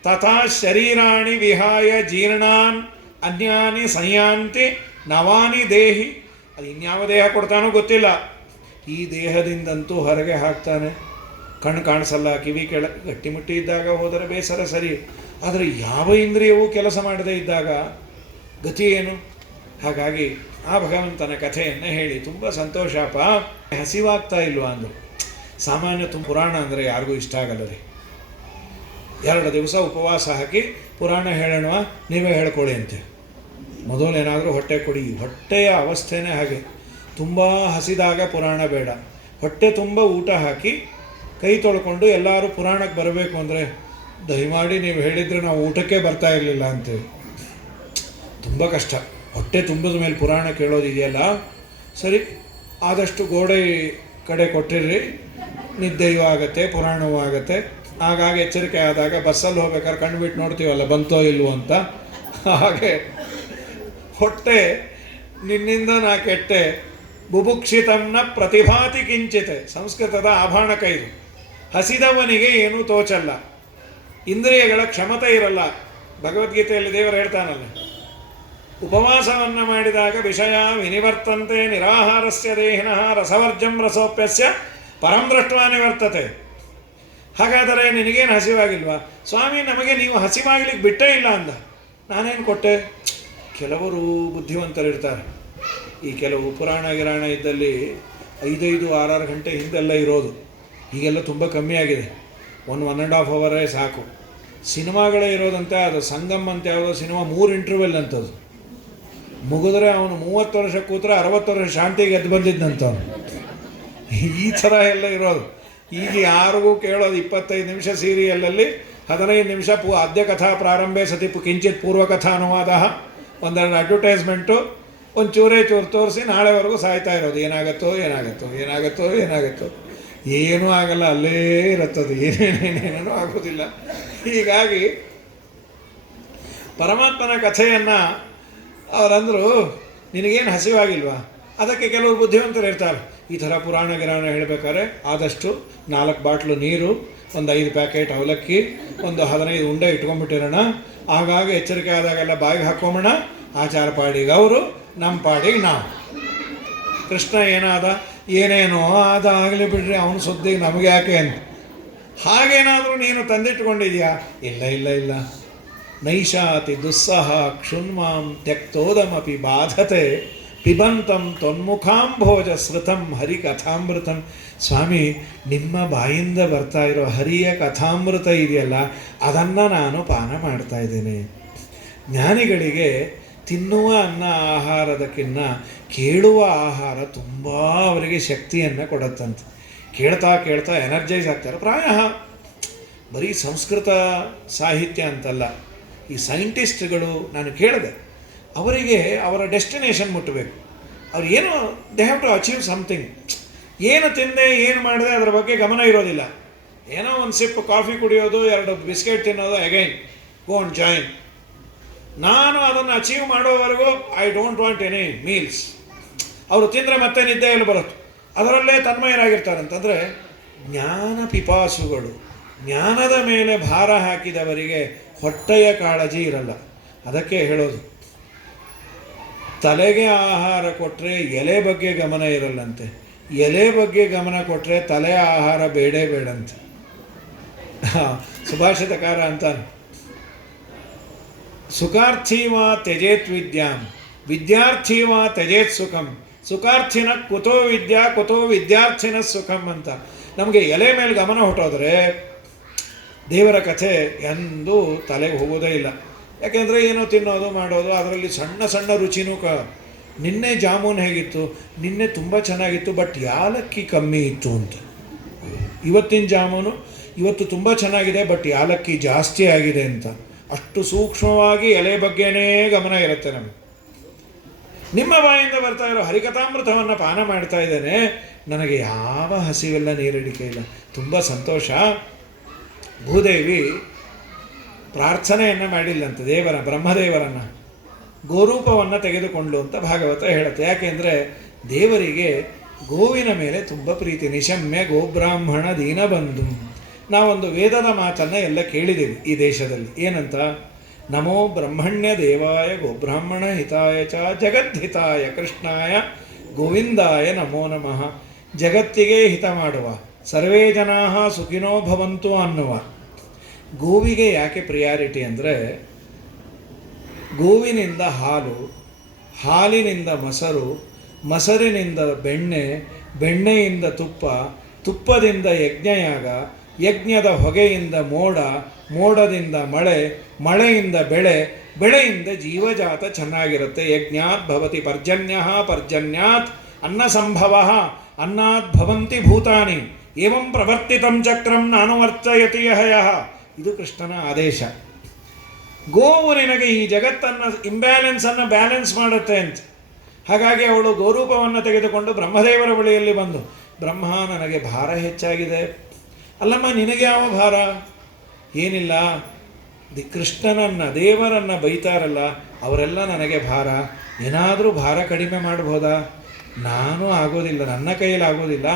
ತಥಾ ಶರೀರಾಣಿ ವಿಹಾಯ ಜೀರ್ಣಾನ್ ಅನ್ಯಾನಿ ಸಂಯಾಂತಿ ನವಾನಿ ದೇಹಿ. ಅದು ಇನ್ಯಾವ ದೇಹ ಕೊಡ್ತಾನೋ ಗೊತ್ತಿಲ್ಲ. ಈ ದೇಹದಿಂದಂತೂ ಹೊರಗೆ ಹಾಕ್ತಾನೆ. ಕಣ್ಣು ಕಾಣಿಸಲ್ಲ, ಕಿವಿ ಗಟ್ಟಿಮುಟ್ಟಿ ಇದ್ದಾಗ ಹೋದರೆ ಬೇಸರ ಸರಿ, ಆದರೆ ಯಾವ ಇಂದ್ರಿಯವೂ ಕೆಲಸ ಮಾಡದೇ ಇದ್ದಾಗ ಗತಿ ಏನು? ಹಾಗಾಗಿ ಆ ಭಗವಂತನ ಕಥೆಯನ್ನು ಹೇಳಿ ತುಂಬ ಸಂತೋಷಪ್ಪ. ಹಸಿವಾಗ್ತಾ ಇಲ್ವಾ ಅಂದರು. ಸಾಮಾನ್ಯ ಪುರಾಣ ಅಂದರೆ ಯಾರಿಗೂ ಇಷ್ಟ ಆಗಲ್ಲ ರೀ. 2 ದಿವಸ ಉಪವಾಸ ಹಾಕಿ ಪುರಾಣ ಹೇಳೋಣ, ನೀವೇ ಹೇಳ್ಕೊಳ್ಳಿ ಅಂತೆ. ಮೊದಲೇನಾದರೂ ಹೊಟ್ಟೆ ಕೊಡಿ. ಹೊಟ್ಟೆಯ ಅವಸ್ಥೆನೇ ಹಾಗೆ. ತುಂಬ ಹಸಿದಾಗ ಪುರಾಣ ಬೇಡ. ಹೊಟ್ಟೆ ತುಂಬ ಊಟ ಹಾಕಿ ಕೈ ತೊಳ್ಕೊಂಡು ಎಲ್ಲರೂ ಪುರಾಣಕ್ಕೆ ಬರಬೇಕು ಅಂದರೆ ದಯಮಾಡಿ ನೀವು ಹೇಳಿದರೆ ನಾವು ಊಟಕ್ಕೆ ಬರ್ತಾ ಇರಲಿಲ್ಲ ಅಂತೇಳಿ. ತುಂಬ ಕಷ್ಟ. ಹೊಟ್ಟೆ ತುಂಬಿದ ಮೇಲೆ ಪುರಾಣ ಕೇಳೋದಿದೆಯಲ್ಲ, ಸರಿ ಆದಷ್ಟು ಗೋಡೆ ಕಡೆ ಕೊಟ್ಟಿರ್ರಿ, ನಿದ್ದೆಯೂ ಆಗುತ್ತೆ, ಪುರಾಣವೂ ಆಗುತ್ತೆ. ಆಗಾಗ ಎಚ್ಚರಿಕೆ ಆದಾಗ ಬಸ್ಸಲ್ಲಿ ಹೋಗ್ಬೇಕಾದ್ರೆ ಕಣ್ಣು ಬಿಟ್ಟು ನೋಡ್ತೀವಲ್ಲ ಬಂತೋ ಇಲ್ವೋ ಅಂತ. ಹಾಗೆ ಹೊಟ್ಟೆ ನಿನ್ನಿಂದ ನಾ ಕೆಟ್ಟೆ, ಬುಭುಕ್ಷಿತಂನ ಪ್ರತಿಭಾತಿ ಕಿಂಚಿತೆ. ಸಂಸ್ಕೃತದ ಆಭಾಣಕ ಇದು. ಹಸಿದವನಿಗೆ ಏನೂ ತೋಚಲ್ಲ, ಇಂದ್ರಿಯಗಳ ಕ್ಷಮತೆ ಇರಲ್ಲ. ಭಗವದ್ಗೀತೆಯಲ್ಲಿ ದೇವರು ಹೇಳ್ತಾನಲ್ಲ, ಉಪವಾಸವನ್ನು ಮಾಡಿದಾಗ ವಿಷಯ ವಿನಿವರ್ತಂತೆ ನಿರಾಹಾರಸ್ಯ ದೇಹಿನಃ ರಸವರ್ಜಂ ರಸೋಪ್ಯಸ್ಯ ಪರಂ ದೃಷ್ಟ್ವಾ ನಿವರ್ತತೆ. ಹಾಗಾದರೆ ನಿನಗೇನು ಹಸಿವಾಗಿಲ್ವಾ? ಸ್ವಾಮಿ, ನಮಗೆ ನೀವು ಹಸಿವಾಗಲಿಕ್ಕೆ ಬಿಟ್ಟೇ ಇಲ್ಲ ಅಂದ. ನಾನೇನು ಕೊಟ್ಟೆ? ಕೆಲವರು ಬುದ್ಧಿವಂತರಿರ್ತಾರೆ. ಈ ಕೆಲವು ಪುರಾಣ ಗಿರಾಣ ಇದ್ದಲ್ಲಿ 5-5, 6-6 ಗಂಟೆ ಹಿಂದೆಲ್ಲ ಇರೋದು. ಈಗೆಲ್ಲ ತುಂಬ ಕಮ್ಮಿ ಆಗಿದೆ. 1-1.5 ಅವರೇ ಸಾಕು. ಸಿನಿಮಾಗಳೇ ಇರೋದಂತೆ. ಅದು ಸಂಗಮ್ ಅಂತ ಯಾವುದೋ ಸಿನಿಮಾ 3 ಇಂಟರ್ವೆಲ್ ಅಂತದ್ದು. ಮುಗಿದ್ರೆ ಅವನು 30 ವರ್ಷ ಕೂತ್ರೆ 60 ವರ್ಷ ಶಾಂತಿಗೆ ಎದ್ದು ಬಂದಿದ್ದಂಥವ್ನು. ಈ ಥರ ಎಲ್ಲ ಇರೋದು. ಈಗ ಯಾರಿಗೂ ಕೇಳೋದು 25 ನಿಮಿಷ ಸೀರಿಯಲಲ್ಲಿ 15 ನಿಮಿಷ ಅದ್ಯ ಕಥಾ ಪ್ರಾರಂಭೆ ಸತಿ ಕಿಂಚಿತ್ ಪೂರ್ವಕಥಾ ಅನುವಾದ, ಒಂದೆರಡು ಅಡ್ವರ್ಟೈಸ್ಮೆಂಟು, ಒಂದು ಚೂರೇ ತೋರಿಸಿ ನಾಳೆವರೆಗೂ ಸಾಯ್ತಾ ಇರೋದು. ಏನಾಗುತ್ತೋ ಏನಾಗುತ್ತೋ ಏನಾಗುತ್ತೋ ಏನಾಗುತ್ತೋ, ಏನೂ ಆಗಲ್ಲ, ಅಲ್ಲೇ ಇರುತ್ತದೆ, ಏನೇನೇನೇನೂ ಆಗೋದಿಲ್ಲ. ಹೀಗಾಗಿ ಪರಮಾತ್ಮನ ಕಥೆಯನ್ನು ಅವರಂದರು, ನಿನಗೇನು ಹಸಿವಾಗಿಲ್ವಾ? ಅದಕ್ಕೆ ಕೆಲವರು ಬುದ್ಧಿವಂತರು ಇರ್ತಾರೆ, ಈ ಥರ ಪುರಾಣ ಗಿರಾಣ ಹೇಳಬೇಕಾದ್ರೆ ಆದಷ್ಟು 4 ಬಾಟ್ಲು ನೀರು, ಒಂದು 5 ಪ್ಯಾಕೆಟ್ ಅವಲಕ್ಕಿ, ಒಂದು 15 ಉಂಡೆ ಇಟ್ಕೊಂಡ್ಬಿಟ್ಟಿರೋಣ, ಆಗಾಗ ಎಚ್ಚರಿಕೆ ಆದಾಗೆಲ್ಲ ಬಾಯಿಗೆ ಹಾಕ್ಕೊಂಬೋಣ, ಆಚಾರ ಪಾಡಿಗೆ ಅವರು, ನಮ್ಮ ಪಾಡಿಗೆ ನಾವು. ಕೃಷ್ಣ ಏನಾದ, ಏನೇನೋ ಅದಾಗಲಿ ಬಿಡ್ರಿ, ಅವನು ಸುದ್ದಿಗೆ ನಮಗೆ ಯಾಕೆ ಅಂತ. ಹಾಗೇನಾದರೂ ನೀನು ತಂದಿಟ್ಕೊಂಡಿದ್ಯಾ? ಇಲ್ಲ ಇಲ್ಲ ಇಲ್ಲ. ನೈಷಾತಿ ದುಸ್ಸಹ ಕ್ಷುನ್ಮಾಂ ತ್ಯಕ್ತೋದಮಪಿ ಬಾಧತೆ ಪಿಬಂತಂ ತೊನ್ಮುಖಾಂಭೋಜ ಸೃತಂ ಹರಿ ಕಥಾಮೃತಂ. ಸ್ವಾಮಿ, ನಿಮ್ಮ ಬಾಯಿಂದ ಬರ್ತಾ ಇರೋ ಹರಿಯ ಕಥಾಮೃತ ಇದೆಯಲ್ಲ, ಅದನ್ನು ನಾನು ಪಾನ ಮಾಡ್ತಾ ಇದ್ದೇನೆ. ಜ್ಞಾನಿಗಳಿಗೆ ತಿನ್ನುವ ಅನ್ನ ಆಹಾರದಕ್ಕಿಂತ ಕೇಳುವ ಆಹಾರ ತುಂಬ ಅವರಿಗೆ ಶಕ್ತಿಯನ್ನು ಕೊಡುತ್ತಂತೆ. ಕೇಳ್ತಾ ಕೇಳ್ತಾ ಎನರ್ಜೈಸ್ ಆಗ್ತಾರೆ. ಪ್ರಾಯ ಬರೀ ಸಂಸ್ಕೃತ ಸಾಹಿತ್ಯ ಅಂತಲ್ಲ, ಈ ಸೈಂಟಿಸ್ಟ್ಗಳು ನಾನು ಕೇಳಿದೆ, ಅವರಿಗೆ ಅವರ ಡೆಸ್ಟಿನೇಷನ್ ಮುಟ್ಟಬೇಕು. ಅವ್ರು ಏನು they have to achieve something. ಏನು ತಿಂದೆ ಏನು ಮಾಡಿದೆ ಅದರ ಬಗ್ಗೆ ಗಮನ ಇರೋದಿಲ್ಲ. ಏನೋ ಒಂದು ಸಿಪ್ ಕಾಫಿ ಕುಡಿಯೋದು, 2 ಬಿಸ್ಕೆಟ್ ತಿನ್ನೋದು, ಅಗೈನ್ ಗೋ ಅಂಡ್ ಜಾಯಿನ್. ನಾನು ಅದನ್ನು ಅಚೀವ್ ಮಾಡೋವರೆಗೂ I don't want any meals. ಅವರು ತಿಂದರೆ ಮತ್ತೆ ನಿದ್ದೆ ಎಲ್ಲಿ ಬರುತ್ತೆ, ಅದರಲ್ಲೇ ತನ್ಮಯರಾಗಿರ್ತಾರಂತಂದರೆ ಜ್ಞಾನ ಪಿಪಾಸುಗಳು. ಜ್ಞಾನದ ಮೇಲೆ ಭಾರ ಹಾಕಿದವರಿಗೆ ಹೊಟ್ಟೆಯ ಕಾಳಜಿ ಇರಲ್ಲ. ಅದಕ್ಕೆ ಹೇಳೋದು, ತಲೆಗೆ ಆಹಾರ ಕೊಟ್ಟರೆ ಎಲೆ ಬಗ್ಗೆ ಗಮನ ಇರಲ್ಲಂತೆ, ಎಲೆ ಬಗ್ಗೆ ಗಮನ ಕೊಟ್ಟರೆ ತಲೆಯ ಆಹಾರ ಬೇಡೇ ಬೇಡಂತೆ. ಸುಭಾಷಿತಕಾರ ಅಂತಾನೆ, ಸುಖಾರ್ಥೀವಾ ತ್ಯಜೇತ್ ವಿದ್ಯಾಂ ವಿದ್ಯಾರ್ಥೀವಾ ತ್ಯಜೇತ್ ಸುಖಂ ಸುಖಾರ್ಥಿನ ಕುತೋ ವಿದ್ಯಾ ಕುತೋ ವಿದ್ಯಾರ್ಥಿನ ಸುಖಂ ಅಂತ. ನಮಗೆ ಎಲೆ ಮೇಲೆ ಗಮನ ಹೊಟ್ಟೋದ್ರೆ ದೇವರ ಕಥೆ ಎಂದೂ ತಲೆಗೆ ಹೋಗೋದೇ ಇಲ್ಲ. ಯಾಕೆಂದರೆ ಏನೋ ತಿನ್ನೋದು ಮಾಡೋದು, ಅದರಲ್ಲಿ ಸಣ್ಣ ಸಣ್ಣ ರುಚಿನೂ ನಿನ್ನೆ ಜಾಮೂನ್ ಹೇಗಿತ್ತು, ನಿನ್ನೆ ತುಂಬ ಚೆನ್ನಾಗಿತ್ತು, ಬಟ್ ಯಾಲಕ್ಕಿ ಕಮ್ಮಿ ಇತ್ತು ಅಂತ. ಇವತ್ತಿನ ಜಾಮೂನು ಇವತ್ತು ತುಂಬ ಚೆನ್ನಾಗಿದೆ, ಬಟ್ ಯಾಲಕ್ಕಿ ಜಾಸ್ತಿ ಆಗಿದೆ ಅಂತ. ಅಷ್ಟು ಸೂಕ್ಷ್ಮವಾಗಿ ಎಲೆ ಬಗ್ಗೆನೇ ಗಮನ ಇರುತ್ತೆ ನಮಗೆ. ನಿಮ್ಮ ಬಾಯಿಂದ ಬರ್ತಾ ಇರೋ ಹರಿಕಥಾಮೃತವನ್ನು ಪಾನ ಮಾಡ್ತಾ ಇದ್ದೇನೆ, ನನಗೆ ಯಾವ ಹಸಿವೆಲ್ಲ ನೀರಡಿಕೆ ಇಲ್ಲ, ತುಂಬ ಸಂತೋಷ. ಭೂದೇವಿ ಪ್ರಾರ್ಥನೆಯನ್ನು ಮಾಡಿಲ್ಲಂತೆ ಬ್ರಹ್ಮದೇವರನ್ನು, ಗೋರೂಪವನ್ನು ತೆಗೆದುಕೊಂಡು ಅಂತ ಭಾಗವತ ಹೇಳುತ್ತೆ. ಯಾಕೆಂದರೆ ದೇವರಿಗೆ ಗೋವಿನ ಮೇಲೆ ತುಂಬ ಪ್ರೀತಿ. ನಿಶಮ್ಯ ಗೋಬ್ರಾಹ್ಮಣ ದೀನಬಂಧು. ನಾವೊಂದು ವೇದದ ಮಾತನ್ನು ಎಲ್ಲ ಕೇಳಿದ್ದೀವಿ ಈ ದೇಶದಲ್ಲಿ. ಏನಂತ? ನಮೋ ಬ್ರಹ್ಮಣ್ಯ ದೇವಾಯ ಗೋಬ್ರಾಹ್ಮಣ ಹಿತಾಯ ಚ ಜಗದ್ಹಿತಾಯ ಕೃಷ್ಣಾಯ ಗೋವಿಂದಾಯ ನಮೋ ನಮಃ. ಜಗತ್ತಿಗೆ ಹಿತ ಮಾಡುವ, ಸರ್ವೇ ಜನಾ ಸುಖಿನೋ ಭವಂತು ಅನ್ನುವ ಗೋವಿಗೆ ಯಾಕೆ ಪ್ರಿಯಾರಿಟಿ ಅಂದರೆ, ಗೋವಿನಿಂದ ಹಾಲು, ಹಾಲಿನಿಂದ ಮೊಸರು, ಮೊಸರಿನಿಂದ ಬೆಣ್ಣೆ, ಬೆಣ್ಣೆಯಿಂದ ತುಪ್ಪ, ತುಪ್ಪದಿಂದ ಯಜ್ಞಯಾಗ, ಯಜ್ಞದ ಹೊಗೆಯಿಂದ ಮೋಡ, ಮೋಡದಿಂದ ಮಳೆ, ಮಳೆಯಿಂದ ಬೆಳೆ, ಬೆಳೆಯಿಂದ ಜೀವಜಾತ ಚೆನ್ನಾಗಿರುತ್ತೆ. ಯಜ್ಞಾತ್ ಭವತಿ ಪರ್ಜನ್ಯ, ಪರ್ಜನ್ಯಾತ್ ಅನ್ನ ಸಂಭವ, ಅನ್ನಾತ್ ಭವಂತಿ ಭೂತಾನಿ, ಏವಂ ಪ್ರವರ್ತಿತಂ ಚಕ್ರಂ ನಾನುವರ್ತಯತಿ ಯಃ. ಇದು ಕೃಷ್ಣನ ಆದೇಶ. ಗೋವು ನಿನಗೆ ಈ ಜಗತ್ತನ್ನು ಇಂಬ್ಯಾಲೆನ್ಸನ್ನು ಬ್ಯಾಲೆನ್ಸ್ ಮಾಡುತ್ತೆ ಅಂತ. ಹಾಗಾಗಿ ಅವಳು ಗೋರೂಪವನ್ನು ತೆಗೆದುಕೊಂಡು ಬ್ರಹ್ಮದೇವರ ಬಳಿಯಲ್ಲಿ ಬಂದು, ಬ್ರಹ್ಮ ನನಗೆ ಭಾರ ಹೆಚ್ಚಾಗಿದೆ. ಅಲ್ಲಮ್ಮ ನಿನಗೆ ಯಾವ ಭಾರ? ಏನಿಲ್ಲ, ಕೃಷ್ಣನನ್ನು ದೇವರನ್ನು ಬೈತಾರಲ್ಲ ಅವರೆಲ್ಲ ನನಗೆ ಭಾರ. ಏನಾದರೂ ಭಾರ ಕಡಿಮೆ ಮಾಡ್ಬೋದಾ? ನಾನು ಆಗೋದಿಲ್ಲ, ನನ್ನ ಕೈಯಲ್ಲಿ ಆಗೋದಿಲ್ಲ,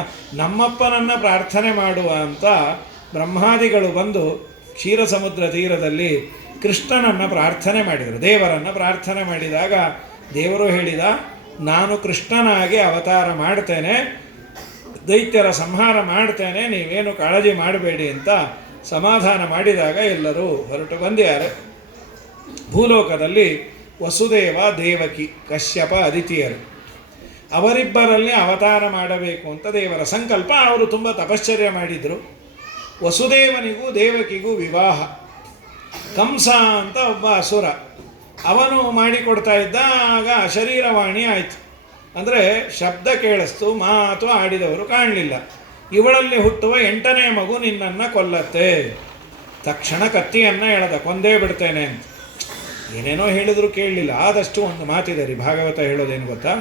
ನಮ್ಮಪ್ಪನನ್ನು ಪ್ರಾರ್ಥನೆ ಮಾಡುವ ಅಂತ ಬ್ರಹ್ಮಾದಿಗಳು ಬಂದು ಕ್ಷೀರ ಸಮುದ್ರ ತೀರದಲ್ಲಿ ಕೃಷ್ಣನನ್ನು ಪ್ರಾರ್ಥನೆ ಮಾಡಿದರು. ದೇವರನ್ನು ಪ್ರಾರ್ಥನೆ ಮಾಡಿದಾಗ ದೇವರು ಹೇಳಿದ, ನಾನು ಕೃಷ್ಣನಾಗಿ ಅವತಾರ ಮಾಡ್ತೇನೆ, ದೈತ್ಯರ ಸಂಹಾರ ಮಾಡ್ತೇನೆ, ನೀವೇನು ಕಾಳಜಿ ಮಾಡಬೇಡಿ ಅಂತ ಸಮಾಧಾನ ಮಾಡಿದಾಗ ಎಲ್ಲರೂ ಹೊರಟು ಬಂದಿದ್ದಾರೆ. ಭೂಲೋಕದಲ್ಲಿ ವಸುದೇವ, ದೇವಕಿ, ಕಶ್ಯಪ, ಅದಿತಿಯರು ಅವರಿಬ್ಬರಲ್ಲಿ ಅವತಾರ ಮಾಡಬೇಕು ಅಂತ ದೇವರ ಸಂಕಲ್ಪ. ಅವರು ತುಂಬ ತಪಶ್ಚರ್ಯ ಮಾಡಿದರು. ವಸುದೇವನಿಗೂ ದೇವಕಿಗೂ ವಿವಾಹ. ಕಂಸ ಅಂತ ಒಬ್ಬ ಅಸುರ, ಅವನು ಮಾಡಿಕೊಡ್ತಾ ಇದ್ದ. ಆಗ ಅಶರೀರವಾಣಿ ಆಯಿತು. ಅಂದರೆ ಶಬ್ದ ಕೇಳಿಸ್ತು, ಮಾತು ಆಡಿದವರು ಕಾಣಲಿಲ್ಲ. ಇವಳಲ್ಲಿ ಹುಟ್ಟುವ 8ನೇ ಮಗು ನಿನ್ನನ್ನು ಕೊಲ್ಲತ್ತೆ. ತಕ್ಷಣ ಕತ್ತಿಯನ್ನು ಎಳೆದ, ಕೊಂದೇ ಬಿಡ್ತೇನೆ ಅಂತ. ಏನೇನೋ ಹೇಳಿದ್ರು ಕೇಳಲಿಲ್ಲ. ಆದಷ್ಟು ಒಂದು ಮಾತಿದೆ ರೀ, ಭಾಗವತ ಹೇಳೋದೇನು ಗೊತ್ತಾ,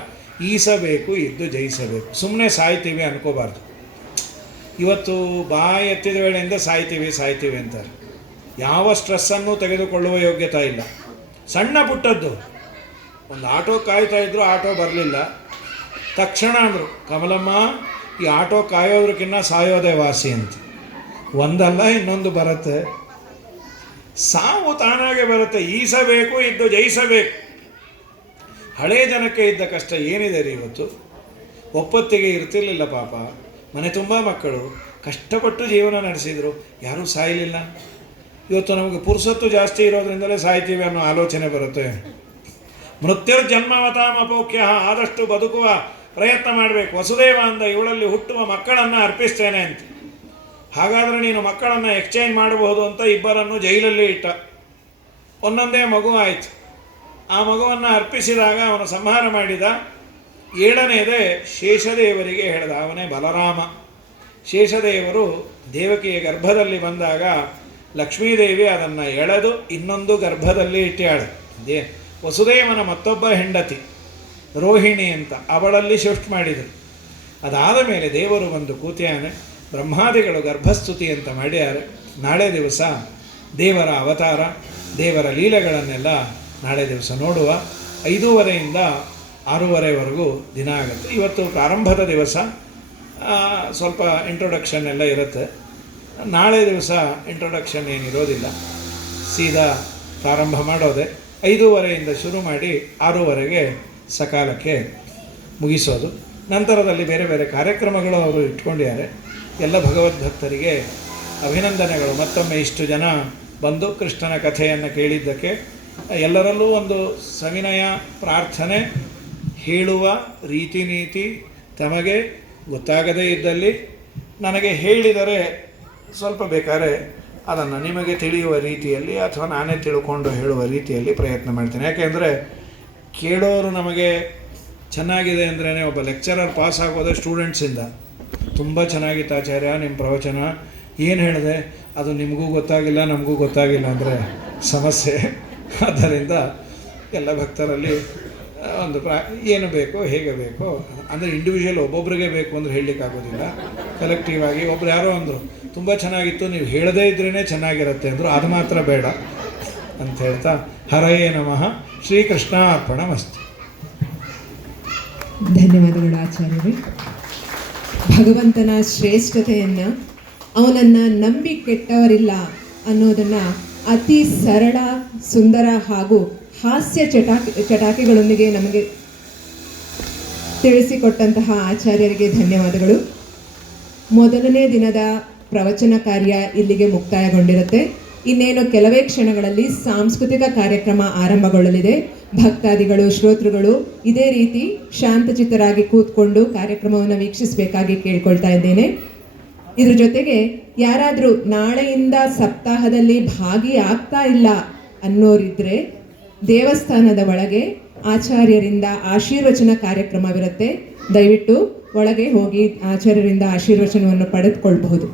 ಈಸಬೇಕು ಇದ್ದು ಜಯಿಸಬೇಕು. ಸುಮ್ಮನೆ ಸಾಯ್ತೀವಿ ಅನ್ಕೋಬಾರ್ದು. ಇವತ್ತು ಬಾಯಿ ಎತ್ತಿದ ವೇಳೆಯಿಂದ ಸಾಯ್ತೀವಿ ಅಂತಾರೆ. ಯಾವ ಸ್ಟ್ರೆಸ್ಸನ್ನು ತೆಗೆದುಕೊಳ್ಳುವ ಯೋಗ್ಯತೆ ಇಲ್ಲ. ಸಣ್ಣ ಪುಟ್ಟದ್ದು, ಒಂದು ಆಟೋ ಕಾಯ್ತಾ ಇದ್ರು, ಆಟೋ ಬರಲಿಲ್ಲ. ತಕ್ಷಣ ಅಂದರು, ಕಮಲಮ್ಮ ಈ ಆಟೋ ಕಾಯೋದ್ರಕ್ಕಿಂತ ಸಾಯೋದೇ ವಾಸಿ ಅಂತ. ಒಂದಲ್ಲ ಇನ್ನೊಂದು ಬರುತ್ತೆ. ಸಾವು ತಾನಾಗೆ ಬರುತ್ತೆ. ಈಸಬೇಕು ಇದ್ದು ಜಯಿಸಬೇಕು. ಹಳೇ ಜನಕ್ಕೆ ಇದ್ದ ಕಷ್ಟ ಏನಿದೆ ರೀ ಇವತ್ತು. ಒಪ್ಪತ್ತಿಗೆ ಇರ್ತಿರ್ಲಿಲ್ಲ ಪಾಪ. ಮನೆ ತುಂಬ ಮಕ್ಕಳು ಕಷ್ಟಪಟ್ಟು ಜೀವನ ನಡೆಸಿದರು, ಯಾರೂ ಸಾಯಲಿಲ್ಲ. ಇವತ್ತು ನಮಗೆ ಪುರ್ಸೊತ್ತು ಜಾಸ್ತಿ ಇರೋದ್ರಿಂದಲೇ ಸಾಯ್ತೀವಿ ಅನ್ನೋ ಆಲೋಚನೆ ಬರುತ್ತೆ. ಮೃತ್ಯುರ್ಜನ್ಮವತಾಂ ಅಪೋಖ್ಯ, ಆದಷ್ಟು ಬದುಕುವ ಪ್ರಯತ್ನ ಮಾಡಬೇಕು. ವಸುದೇವ ಅಂದ ಇವಳಲ್ಲಿ ಹುಟ್ಟುವ ಮಕ್ಕಳನ್ನು ಅರ್ಪಿಸ್ತೇನೆ ಅಂತ. ಹಾಗಾದರೆ ನೀನು ಮಕ್ಕಳನ್ನು ಎಕ್ಸ್ಚೇಂಜ್ ಮಾಡಬಹುದು ಅಂತ ಇಬ್ಬರನ್ನು ಜೈಲಲ್ಲಿ ಇಟ್ಟ. ಒಂದೊಂದೇ ಮಗು ಆಯಿತು. ಆ ಮಗುವನ್ನು ಅರ್ಪಿಸಿದಾಗ ಅವನು ಸಂಹಾರ ಮಾಡಿದ. 7ನೇದೇ ಶೇಷದೇವರಿಗೆ ಹೇಳಿದ, ಅವನೇ ಬಲರಾಮ. ಶೇಷದೇವರು ದೇವಕಿಯ ಗರ್ಭದಲ್ಲಿ ಬಂದಾಗ ಲಕ್ಷ್ಮೀದೇವಿ ಅದನ್ನು ಎಳೆದು ಇನ್ನೊಂದು ಗರ್ಭದಲ್ಲಿ ಇಟ್ಟಾಳೆ. ವಸುದೇವನ ಮತ್ತೊಬ್ಬ ಹೆಂಡತಿ ರೋಹಿಣಿ ಅಂತ, ಅವಳಲ್ಲಿ ಶಿಫ್ಟ್ ಮಾಡಿದರು. ಅದಾದ ಮೇಲೆ ದೇವರು ಬಂದು ಕೂತಿಯಾನೆ. ಬ್ರಹ್ಮಾದಿಗಳು ಗರ್ಭಸ್ತುತಿ ಅಂತ ಮಾಡ್ಯಾರೆ. ನಾಳೆ ದಿವಸ ದೇವರ ಅವತಾರ, ದೇವರ ಲೀಲೆಗಳನ್ನೆಲ್ಲ ನಾಳೆ ದಿವಸ ನೋಡುವ. 5:30ಯಿಂದ 6:30ವರೆಗೂ ದಿನ ಆಗುತ್ತೆ. ಇವತ್ತು ಪ್ರಾರಂಭದ ದಿವಸ, ಸ್ವಲ್ಪ ಇಂಟ್ರೊಡಕ್ಷನ್ ಎಲ್ಲ ಇರುತ್ತೆ. ನಾಳೆ ದಿವಸ ಇಂಟ್ರೊಡಕ್ಷನ್ ಏನಿರೋದಿಲ್ಲ, ಸೀದಾ ಪ್ರಾರಂಭ ಮಾಡೋದೆ. 5:30ಯಿಂದ ಶುರು ಮಾಡಿ 6:00ವರೆಗೆ ಸಕಾಲಕ್ಕೆ ಮುಗಿಸೋದು. ನಂತರದಲ್ಲಿ ಬೇರೆ ಬೇರೆ ಕಾರ್ಯಕ್ರಮಗಳು ಅವರು ಇಟ್ಕೊಂಡಿದ್ದಾರೆ. ಎಲ್ಲ ಭಗವದ್ಭಕ್ತರಿಗೆ ಅಭಿನಂದನೆಗಳು. ಮತ್ತೊಮ್ಮೆ ಇಷ್ಟು ಜನ ಬಂದು ಕೃಷ್ಣನ ಕಥೆಯನ್ನು ಕೇಳಿದ್ದಕ್ಕೆ ಎಲ್ಲರಲ್ಲೂ ಒಂದು ಸವಿನಯ ಪ್ರಾರ್ಥನೆ. ಹೇಳುವ ರೀತಿ ನೀತಿ ತಮಗೆ ಗೊತ್ತಾಗದೇ ಇದ್ದಲ್ಲಿ ನನಗೆ ಹೇಳಿದರೆ ಸ್ವಲ್ಪ ಬೇಕಾದ್ರೆ ಅದನ್ನು ನಿಮಗೆ ತಿಳಿಯುವ ರೀತಿಯಲ್ಲಿ ಅಥವಾ ನಾನೇ ತಿಳ್ಕೊಂಡು ಹೇಳುವ ರೀತಿಯಲ್ಲಿ ಪ್ರಯತ್ನ ಮಾಡ್ತೇನೆ. ಯಾಕೆಂದರೆ ಕೇಳೋರು ನಮಗೆ ಚೆನ್ನಾಗಿದೆ ಅಂದ್ರೇ, ಒಬ್ಬ ಲೆಕ್ಚರರ್ ಪಾಸ್ ಆಗೋದೇ ಸ್ಟೂಡೆಂಟ್ಸಿಂದ. ತುಂಬ ಚೆನ್ನಾಗಿತ್ತು ಆಚಾರ್ಯ ನಿಮ್ಮ ಪ್ರವಚನ, ಏನು ಹೇಳಿದೆ ಅದು ನಿಮಗೂ ಗೊತ್ತಾಗಿಲ್ಲ ನಮಗೂ ಗೊತ್ತಾಗಿಲ್ಲ ಅಂದರೆ ಸಮಸ್ಯೆ. ಆದ್ದರಿಂದ ಎಲ್ಲ ಭಕ್ತರಲ್ಲಿ ಒಂದು ಏನು ಬೇಕೋ ಹೇಗೆ ಬೇಕೋ, ಅಂದರೆ ಇಂಡಿವಿಜುವಲ್ ಒಬ್ಬೊಬ್ಬರಿಗೆ ಬೇಕು ಅಂದರೆ ಹೇಳಲಿಕ್ಕಾಗೋದಿಲ್ಲ. ಕಲೆಕ್ಟಿವ್ ಆಗಿ ಒಬ್ರು ಯಾರೋ ಅಂದರು ತುಂಬ ಚೆನ್ನಾಗಿತ್ತು, ನೀವು ಹೇಳದೇ ಇದ್ರೇ ಚೆನ್ನಾಗಿರುತ್ತೆ ಅಂದರು, ಅದು ಮಾತ್ರ ಬೇಡ ಅಂತ ಹೇಳ್ತಾ ಹರಯೇ ನಮಃ. ಶ್ರೀಕೃಷ್ಣ ಅರ್ಪಣಮಸ್ತು. ಧನ್ಯವಾದಗಳು ಆಚಾರ್ಯರೇ. ಭಗವಂತನ ಶ್ರೇಷ್ಠತೆಯನ್ನು, ಅವನನ್ನು ನಂಬಿ ಕೆಟ್ಟವರಿಲ್ಲ ಅನ್ನೋದನ್ನು ಅತಿ ಸರಳ, ಸುಂದರ ಹಾಗೂ ಹಾಸ್ಯ ಚಟಾಕಿಗಳೊಂದಿಗೆ ನಮಗೆ ತಿಳಿಸಿಕೊಟ್ಟಂತಹ ಆಚಾರ್ಯರಿಗೆ ಧನ್ಯವಾದಗಳು. ಮೊದಲನೇ ದಿನದ ಪ್ರವಚನ ಕಾರ್ಯ ಇಲ್ಲಿಗೆ ಮುಕ್ತಾಯಗೊಂಡಿರುತ್ತೆ. ಇನ್ನೇನು ಕೆಲವೇ ಕ್ಷಣಗಳಲ್ಲಿ ಸಾಂಸ್ಕೃತಿಕ ಕಾರ್ಯಕ್ರಮ ಆರಂಭಗೊಳ್ಳಲಿದೆ. ಭಕ್ತಾದಿಗಳು, ಶ್ರೋತೃಗಳು ಇದೇ ರೀತಿ ಶಾಂತಚಿತ್ತರಾಗಿ ಕೂತ್ಕೊಂಡು ಕಾರ್ಯಕ್ರಮವನ್ನು ವೀಕ್ಷಿಸಬೇಕಾಗಿ ಕೇಳ್ಕೊಳ್ತಾ ಇದ್ದೇನೆ. ಇದ್ರ ಜೊತೆಗೆ ಯಾರಾದರೂ ನಾಳೆಯಿಂದ ಸಪ್ತಾಹದಲ್ಲಿ ಭಾಗಿಯಾಗ್ತಾ ಇಲ್ಲ ಅನ್ನೋರಿದ್ರೆ ದೇವಸ್ಥಾನದ ಒಳಗೆ ಆಚಾರ್ಯರಿಂದ ಆಶೀರ್ವಚನ ಕಾರ್ಯಕ್ರಮವಿರುತ್ತೆ. ದಯವಿಟ್ಟು ಒಳಗೆ ಹೋಗಿ ಆಚಾರ್ಯರಿಂದ ಆಶೀರ್ವಚನವನ್ನು ಪಡೆದುಕೊಳ್ಬಹುದು.